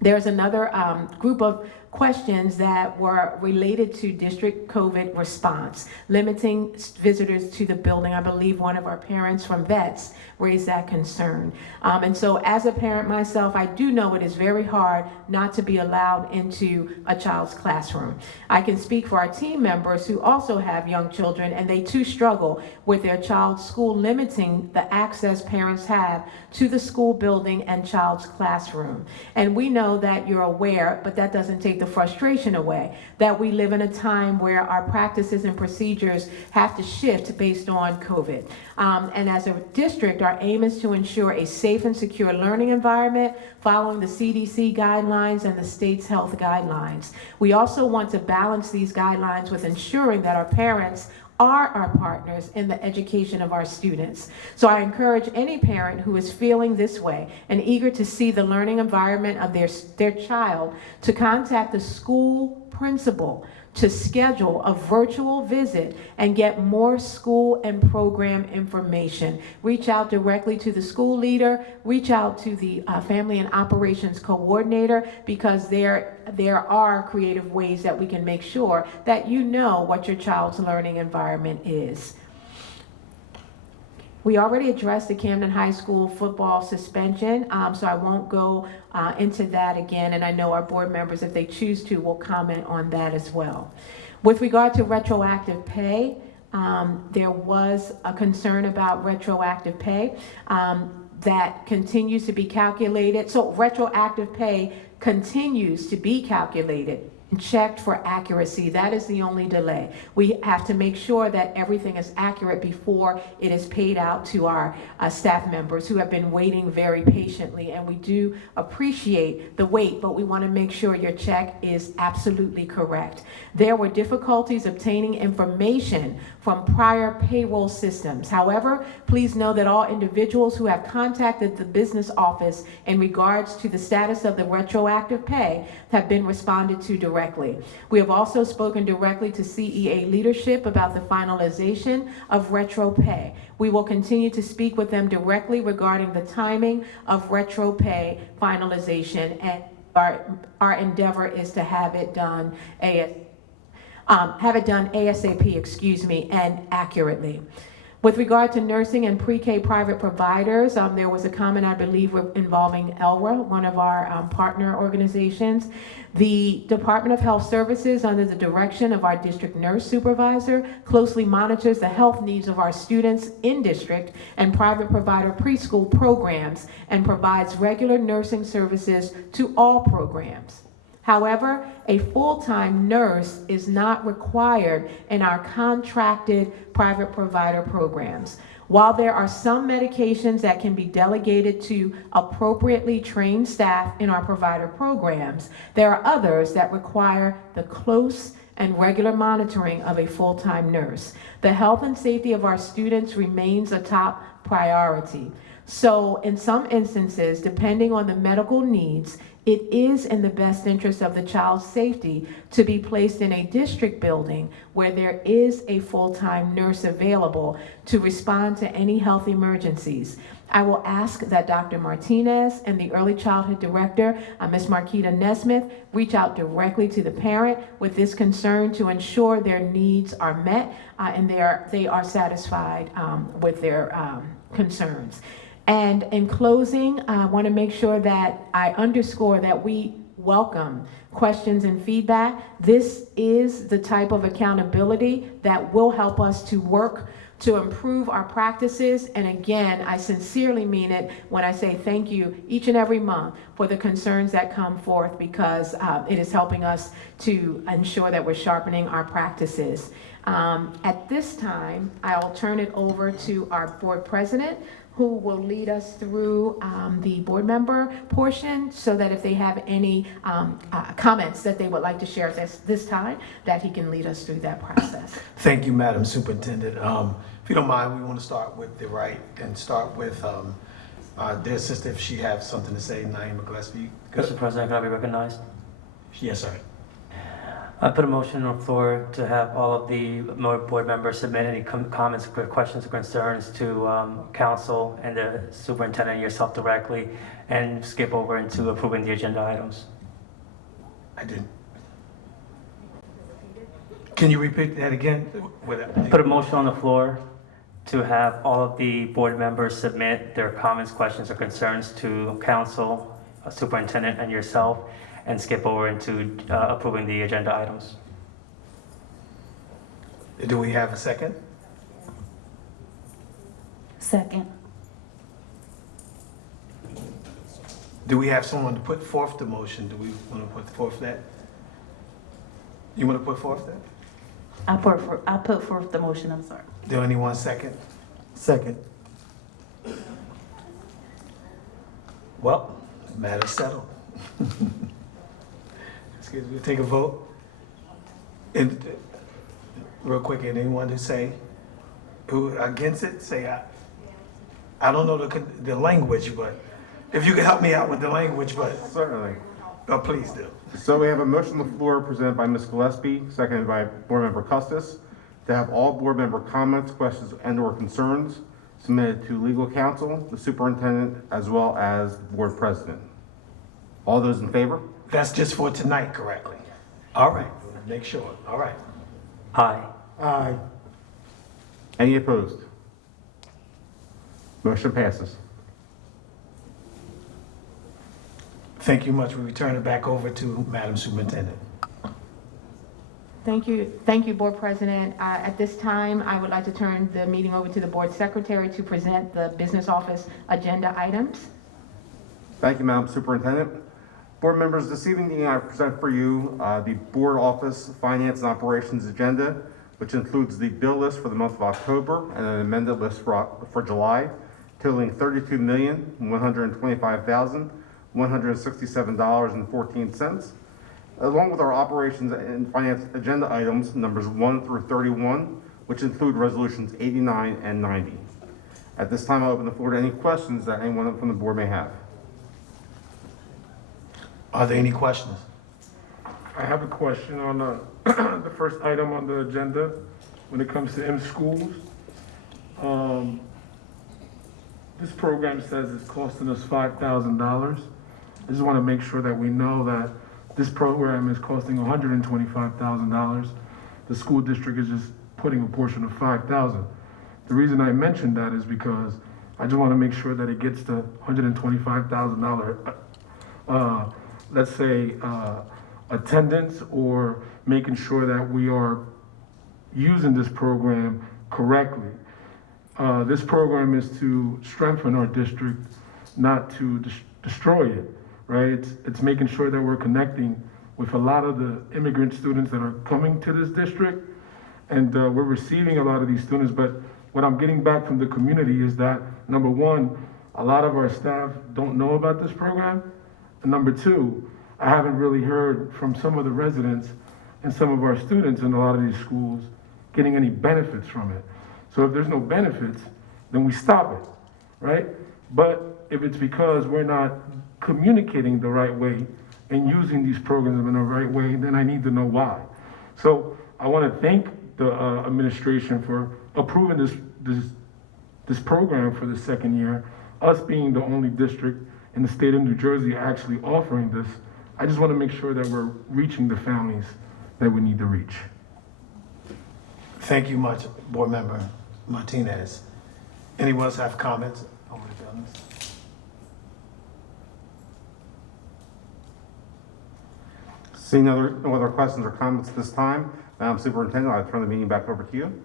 there's another group of questions that were related to district COVID response, limiting visitors to the building. I believe one of our parents from Vets raised that concern. And so as a parent myself, I do know it is very hard not to be allowed into a child's classroom. I can speak for our team members who also have young children, and they too struggle with their child's school limiting the access parents have to the school building and child's classroom. And we know that you're aware, but that doesn't take the frustration away, that we live in a time where our practices and procedures have to shift based on COVID. And as a district, our aim is to ensure a safe and secure learning environment following the CDC guidelines and the state's health guidelines. We also want to balance these guidelines with ensuring that our parents are our partners in the education of our students. So I encourage any parent who is feeling this way and eager to see the learning environment of their child to contact the school principal to schedule a virtual visit and get more school and program information. Reach out directly to the school leader, reach out to the family and operations coordinator, because there are creative ways that we can make sure that you know what your child's learning environment is. We already addressed the Camden High School football suspension, so I won't go into that again, and I know our board members, if they choose to, will comment on that as well. With regard to retroactive pay, there was a concern about retroactive pay that continues to be calculated. So retroactive pay continues to be calculated and checked for accuracy. That is the only delay. We have to make sure that everything is accurate before it is paid out to our staff members who have been waiting very patiently. And we do appreciate the wait, but we want to make sure your check is absolutely correct. There were difficulties obtaining information from prior payroll systems. However, please know that all individuals who have contacted the business office in regards to the status of the retroactive pay have been responded to directly. We have also spoken directly to CEA leadership about the finalization of retro pay. We will continue to speak with them directly regarding the timing of retro pay finalization, and our endeavor is to have it done ASAP, and accurately. With regard to nursing and pre-K private providers, there was a comment, I believe, involving ELRA, one of our partner organizations. The Department of Health Services, under the direction of our district nurse supervisor, closely monitors the health needs of our students in district and private provider preschool programs and provides regular nursing services to all programs. However, a full-time nurse is not required in our contracted private provider programs. While there are some medications that can be delegated to appropriately trained staff in our provider programs, there are others that require the close and regular monitoring of a full-time nurse. The health and safety of our students remains a top priority. So in some instances, depending on the medical needs, it is in the best interest of the child's safety to be placed in a district building where there is a full-time nurse available to respond to any health emergencies. I will ask that Dr. Martinez and the Early Childhood Director, Ms. Marquita Nesmith, reach out directly to the parent with this concern to ensure their needs are met and they are satisfied with their concerns. And in closing, I want to make sure that I underscore that we welcome questions and feedback. This is the type of accountability that will help us to work to improve our practices. And again, I sincerely mean it when I say thank you each and every month for the concerns that come forth, because it is helping us to ensure that we're sharpening our practices. At this time, I'll turn it over to our board president, who will lead us through the board member portion, so that if they have any comments that they would like to share at this time, that he can lead us through that process. Thank you, Madam Superintendent. If you don't mind, we want to start with the right and start with their sister, if she has something to say, Naima Gillespie. Mr. President, can I be recognized? Yes, sir. I put a motion on the floor to have all of the board members submit any comments, questions, or concerns to council and the superintendent and yourself directly, and skip over into approving the agenda items. I didn't. Can you repeat that again? Put a motion on the floor to have all of the board members submit their comments, questions, or concerns to council, superintendent, and yourself, and skip over into approving the agenda items. Do we have a second? Second. Do we have someone to put forth the motion? Do we want to put forth that? You want to put forth that? I put forth the motion, I'm sorry. Do anyone second? Second. Well, matter settled. Excuse me, we'll take a vote. And real quick, anyone to say who against it, say aye. I don't know the language, but if you can help me out with the language, but Certainly. oh, please do. So we have a motion on the floor presented by Ms. Gillespie, seconded by Board Member Custis, to have all board member comments, questions, and/or concerns submitted to legal counsel, the superintendent, as well as the board president. All those in favor? That's just for tonight, correctly? All right, make sure. All right. Aye. Aye. Any opposed? Motion passes. Thank you much. We return it back over to Madam Superintendent. Thank you, Board President. At this time, I would like to turn the meeting over to the Board Secretary to present the business office agenda items. Thank you, Madam Superintendent. Board members, this evening I present for you the Board Office Finance and Operations Agenda, which includes the bill list for the month of October and an amended list for July, totaling $32,125,167.14, along with our operations and finance agenda items numbers 1 through 31, which include resolutions 89 and 90. At this time, I'll open the floor to any questions that anyone from the board may have. Are there any questions? I have a question on the first item on the agenda when it comes to M-Schools. This program says it's costing us $5,000. I just want to make sure that we know that this program is costing $125,000. The school district is just putting a portion of $5,000. The reason I mentioned that is because I just want to make sure that it gets to $125,000, let's say, attendance, or making sure that we are using this program correctly. This program is to strengthen our district, not to destroy it, right? It's making sure that we're connecting with a lot of the immigrant students that are coming to this district. And we're receiving a lot of these students, but what I'm getting back from the community is that, number one, a lot of our staff don't know about this program. And number two, I haven't really heard from some of the residents and some of our students in a lot of these schools getting any benefits from it. So if there's no benefits, then we stop it, right? But if it's because we're not communicating the right way and using these programs in the right way, then I need to know why. So I want to thank the administration for approving this program for the second year, us being the only district in the state of New Jersey actually offering this. I just want to make sure that we're reaching the families that we need to reach. Thank you much, Board Member Martinez. Anyone else have comments on this? Seeing no other questions or comments at this time, Madam Superintendent, I'll turn the meeting back over to you.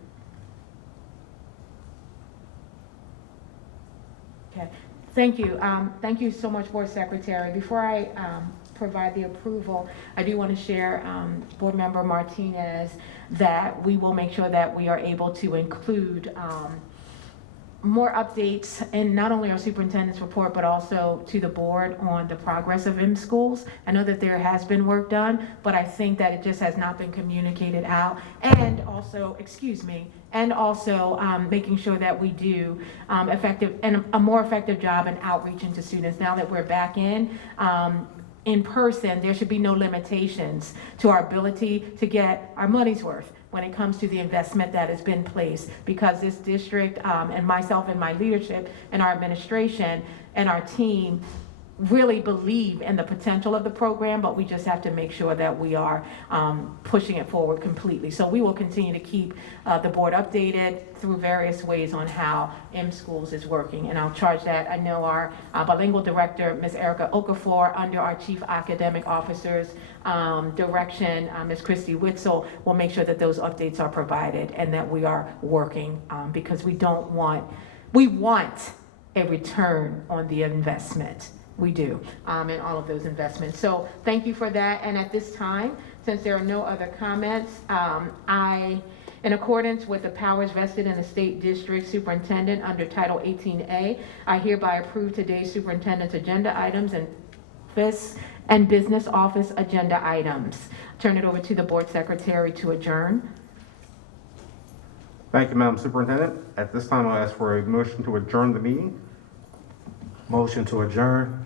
Okay, thank you. Thank you so much, Board Secretary. Before I provide the approval, I do want to share, Board Member Martinez, that we will make sure that we are able to include more updates in not only our superintendent's report, but also to the board on the progress of M-schools. I know that there has been work done, but I think that it just has not been communicated out. And also, making sure that we do a more effective job in outreaching to students. Now that we're back in person, there should be no limitations to our ability to get our money's worth when it comes to the investment that has been placed, because this district and myself and my leadership and our administration and our team really believe in the potential of the program, but we just have to make sure that we are pushing it forward completely. So we will continue to keep the board updated through various ways on how M-Schools is working. And I'll charge that. I know our bilingual director, Ms. Erica Okafor, under our chief academic officer's direction, Ms. Christy Witzel, will make sure that those updates are provided and that we are working because we want a return on the investment. We do, in all of those investments. So thank you for that. And at this time, since there are no other comments, in accordance with the powers vested in the State District Superintendent under Title 18A, I hereby approve today's superintendent's agenda items and FIS and business office agenda items. Turn it over to the board secretary to adjourn. Thank you, Madam Superintendent. At this time, I'll ask for a motion to adjourn the meeting. Motion to adjourn.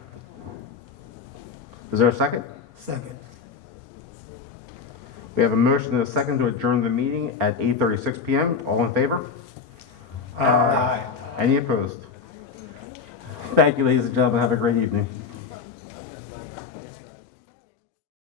Is there a second? Second. We have a motion and a second to adjourn the meeting at 8:36 p.m. All in favor? Aye. Any opposed? Thank you, ladies and gentlemen. Have a great evening.